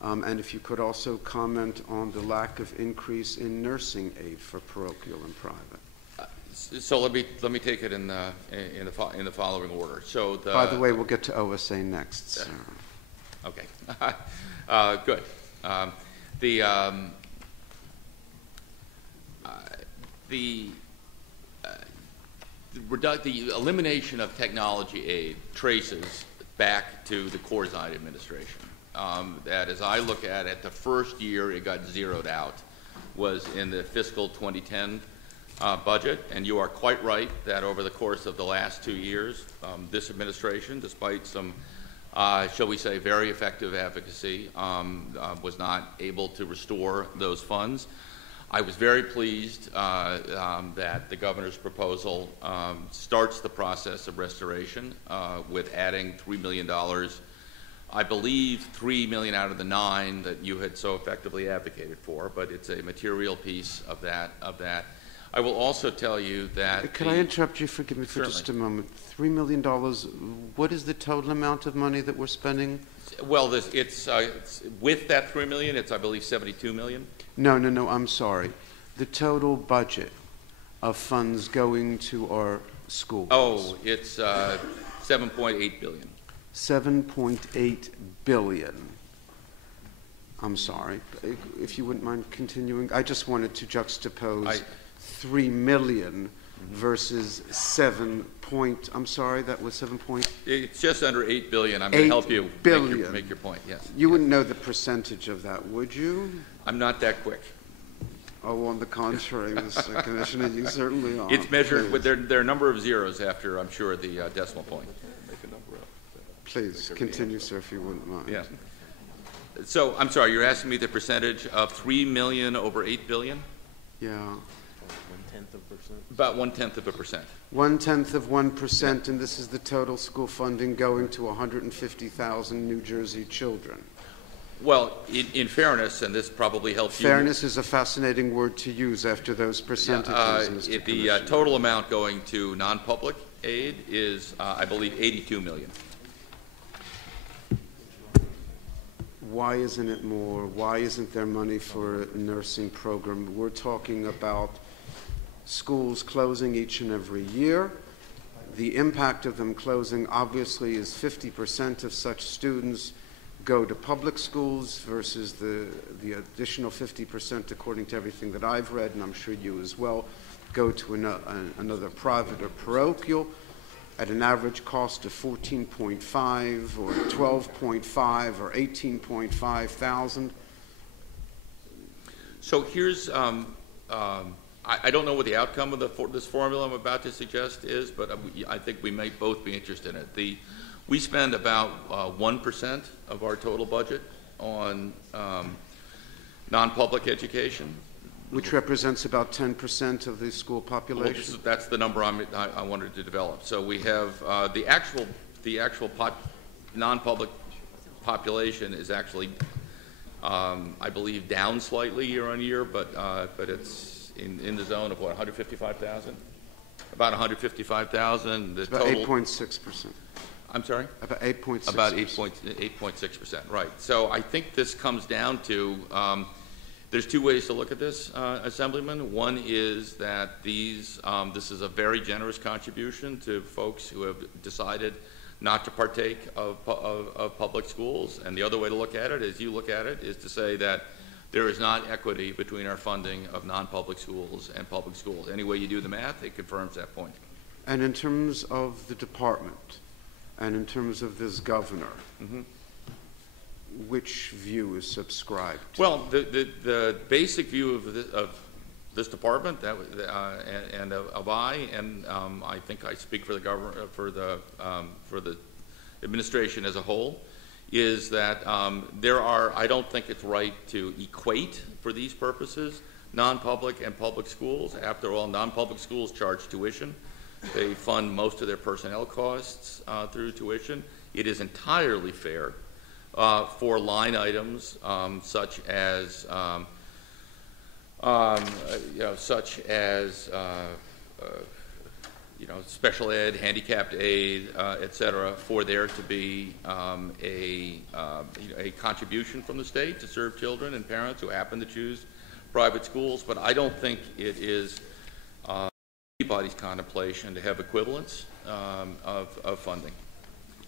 And if you could also comment on the lack of increase in nursing aid for parochial and private. So let me take it in the following order. So By the way, we'll get to OSA next, sir. Okay. Good. The elimination of technology aid traces back to the Corzine administration. That, as I look at it, the first year it got zeroed out was in the fiscal 2010 budget, and you are quite right that over the course of the last 2 years, this administration, despite some shall we say, very effective advocacy, was not able to restore those funds. I was very pleased that the governor's proposal starts the process of restoration with adding $3 million. I believe $3 million out of the 9 that you had so effectively advocated for, but it's a material piece of that. I will also tell you that... Could I interrupt you? Forgive me for just a moment. $3 million, what is the total amount of money that we're spending? Well, it's with that $3 million, it's, I believe, $72 million. No, I'm sorry. The total budget of funds going to our schools. Oh, it's $7.8 billion. $7.8 billion. I'm sorry. If you wouldn't mind continuing. I just wanted to juxtapose... $3 million versus I'm sorry, that was 7 point? It's just under $8 billion. I'm going to help you make your point, yes. You wouldn't know the percentage of that, would you? I'm not that quick. Oh, on the contrary, Mr. Commissioner, you certainly are. It's measured, with there are a number of zeros after, I'm sure, the decimal point. Please, continue, sir, if you wouldn't mind. Yeah. So, I'm sorry, you're asking me the percentage of $3 million over $8 billion? Yeah. About 1/10 of a percent. 1/10 of 1%, and this is the total school funding going to 150,000 New Jersey children. Well, in fairness, and this probably helps you. Fairness is a fascinating word to use after those percentages, Mr. The total amount going to non-public aid is, I believe, $82 million. Why isn't it more? Why isn't there money for a nursing program? We're talking about schools closing each and every year. The impact of them closing obviously is 50% of such students go to public schools versus the additional 50%, according to everything that I've read, and I'm sure you as well, go to another private or parochial at an average cost of $14.5 or $12.5 or $18.5 thousand. So here's I don't know what the outcome of this formula I'm about to suggest is, but I think we may both be interested in it. We spend about 1% of our total budget on non-public education. Which represents about 10% of the school population? Well, that's the number I wanted to develop. So we have the actual non-public population is actually, I believe, down slightly year on year, but it's in the zone of what, 155,000? About 155,000. About 8.6%. I'm sorry? About 8.6%. About 8.6%, right. So I think this comes down to, there's two ways to look at this, Assemblyman. One is that this is a very generous contribution to folks who have decided not to partake of public schools. And the other way to look at it, as you look at it, is to say that there is not equity between our funding of non-public schools and public schools. Any way you do the math, it confirms that point. And in terms of the department, and in terms of this governor, which view is subscribed to? Well, the basic view of this department and of I think I speak for the government for the administration as a whole, is that I don't think it's right to equate for these purposes non-public and public schools. After all, non-public schools charge tuition. They fund most of their personnel costs through tuition. It is entirely fair for line items such as special ed, handicapped aid, et cetera, for there to be a contribution from the state to serve children and parents who happen to choose private schools. But I don't think it is anybody's contemplation to have equivalence of funding.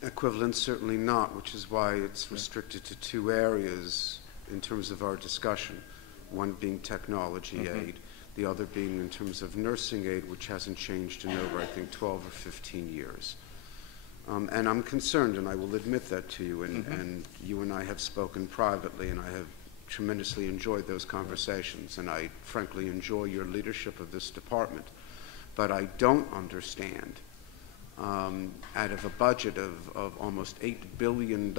Equivalence, certainly not, which is why it's restricted to two areas in terms of our discussion, one being technology aid, the other being in terms of nursing aid, which hasn't changed in over, I think, 12 or 15 years. And I'm concerned, and I will admit that to you, and you and I have spoken privately, and I have tremendously enjoyed those conversations, and I frankly enjoy your leadership of this department. But I don't understand, out of a budget of almost $8 billion,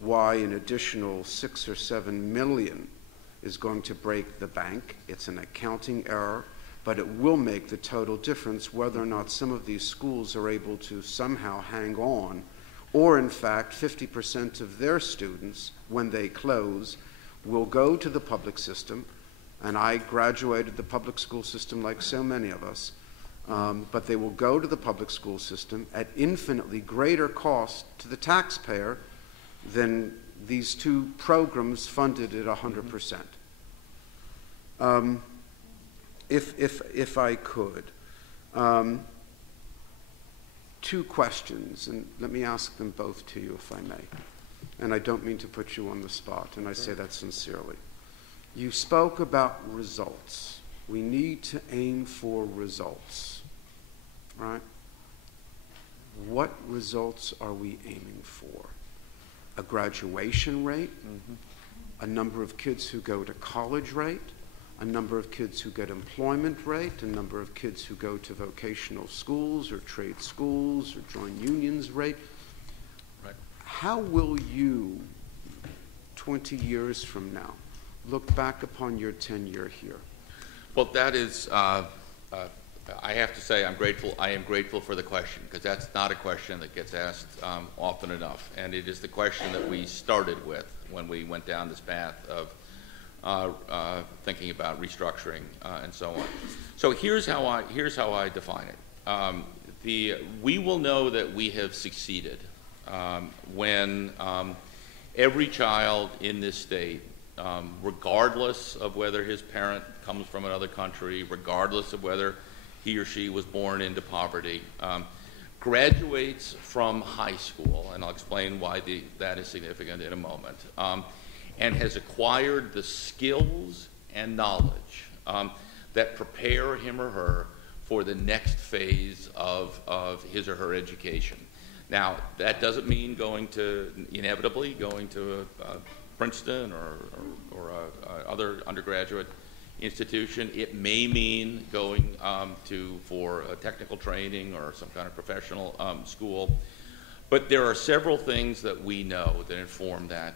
why an additional 6 or 7 million is going to break the bank. It's an accounting error, but it will make the total difference whether or not some of these schools are able to somehow hang on, or in fact 50% of their students, when they close, will go to the public system. And I graduated the public school system like so many of us, but they will go to the public school system at infinitely greater cost to the taxpayer than these two programs funded at 100%. If I could, two questions, and let me ask them both to you if I may. And I don't mean to put you on the spot, and I say that sincerely. You spoke about results. We need to aim for results, right? What results are we aiming for? A graduation rate, a number of kids who go to college rate, a number of kids who get employment rate, a number of kids who go to vocational schools or trade schools or join unions rate. Right. How will you, 20 years from now, look back upon your tenure here? Well, that is, I have to say, I am grateful for the question, because that's not a question that gets asked often enough, and it is the question that we started with when we went down this path of thinking about restructuring and so on. So here's how I define it. We will know that we have succeeded when every child in this state, regardless of whether his parent comes from another country, regardless of whether he or she was born into poverty, graduates from high school, and I'll explain why that is significant in a moment, and has acquired the skills and knowledge that prepare him or her for the next phase of his or her education. Now, that doesn't mean inevitably going to Princeton or other undergraduate institution. It may mean going for a technical training or some kind of professional school. But there are several things that we know that inform that.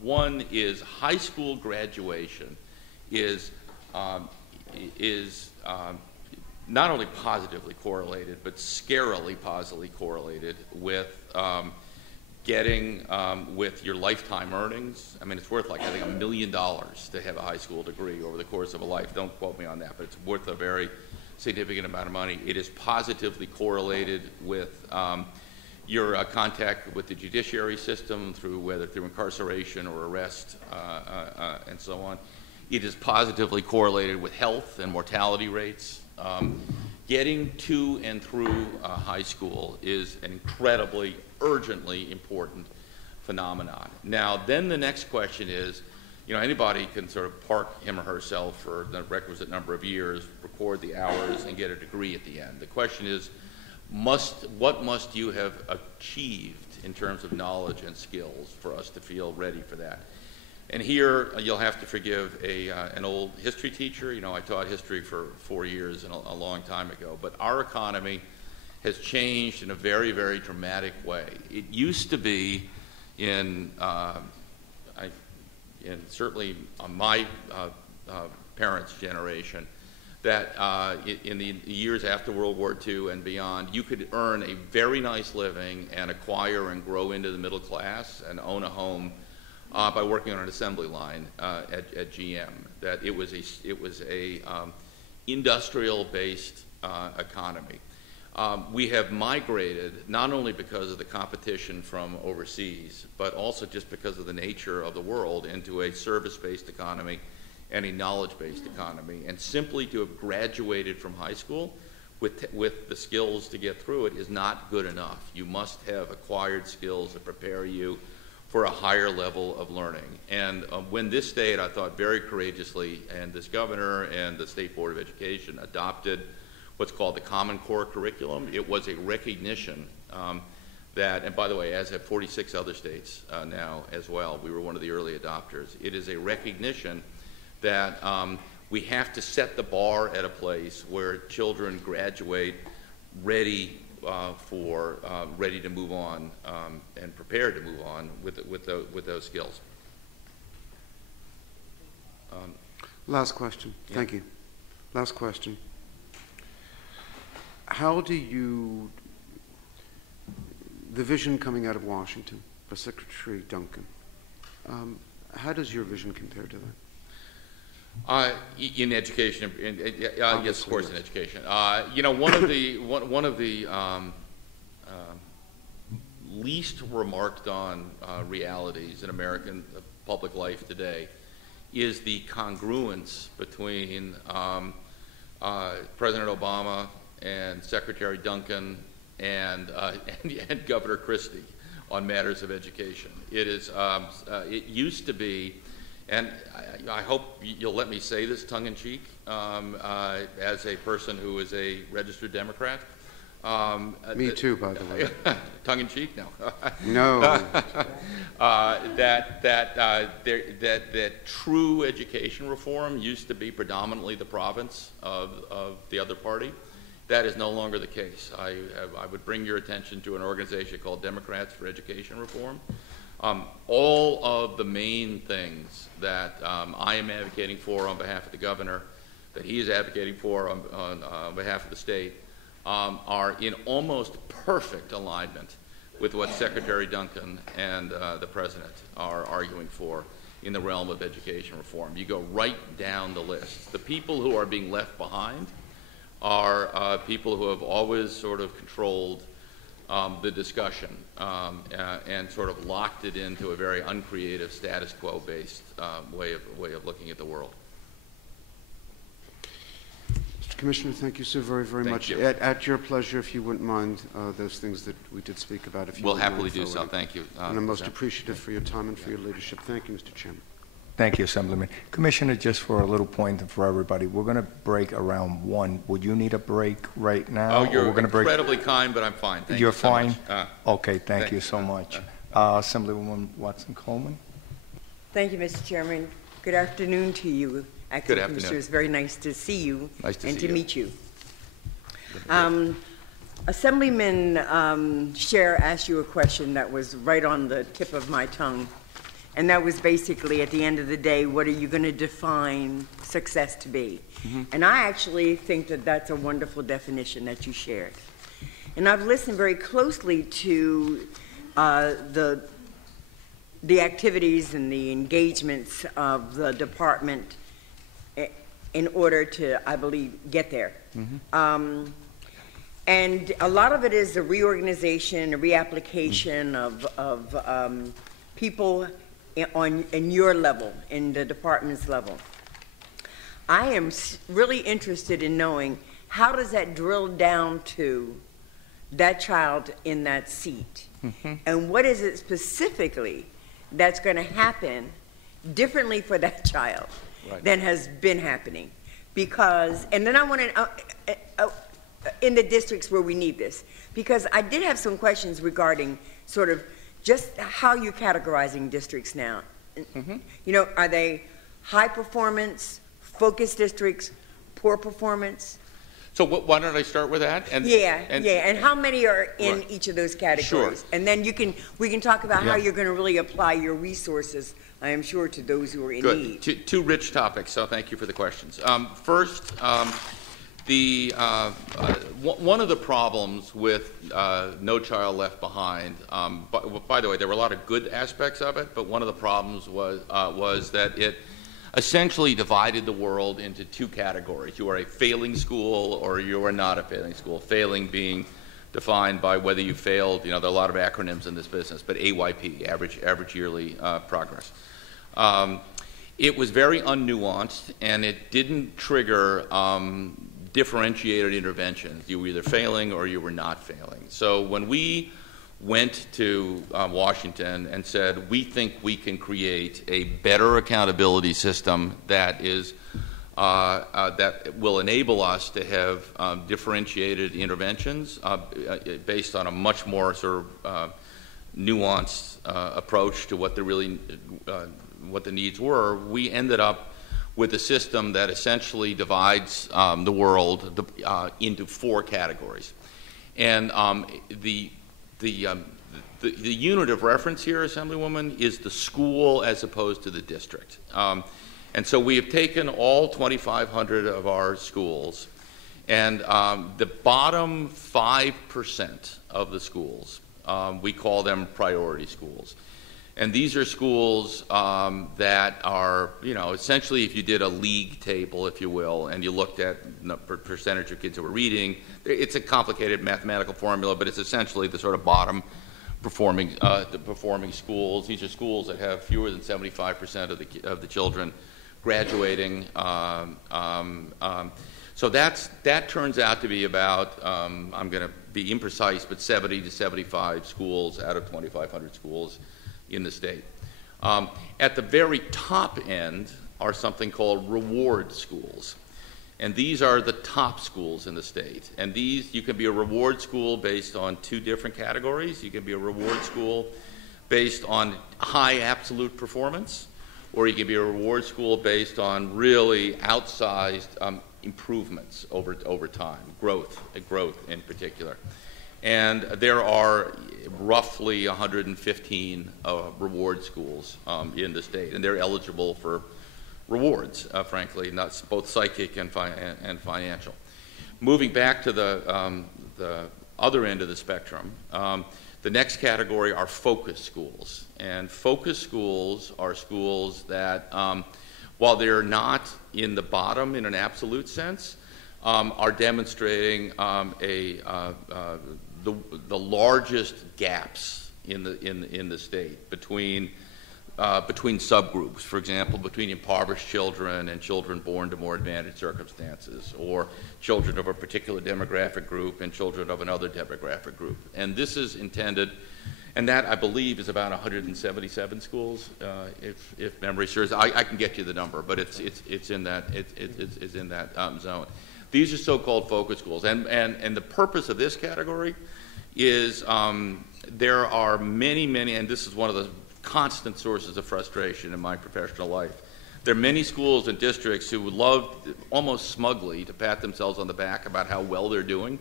One is high school graduation is not only positively correlated, but scarily positively correlated with getting with your lifetime earnings. I mean, it's worth, like, I think $1 million to have a high school degree over the course of a life. Don't quote me on that, but it's worth a very significant amount of money. It is positively correlated with your contact with the judiciary system, whether through incarceration or arrest and so on. It is positively correlated with health and mortality rates. Getting to and through high school is an incredibly, urgently important phenomenon. Now, then the next question is, you know, anybody can sort of park him or herself for the requisite number of years, record the hours, and get a degree at the end. The question is, what must you have achieved in terms of knowledge and skills for us to feel ready for that? And here, you'll have to forgive an old history teacher. You know, I taught history for 4 years and a long time ago, but our economy has changed in a very, very dramatic way. It used to be certainly on my parents' generation, that in the years after World War II and beyond, you could earn a very nice living and acquire and grow into the middle class and own a home by working on an assembly line at GM. That it was a industrial-based economy. We have migrated, not only because of the competition from overseas, but also just because of the nature of the world, into a service-based economy and a knowledge-based economy. And simply to have graduated from high school with the skills to get through it is not good enough. You must have acquired skills that prepare you for a higher level of learning. And when this state, I thought very courageously, and this governor and the State Board of Education adopted what's called the Common Core curriculum, it was a recognition that, and by the way, as have 46 other states now as well, we were one of the early adopters. It is a recognition that we have to set the bar at a place where children graduate ready ready to move on and prepared to move on with those skills. Last question. Yeah. Thank you. Last question. How do you, the vision coming out of Washington by Secretary Duncan, how does your vision compare to that? In education, yes, of course, in education. You know, one of the least remarked on realities in American public life today is the congruence between President Obama and Secretary Duncan and Governor Christie on matters of education. It is. It used to be. And I hope you'll let me say this tongue-in-cheek, as a person who is a registered Democrat. Me too, by the way. Tongue-in-cheek? No. No. That true education reform used to be predominantly the province of the other party. That is no longer the case. I would bring your attention to an organization called Democrats for Education Reform. All of the main things that I am advocating for on behalf of the governor, that he is advocating for on behalf of the state, are in almost perfect alignment with what Secretary Duncan and the president are arguing for in the realm of education reform. You go right down the list. The people who are being left behind are people who have always sort of controlled the discussion and sort of locked it into a very uncreative, status quo-based way of looking at the world. Mr. Commissioner, thank you so very, very much. You. At your pleasure, if you wouldn't mind, those things that we did speak about. If you We'll wouldn't happily mind do so. forwarding. Thank you. And I'm most appreciative for your time and for your leadership. Thank you, Mr. Chairman. Thank you, Assemblyman. Commissioner, just for a little point for everybody, we're going to break around 1. Would you need a break right now? Oh, or you're we're gonna break? incredibly kind, but I'm fine. Thank You're you so fine? much. Okay, thank you so much. Assemblywoman Watson-Coleman? Thank you, Mr. Chairman. Good afternoon to you, Acting Good afternoon. Commissioners. Very nice to see you. Nice to and see to you. meet you. Assemblyman Scher asked you a question that was right on the tip of my tongue, and that was basically, at the end of the day, what are you going to define success to be? And I actually think that that's a wonderful definition that you shared. And I've listened very closely to the activities and the engagements of the department in order to, I believe, get there. And a lot of it is the reorganization, a reapplication of people in your level, in the department's level. I am really interested in knowing, how does that drill down to that child in that seat? And what is it specifically that's going to happen differently for that child Right. than has been happening. Because, and then I want to, in the districts where we need this, because I did have some questions regarding sort of just how you're categorizing districts now. Mm-hmm. You know, are they high performance, focus districts, poor performance? So why don't I start with that? And how many are in Right. each of those categories? Sure. And then we can talk about how Yeah. you're going to really apply your resources, I am sure, to those who are in Good. need. Two rich topics, so thank you for the questions. First, one of the problems with No Child Left Behind, by the way, there were a lot of good aspects of it, but one of the problems was that it essentially divided the world into two categories. You are a failing school or you are not a failing school. Failing being defined by whether you failed, there are a lot of acronyms in this business, but AYP, average yearly progress. It was very unnuanced, and it didn't trigger differentiated interventions. You were either failing or you were not failing. So when we went to Washington and said, we think we can create a better accountability system that will enable us to have differentiated interventions based on a much more sort of nuanced approach to what what the needs were, we ended up with a system that essentially divides the world into four categories. And the unit of reference here, Assemblywoman, is the school as opposed to the district. And so we have taken all 2,500 of our schools, and the bottom 5% of the schools, we call them priority schools. And these are schools that are, essentially if you did a league table, if you will, and you looked at the percentage of kids who were reading, it's a complicated mathematical formula, but it's essentially the sort of bottom performing schools. These are schools that have fewer than 75% of the children graduating. So that turns out to be about, I'm going to be imprecise, but 70 to 75 schools out of 2,500 schools in the state. At the very top end are something called reward schools. And these are the top schools in the state. And these, you can be a reward school based on two different categories. You can be a reward school based on high absolute performance, or you can be a reward school based on really outsized improvements over time, growth in particular. And there are roughly 115 reward schools in the state, and they're eligible for rewards, frankly, not both psychic and financial. Moving back to the other end of the spectrum, the next category are focus schools. And focus schools are schools that, while they're not in the bottom in an absolute sense, are demonstrating the largest gaps in the state between subgroups. For example, between impoverished children and children born to more advantaged circumstances, or children of a particular demographic group and children of another demographic group. And this is intended, and that I believe is about 177 schools, if memory serves. I can get you the number, but it's in that it's in that zone. These are so-called focus schools, and the purpose of this category is there are many, and this is one of the constant sources of frustration in my professional life. There are many schools and districts who would love, almost smugly, to pat themselves on the back about how well they're doing.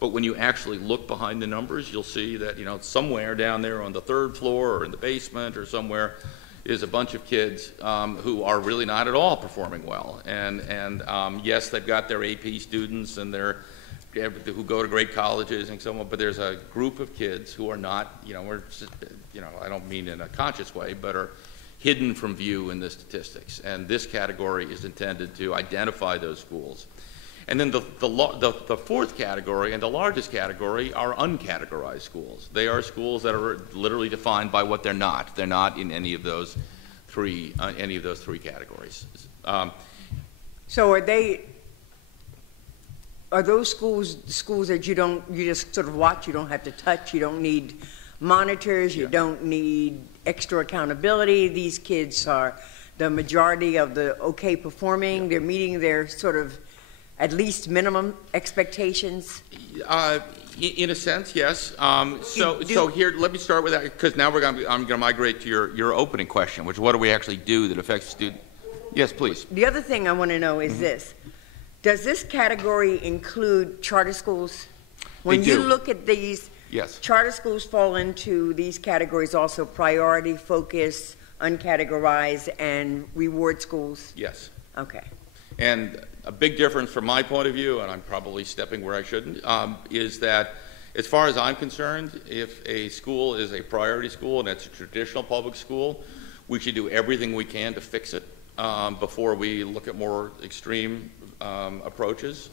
But when you actually look behind the numbers, you'll see that somewhere down there on the third floor or in the basement or somewhere is a bunch of kids who are really not at all performing well. And yes, they've got their AP students and who go to great colleges and so on, but there's a group of kids who are not, I don't mean in a conscious way, but are hidden from view in the statistics. And this category is intended to identify those schools. And then the fourth category and the largest category are uncategorized schools. They are schools that are literally defined by what they're not. They're not in any of those three categories. So are those schools that you just sort of watch, you don't have to touch, you don't need monitors, you don't need extra accountability. These kids are the majority of the okay performing. They're meeting their sort of at least minimum expectations. In a sense, yes. So here, let me start with that, because now I'm going to migrate to your opening question, which is what do we actually do that affects student? Yes, please. The other thing I want to know is this. Does this category include charter schools? When you look at these, yes, charter schools fall into these categories also: priority, focus, uncategorized, and reward schools? Yes. Okay. And a big difference from my point of view, and I'm probably stepping where I shouldn't, is that as far as I'm concerned, if a school is a priority school and it's a traditional public school, we should do everything we can to fix it before we look at more extreme approaches.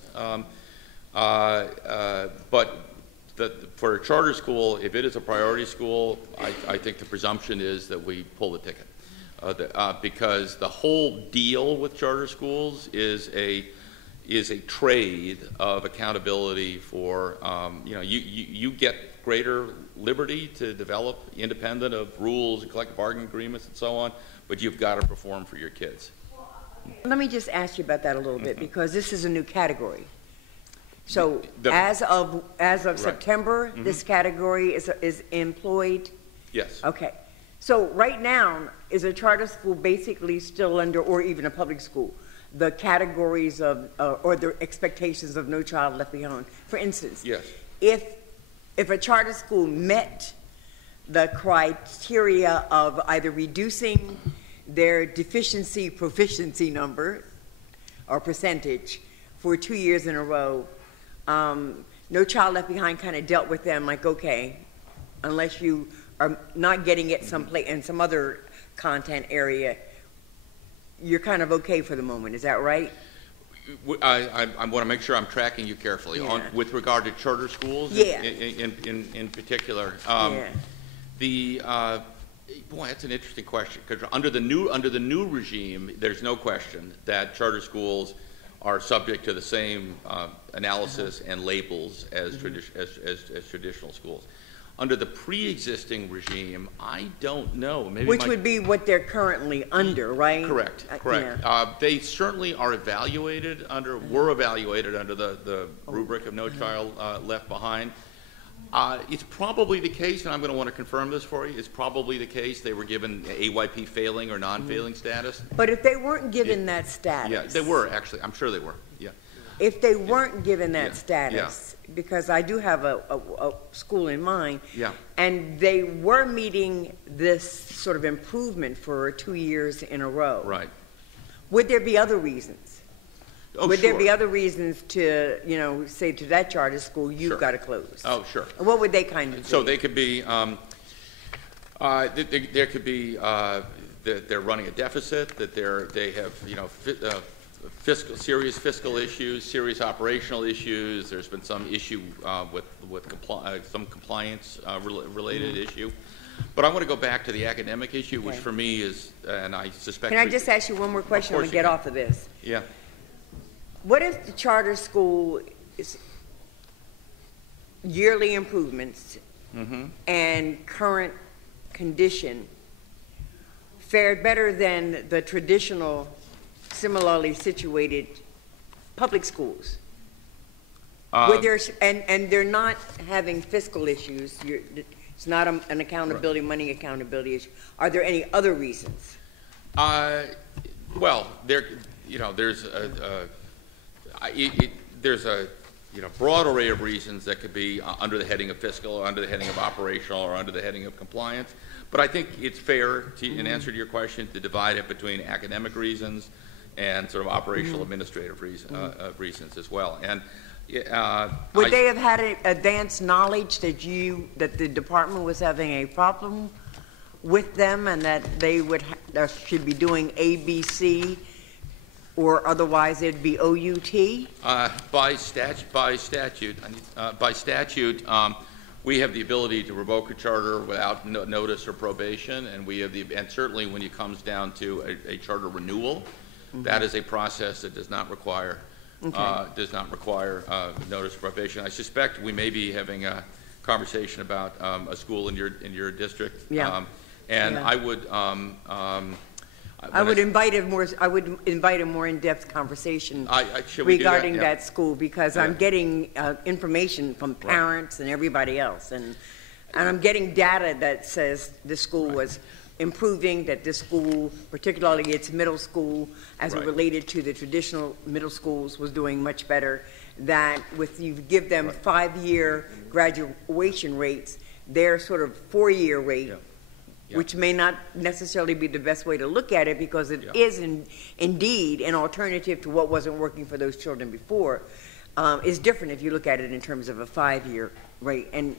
But for a charter school, if it is a priority school, I think the presumption is that we pull the ticket. Because the whole deal with charter schools is a trade of accountability for, you get greater liberty to develop independent of rules and collective bargaining agreements and so on, but you've got to perform for your kids. Let me just ask you about that a little bit, because this is a new category. So as of right. September, this category is employed? Yes. Okay. So right now, is a charter school basically still under, or even a public school, the categories of, or the expectations of No Child Left Behind? For instance, yes, if a charter school met the criteria of either reducing their deficiency proficiency number or percentage for 2 years in a row, No Child Left Behind kind of dealt with them like, okay, unless you are not getting it someplace in some other content area, you're kind of okay for the moment. Is that right? I want to make sure I'm tracking you carefully with regard to charter schools. Yeah. In particular. Boy, that's an interesting question, because under the new regime, there's no question that charter schools are subject to the same analysis and labels as traditional schools. Under the pre-existing regime, I don't know. Maybe which would be what they're currently under, right? Correct. Correct. Yeah. They certainly are evaluated under, were evaluated under the rubric of No Child Left Behind. It's probably the case, and I'm going to want to confirm this for you, it's probably the case they were given AYP failing or non-failing status. But if they weren't given that status. Yeah, they were, actually. I'm sure they were. Yeah. If they weren't given that status, because I do have a school in mind, and they were meeting this sort of improvement for 2 years in a row. Right. Would there be other reasons? Would sure. there be other reasons to, say to that charter school, you've got to close? Oh, sure. What would they kind of do? So they could be, there could be that they're running a deficit, that they have, serious fiscal issues, serious operational issues. There's been some issue with some compliance related issue. But I want to go back to the academic issue, which for me is, and I suspect. Can I just ask you one more question and get off of this? Yeah. What if the charter school is yearly improvements and current condition fared better than the traditional, similarly situated public schools? And they're not having fiscal issues. It's not an accountability, money accountability issue. Are there any other reasons? Well, there's a broad array of reasons that could be under the heading of fiscal, or under the heading of operational, or under the heading of compliance. But I think it's fair, in answer to your question, to divide it between academic reasons and sort of operational administrative reasons as well. And would they have had advanced knowledge that the department was having a problem with them, and that they should be doing ABC, or otherwise it'd be OUT? By statute, we have the ability to revoke a charter without notice or probation, and certainly when it comes down to a charter renewal, that is a process that does not require notice or probation. I suspect we may be having a conversation about a school in your district. Yeah. And Yeah. I would. I would invite a more in-depth conversation should we do that? regarding Yeah. that school, because I'm getting information from parents and everybody else, and I'm getting data that says the school was improving, that this school, particularly its middle school, as it related to the traditional middle schools, was doing much better. That with you give them 5-year graduation rates, their sort of 4-year rate. Yeah. Which may not necessarily be the best way to look at it, because it is indeed an alternative to what wasn't working for those children before, is different if you look at it in terms of a 5-year rate. And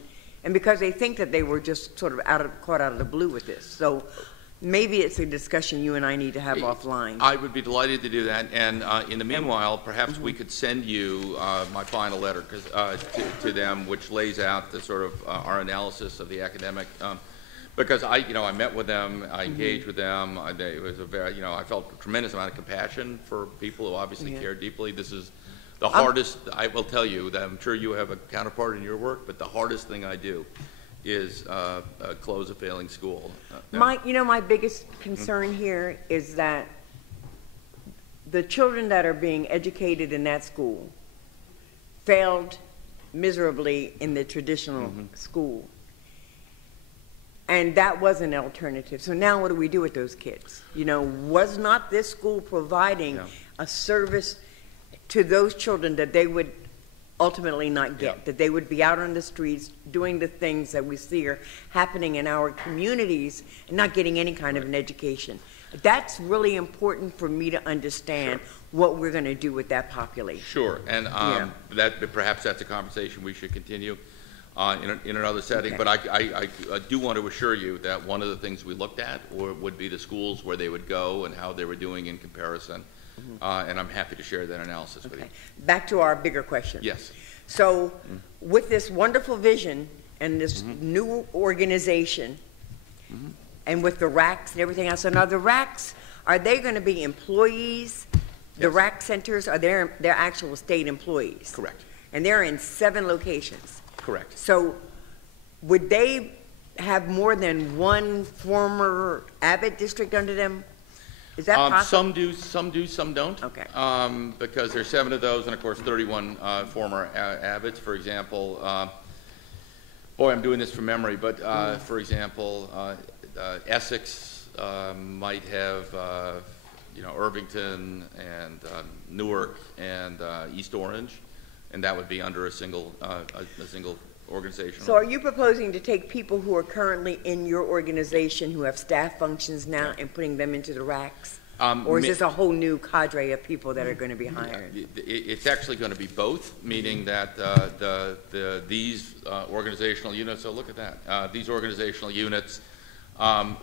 because they think that they were just sort of caught out of the blue with this. So maybe it's a discussion you and I need to have offline. I would be delighted to do that. And in the meanwhile, perhaps we could send you my final letter to them, which lays out the sort of our analysis of the academic. Because I met with them, I engaged with them. It was a very, I felt a tremendous amount of compassion for people who obviously care deeply. This is the hardest. I will tell you that I'm sure you have a counterpart in your work, but the hardest thing I do is close a failing school. My biggest concern here is that the children that are being educated in that school failed miserably in the traditional school. And that was an alternative. So now what do we do with those kids? Was not this school providing a service to those children that they would ultimately not get, that they would be out on the streets doing the things that we see are happening in our communities and not getting any kind of an education? That's really important for me to understand what we're going to do with that population. Sure, and perhaps that's a conversation we should continue in another setting. Okay. But I do want to assure you that one of the things we looked at would be the schools where they would go and how they were doing in comparison. And I'm happy to share that analysis with you. Back to our bigger question. Yes. So with this wonderful vision and this new organization, and with the RACs and everything else, so now the RACs, are they going to be employees? The RAC centers, are they're actual state employees? Correct. And they're in 7 locations. Correct. So would they have more than one former Abbott district under them? Is that possible? Some do, some don't. Okay. Because there's 7 of those, and of course 31 former Abbotts, for example. Boy, I'm doing this from memory, but for example, Essex might have Irvington and Newark and East Orange, and that would be under a single organization. So are you proposing to take people who are currently in your organization who have staff functions now and putting them into the RACs? Or is this a whole new cadre of people that are going to be hired? It's actually going to be both, meaning that these organizational units, so look at that, these organizational units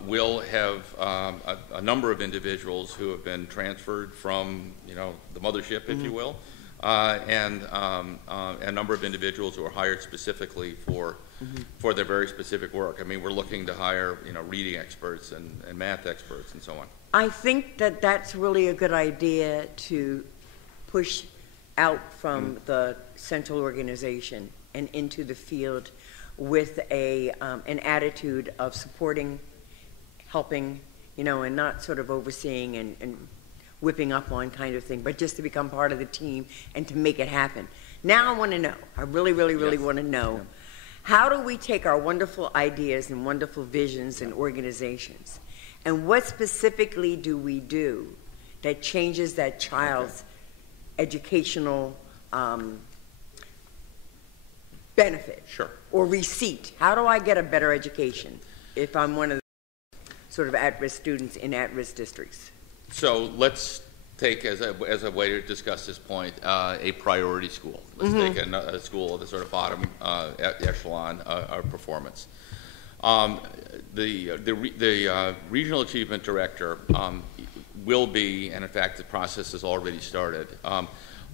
will have a number of individuals who have been transferred from, the mothership, if you will, and a number of individuals who are hired specifically for their very specific work. I mean, we're looking to hire, reading experts and math experts and so on. I think that that's really a good idea to push out from the central organization and into the field with an attitude of supporting, helping, and not sort of overseeing and whipping up on kind of thing, but just to become part of the team and to make it happen. Now I want to know, I really, really, really want to know, how do we take our wonderful ideas and wonderful visions and organizations, and what specifically do we do that changes that child's educational benefit or receipt? How do I get a better education if I'm one of the sort of at-risk students in at-risk districts? So let's take, as a way to discuss this point, a priority school. Let's take a school of the sort of bottom echelon of performance. The Regional Achievement Director will be, and in fact the process has already started,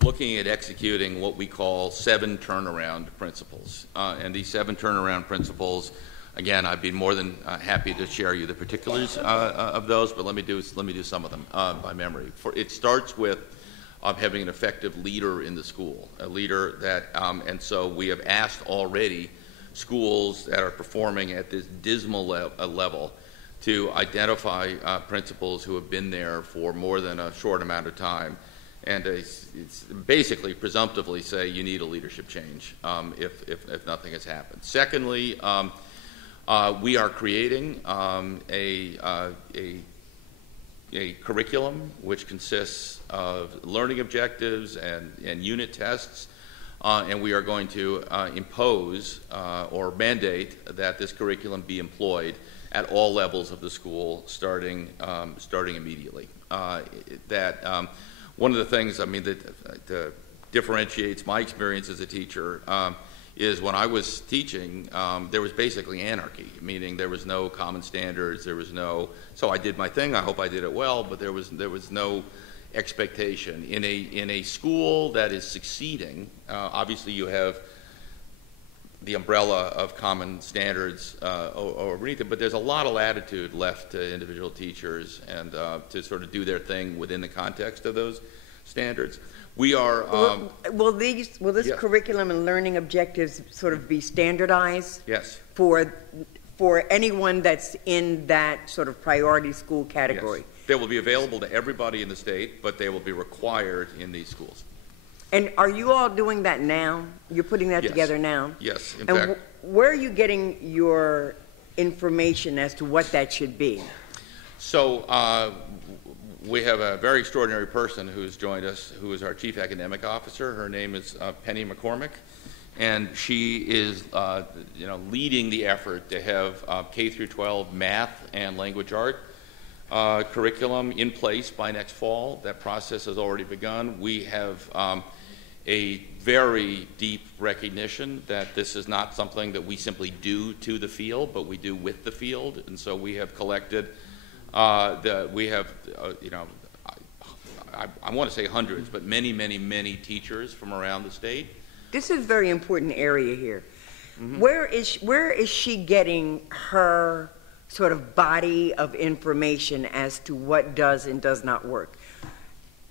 looking at executing what we call 7 turnaround principles. And these 7 turnaround principles, again, I'd be more than happy to share you the particulars of those, but let me do some of them by memory. It starts with having an effective leader in the school, a leader that, and so we have asked already schools that are performing at this dismal level to identify principals who have been there for more than a short amount of time, and it's basically presumptively say you need a leadership change if nothing has happened. Secondly, we are creating a curriculum which consists of learning objectives and unit tests, and we are going to impose or mandate that this curriculum be employed at all levels of the school, starting immediately. One of the things, I mean, that differentiates my experience as a teacher is when I was teaching, there was basically anarchy, meaning there was no common standards, there was no, so I did my thing, I hope I did it well, but there was no expectation. In a school that is succeeding, obviously you have the umbrella of common standards overneath it, but there's a lot of latitude left to individual teachers and to sort of do their thing within the context of those standards. We are. Will this yeah. curriculum and learning objectives sort of be standardized? Yes. For anyone that's in that sort of priority school category? Yes. They will be available to everybody in the state, but they will be required in these schools. And are you all doing that now? You're putting that Yes. together now? Yes. In and fact, where are you getting your information as to what that should be? so we have a very extraordinary person who's joined us, who is our Chief Academic Officer. Her name is Penny McCormick, and she is leading the effort to have K through 12 math and language art curriculum in place by next fall. That process has already begun. We have a very deep recognition that this is not something that we simply do to the field, but we do with the field, and so we have collected I want to say hundreds, but many, many, many teachers from around the state. This is a very important area here. Mm-hmm. Where is she getting her sort of body of information as to what does and does not work?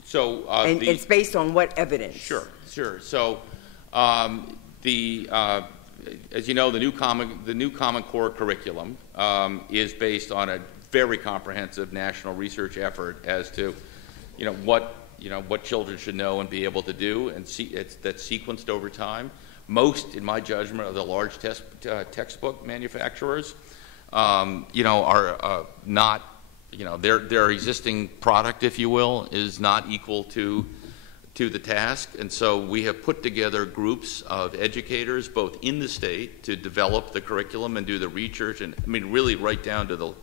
So and it's based on what evidence? Sure. So as you know, the new Common Core curriculum is based on a very comprehensive national research effort as to what children should know and be able to do, and that's sequenced over time. Most, in my judgment, of the large textbook manufacturers, are not, their existing product, if you will, is not equal to the task, and so we have put together groups of educators, both in the state, to develop the curriculum and do the research, and really right down to the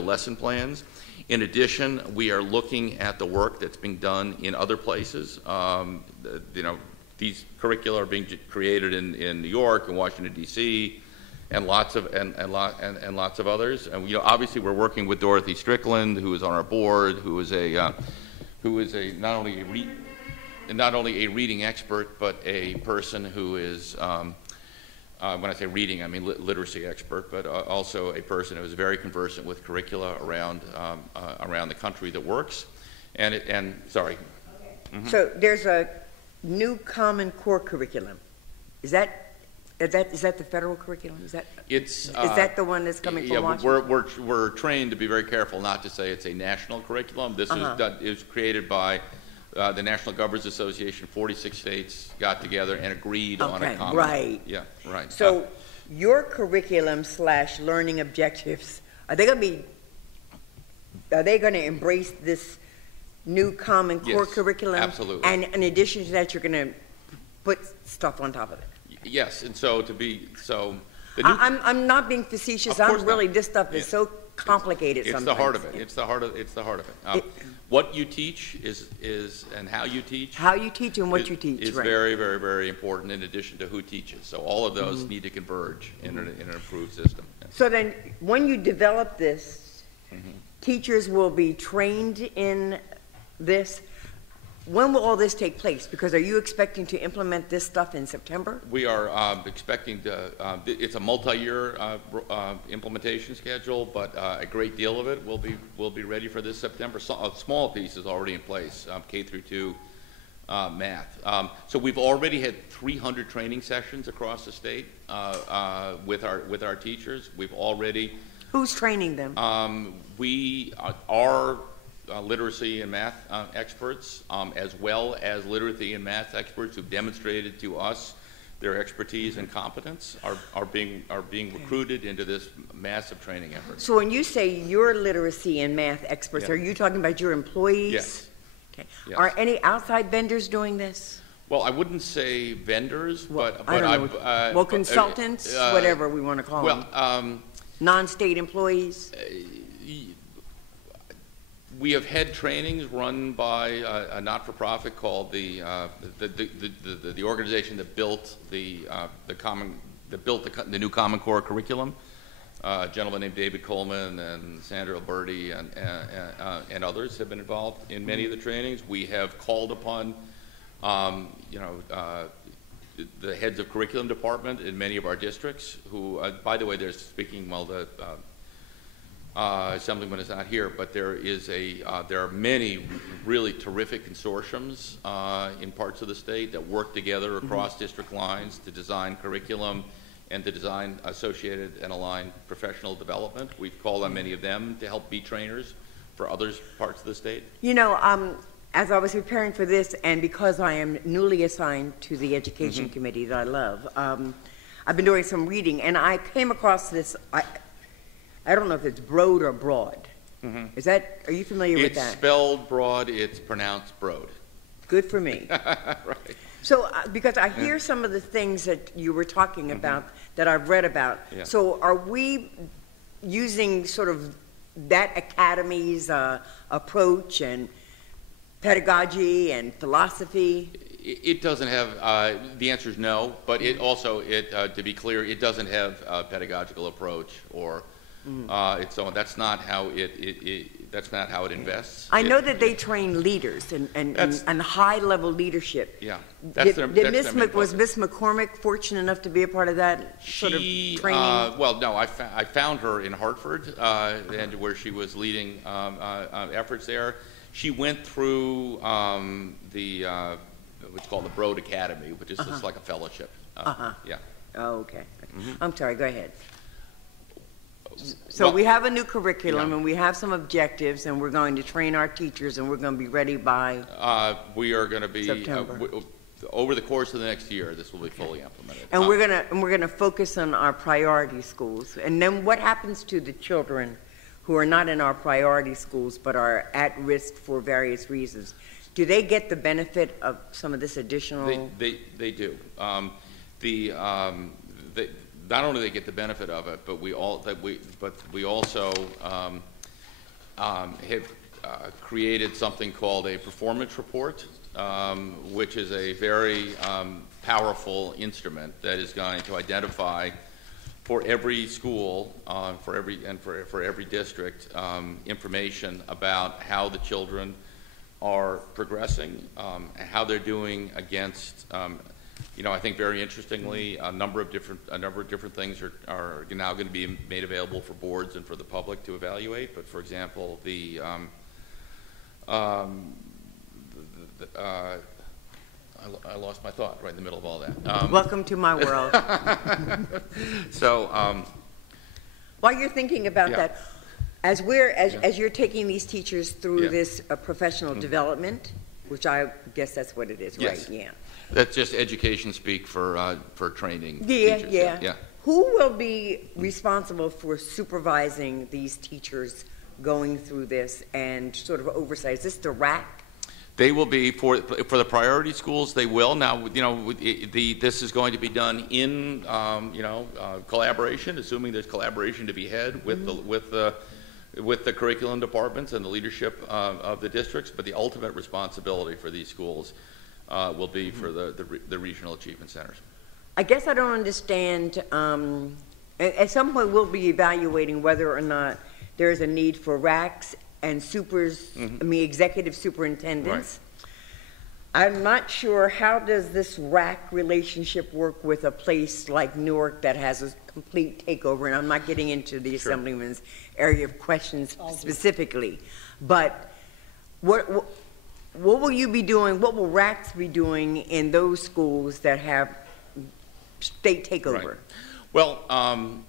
lesson plans. In addition, we are looking at the work that's being done in other places. These curricula are being created in New York and Washington D.C. and lots of others. And obviously, we're working with Dorothy Strickland, who is on our board, who is not only a reading expert, but a person who is. When I say reading, I mean literacy expert, but also a person who is very conversant with curricula around the country that works. Sorry. Okay. Mm-hmm. So there's a new Common Core curriculum. Is that the federal curriculum? Is that the one that's coming from Washington? We're trained to be very careful not to say it's a national curriculum. This is created by the National Governors Association. 46 states got together and agreed on a common. Right. Yeah, right. So your curriculum / learning objectives, are they going to embrace this new Common Core curriculum? Absolutely. And in addition to that, you're going to put stuff on top of it? Yes, and so I'm not being facetious. This stuff is so complicated sometimes. It's the heart of it. It's the heart of it. What you teach is and how you teach. How you teach and what you teach. Is right. very, very, very important in addition to who teaches. So all of those need to converge in an improved system. So then when you develop this, teachers will be trained in this. When will all this take place? Because are you expecting to implement this stuff in September? We are expecting to, it's a multi-year implementation schedule, but a great deal of it will be ready for this September. So, a small piece is already in place, K through 2 math. So we've already had 300 training sessions across the state with our teachers. We've already. Who's training them? We are literacy and math experts, as well as literacy and math experts who've demonstrated to us their expertise and competence are being recruited into this massive training effort. So when you say your literacy and math experts, Yeah. are you talking about your employees? Yes. Okay. Yes. Are any outside vendors doing this? Well, I wouldn't say vendors, but I don't I've, know. Well, consultants, whatever we want to call them. Well, Non-state employees? we have had trainings run by a not-for-profit called the organization that built the new Common Core curriculum. A gentleman named David Coleman and Sandra Alberti and others have been involved in many of the trainings. We have called upon, the heads of curriculum department in many of our districts, who, by the way, they're speaking while the Assemblyman is not here, but there are many really terrific consortiums in parts of the state that work together across district lines to design curriculum and to design associated and aligned professional development. We've called on many of them to help be trainers for other parts of the state. You know, as I was preparing for this, and because I am newly assigned to the Education Committee that I love, I've been doing some reading, and I came across this, I don't know if it's Broad or Broad. Are you familiar with that? It's spelled Broad, it's pronounced Broad. Good for me. Right. So, because I hear some of the things that you were talking about that I've read about. Yeah. So are we using sort of that academy's approach and pedagogy and philosophy? It doesn't have, the answer is no, but it also, to be clear, it doesn't have a pedagogical approach or so that's not how that's not how it invests. I know that they train leaders and high-level leadership. Yeah, that's their main Was focus. Miss McCormick fortunate enough to be a part of that sort of training? Well, no, I found her in Hartford, and where she was leading efforts there. She went through what's called the Broad Academy, which is just like a fellowship. Yeah. Oh, okay. I'm sorry, go ahead. So we have a new curriculum and we have some objectives and we're going to train our teachers and we're going to be ready by we are going to be September. Over the course of the next year. This will be fully implemented. And we're gonna focus on our priority schools. And then what happens to the children who are not in our priority schools but are at risk for various reasons? Do they get the benefit of some of this additional? They do. Not only do they get the benefit of it, but we also have created something called a performance report, which is a very powerful instrument that is going to identify for every school, for every district, information about how the children are progressing, how they're doing against. I think very interestingly, a number of different things are now going to be made available for boards and for the public to evaluate. But for example, I lost my thought right in the middle of all that. Welcome to my world. So, while you're thinking about Yeah. that, as you're taking these teachers through this professional development, which I guess that's what it is, Yes. right? Yeah. that's just education speak for training Yeah, teachers. yeah. Who will be responsible for supervising these teachers going through this and sort of oversight? Is this the RAC? They will be for the priority schools. They will now. This is going to be done in collaboration, assuming there's collaboration to be had with the curriculum departments and the leadership of the districts. But the ultimate responsibility for these schools will be for the regional achievement centers. I guess I don't understand. At some point, we'll be evaluating whether or not there is a need for RACs and executive superintendents. Right. I'm not sure, how does this RAC relationship work with a place like Newark that has a complete takeover? And I'm not getting into the Assemblyman's area of questions specifically, but what will you be doing, what will RACs be doing in those schools that have state takeover? Right. Well,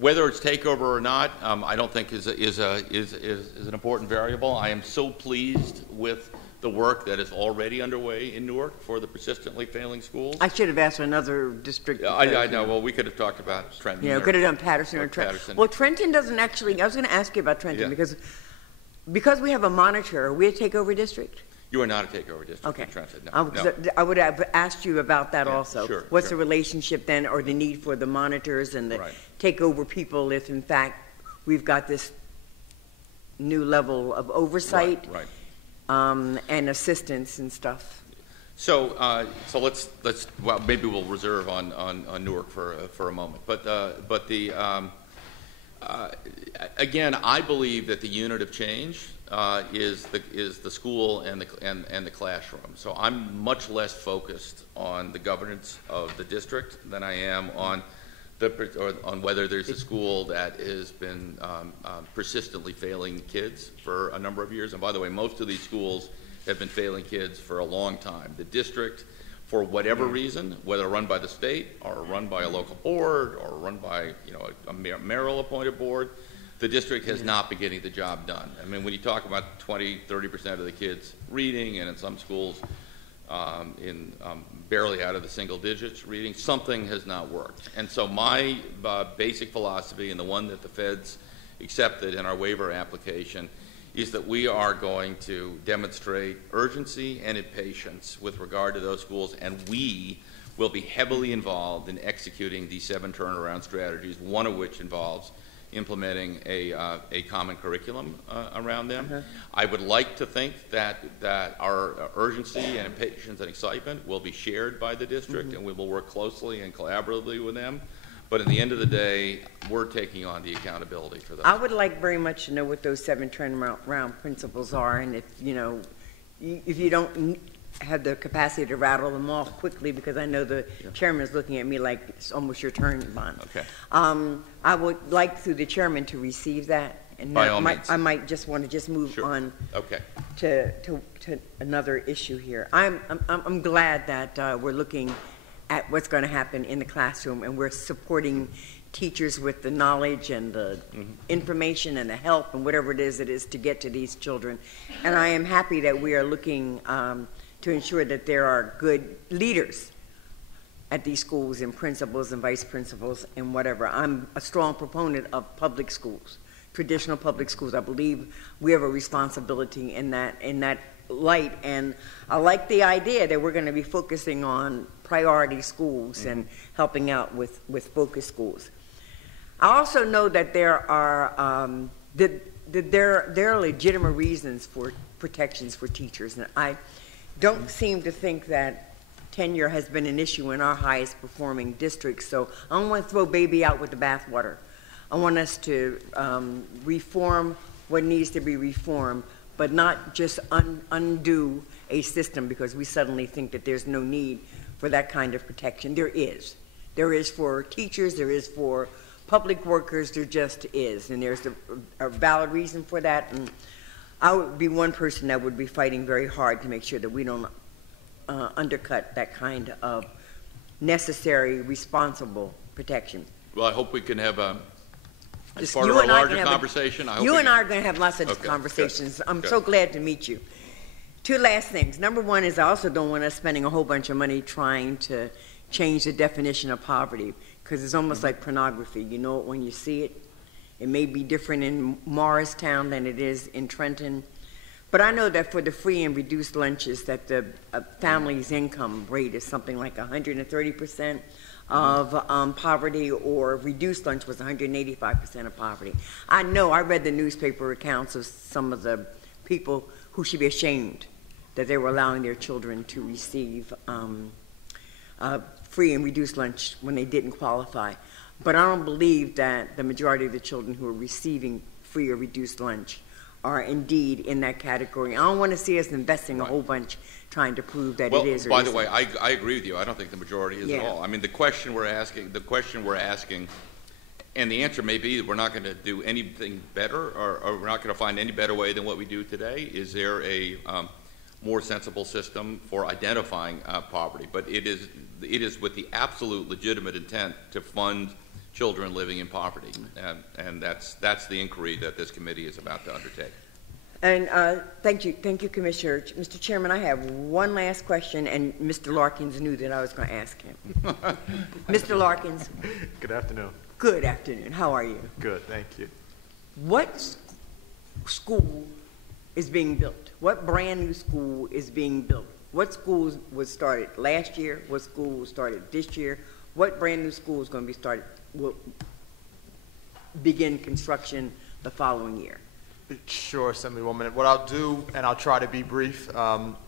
whether it's takeover or not, I don't think is an important variable. I am so pleased with the work that is already underway in Newark for the persistently failing schools. I should have asked for another district. I know. Well, we could have talked about Trenton. Yeah, could have done Patterson or Trenton. Patterson. Well, Trenton doesn't actually. I was going to ask you about Trenton because we have a monitor. Are we a takeover district? You are not a takeover district. Okay. In Trenton. No. I would have asked you about that also. Sure. What's the relationship then, or the need for the monitors and the takeover people if, in fact, we've got this new level of oversight and assistance and stuff? So let's well, maybe we'll reserve on Newark for a moment. But again, I believe that the unit of change is the school and the classroom. So I'm much less focused on the governance of the district than I am on whether there's a school that has been persistently failing kids for a number of years. And by the way, most of these schools have been failing kids for a long time. The district, for whatever reason, whether run by the state or run by a local board or run by a mayoral appointed board, the district has not been getting the job done. I mean, when you talk about 20–30% of the kids reading, and in some schools barely out of the single digits reading, something has not worked. And so my basic philosophy, and the one that the feds accepted in our waiver application, is that we are going to demonstrate urgency and impatience with regard to those schools, and we will be heavily involved in executing these 7 turnaround strategies, one of which involves implementing a common curriculum around them. I would like to think that our urgency and impatience and excitement will be shared by the district, and we will work closely and collaboratively with them. But at the end of the day, we're taking on the accountability for that. I would like very much to know what those 7 turnaround principles are, and if you don't have the capacity to rattle them off quickly, because I know the chairman is looking at me like it's almost your turn, Bond. Okay. I would like through the chairman to receive that, and By all means. I might just want to move on to another issue here. I'm glad that we're looking at what's going to happen in the classroom, and we're supporting teachers with the knowledge and the information and the help and whatever it is to get to these children. And I am happy that we are looking to ensure that there are good leaders at these schools, and principals and vice principals and whatever. I'm a strong proponent of public schools, traditional public schools. I believe we have a responsibility in that light, and I like the idea that we're going to be focusing on priority schools and helping out with focus schools. I also know that there are there are legitimate reasons for protections for teachers, and I don't seem to think that tenure has been an issue in our highest performing districts. So I don't want to throw baby out with the bathwater. I want us to reform what needs to be reformed, but not just undo a system because we suddenly think that there's no need for that kind of protection. There is. There is for teachers, there is for public workers, there just is. And there's a valid reason for that. And I would be one person that would be fighting very hard to make sure that we don't undercut that kind of necessary, responsible protection. Well, I hope we can have as Just part of our larger conversation. You and I are going to have lots of conversations. Good. I'm so glad to meet you. 2 last things. Number one is I also don't want us spending a whole bunch of money trying to change the definition of poverty, because it's almost like pornography. You know it when you see it. It may be different in Morristown than it is in Trenton. But I know that for the free and reduced lunches that the family's income rate is something like 130% of poverty, or reduced lunch was 185% of poverty. I know, I read the newspaper accounts of some of the people who should be ashamed that they were allowing their children to receive free and reduced lunch when they didn't qualify. But I don't believe that the majority of the children who are receiving free or reduced lunch are indeed in that category. I don't want to see us investing a whole bunch trying to prove that it is or by the isn't. way, I agree with you. I don't think the majority is at all. I mean, the question we're asking, And the answer may be that we're not going to do anything better, or we're not going to find any better way than what we do today. Is there a more sensible system for identifying poverty? But it is with the absolute legitimate intent to fund children living in poverty, and that's the inquiry that this committee is about to undertake. And thank you, Commissioner. Mr. Chairman, I have one last question, and Mr. Larkins knew that I was going to ask him. Mr. Larkins. Good afternoon. Good afternoon. How are you? Good, thank you. What school is being built? What brand new school is being built? What schools was started last year? What school was started this year? What brand new school is going to be started, will begin construction the following year? Sure, Assemblywoman. What I'll do, and I'll try to be brief,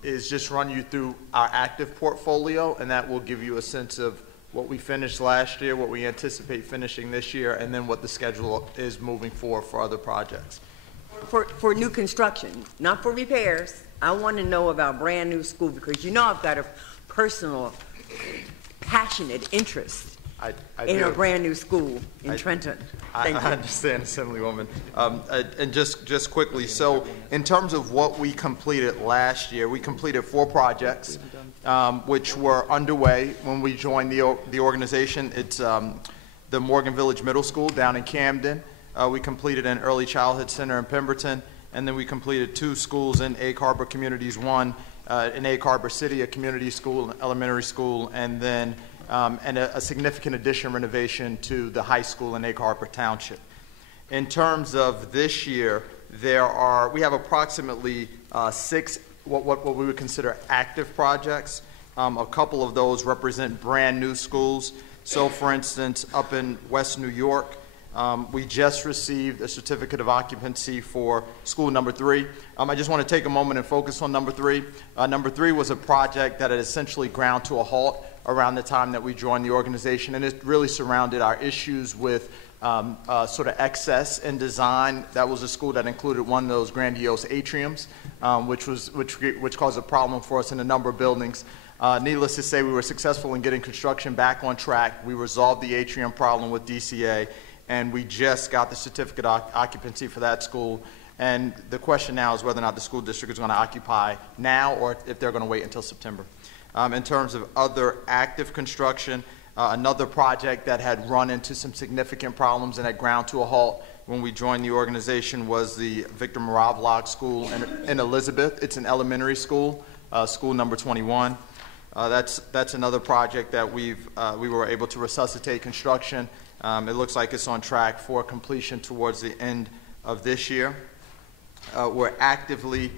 is just run you through our active portfolio, and that will give you a sense of what we finished last year, what we anticipate finishing this year, and then what the schedule is moving forward for other projects. For new construction, not for repairs. I want to know about brand new school, because you know I've got a personal, passionate interest in a brand new school in Trenton. I understand, Assemblywoman. And just quickly, so in terms of what we completed last year, we completed 4 projects, which were underway when we joined the organization. It's the Morgan Village Middle School down in Camden. We completed an early childhood center in Pemberton, and then we completed 2 schools in Egg Harbor Communities, one in Egg Harbor City, a community school, an elementary school, and then and a significant addition renovation to the high school in Egg Harbor Township. In terms of this year, we have approximately 6 what we would consider active projects. A couple of those represent brand new schools. So for instance, up in West New York, we just received a certificate of occupancy for school number 3. I just want to take a moment and focus on number 3. Number 3 was a project that had essentially ground to a halt around the time that we joined the organization, and it really surrounded our issues with sort of excess in design. That was a school that included one of those grandiose atriums, which caused a problem for us in a number of buildings. Needless to say, we were successful in getting construction back on track. We resolved the atrium problem with DCA, and we just got the certificate of occupancy for that school. And the question now is whether or not the school district is going to occupy now or if they're going to wait until September. In terms of other active construction, another project that had run into some significant problems and had ground to a halt when we joined the organization was the Victor Moravlog School in Elizabeth. It's an elementary school, school number 21. That's another project that we were able to resuscitate construction. It looks like it's on track for completion towards the end of this year. We're actively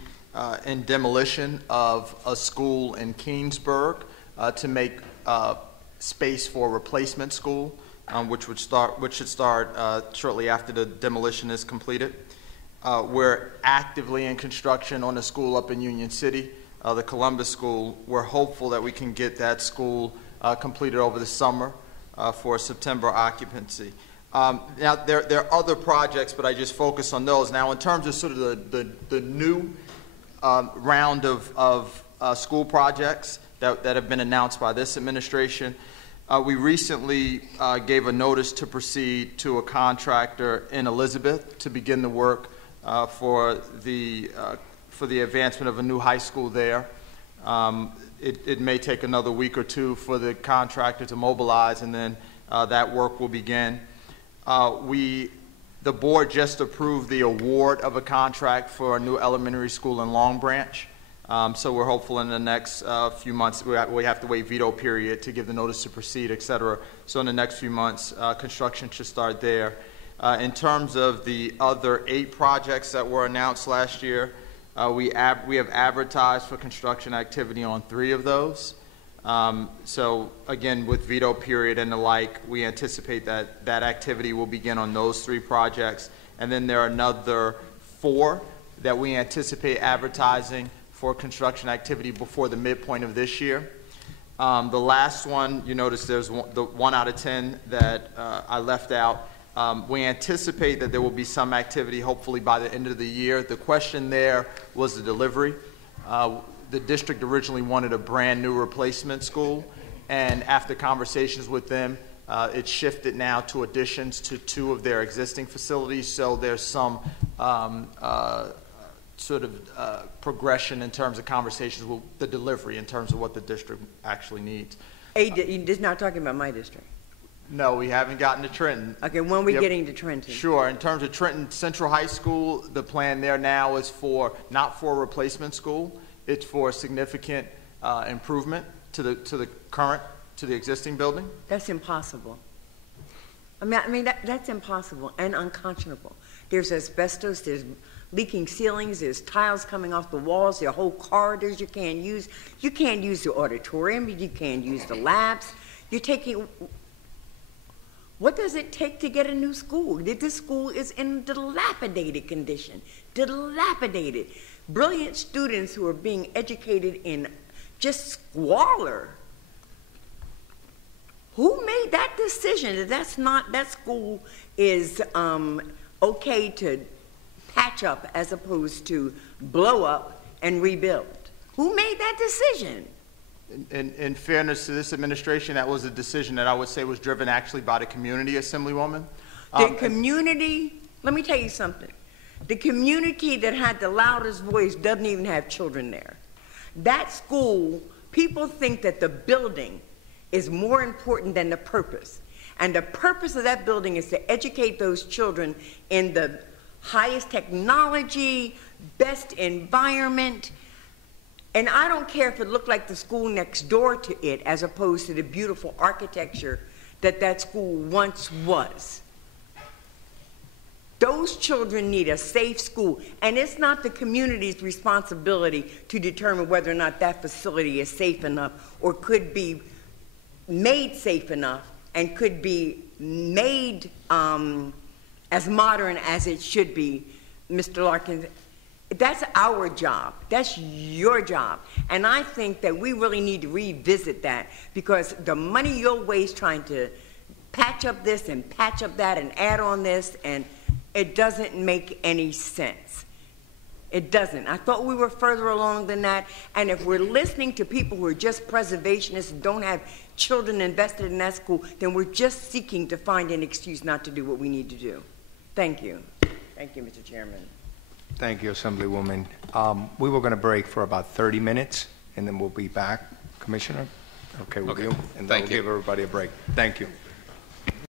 in demolition of a school in Keansburg to make space for a replacement school, which should start shortly after the demolition is completed. We're actively in construction on a school up in Union City, the Columbus School. We're hopeful that we can get that school completed over the summer for September occupancy. Now, there are other projects, but I just focus on those. Now, in terms of sort of the new round of school projects that have been announced by this administration, we recently gave a notice to proceed to a contractor in Elizabeth to begin the work for the advancement of a new high school there. It may take another week or 2 for the contractor to mobilize, and then that work will begin. The board just approved the award of a contract for a new elementary school in Long Branch. So we're hopeful in the next few months. We have to wait veto period to give the notice to proceed, et cetera. So in the next few months, construction should start there. In terms of the other 8 projects that were announced last year, we have advertised for construction activity on 3 of those. So again, with veto period and the like, we anticipate that activity will begin on those 3 projects. And then there are another 4 that we anticipate advertising for construction activity before the midpoint of this year. The last one, you notice there's the 1 out of 10 that I left out. We anticipate that there will be some activity hopefully by the end of the year. The question there was the delivery. The district originally wanted a brand new replacement school, and after conversations with them, It's shifted now to additions to 2 of their existing facilities, so there's some progression in terms of conversations with the delivery in terms of what the district actually needs. You're just not talking about my district. No, we haven't gotten to Trenton. Okay, when are we Yep. getting to Trenton? Sure. In terms of Trenton Central High School, the plan there now is not for a replacement school. It's for a significant improvement to the existing building. That's impossible. That's impossible and unconscionable. There's asbestos, there's leaking ceilings, there's tiles coming off the walls, there are whole corridors you can't use. You can't use the auditorium, you can't use the labs. What does it take to get a new school? This school is in dilapidated condition, dilapidated. Brilliant students who are being educated in just squalor. Who made that decision that school is okay to patch up as opposed to blow up and rebuild? Who made that decision? In fairness to this administration, that was a decision that I would say was driven actually by the community, Assemblywoman. The community, let me tell you something. The community that had the loudest voice doesn't even have children there. That school, people think that the building is more important than the purpose. And the purpose of that building is to educate those children in the highest technology, best environment. And I don't care if it looked like the school next door to it as opposed to the beautiful architecture that school once was. Those children need a safe school, and it's not the community's responsibility to determine whether or not that facility is safe enough or could be made safe enough and could be made as modern as it should be, Mr. Larkin. That's our job. That's your job. And I think that we really need to revisit that, because the money you'll waste trying to patch up this and patch up that and add on this, and it doesn't make any sense. It doesn't. I thought we were further along than that. And if we're listening to people who are just preservationists and don't have children invested in that school, then we're just seeking to find an excuse not to do what we need to do. Thank you. Thank you, Mr. Chairman. Thank you, Assemblywoman. We were going to break for about 30 minutes, and then we'll be back. Commissioner? Okay with you? And then we'll give everybody a break. Thank you.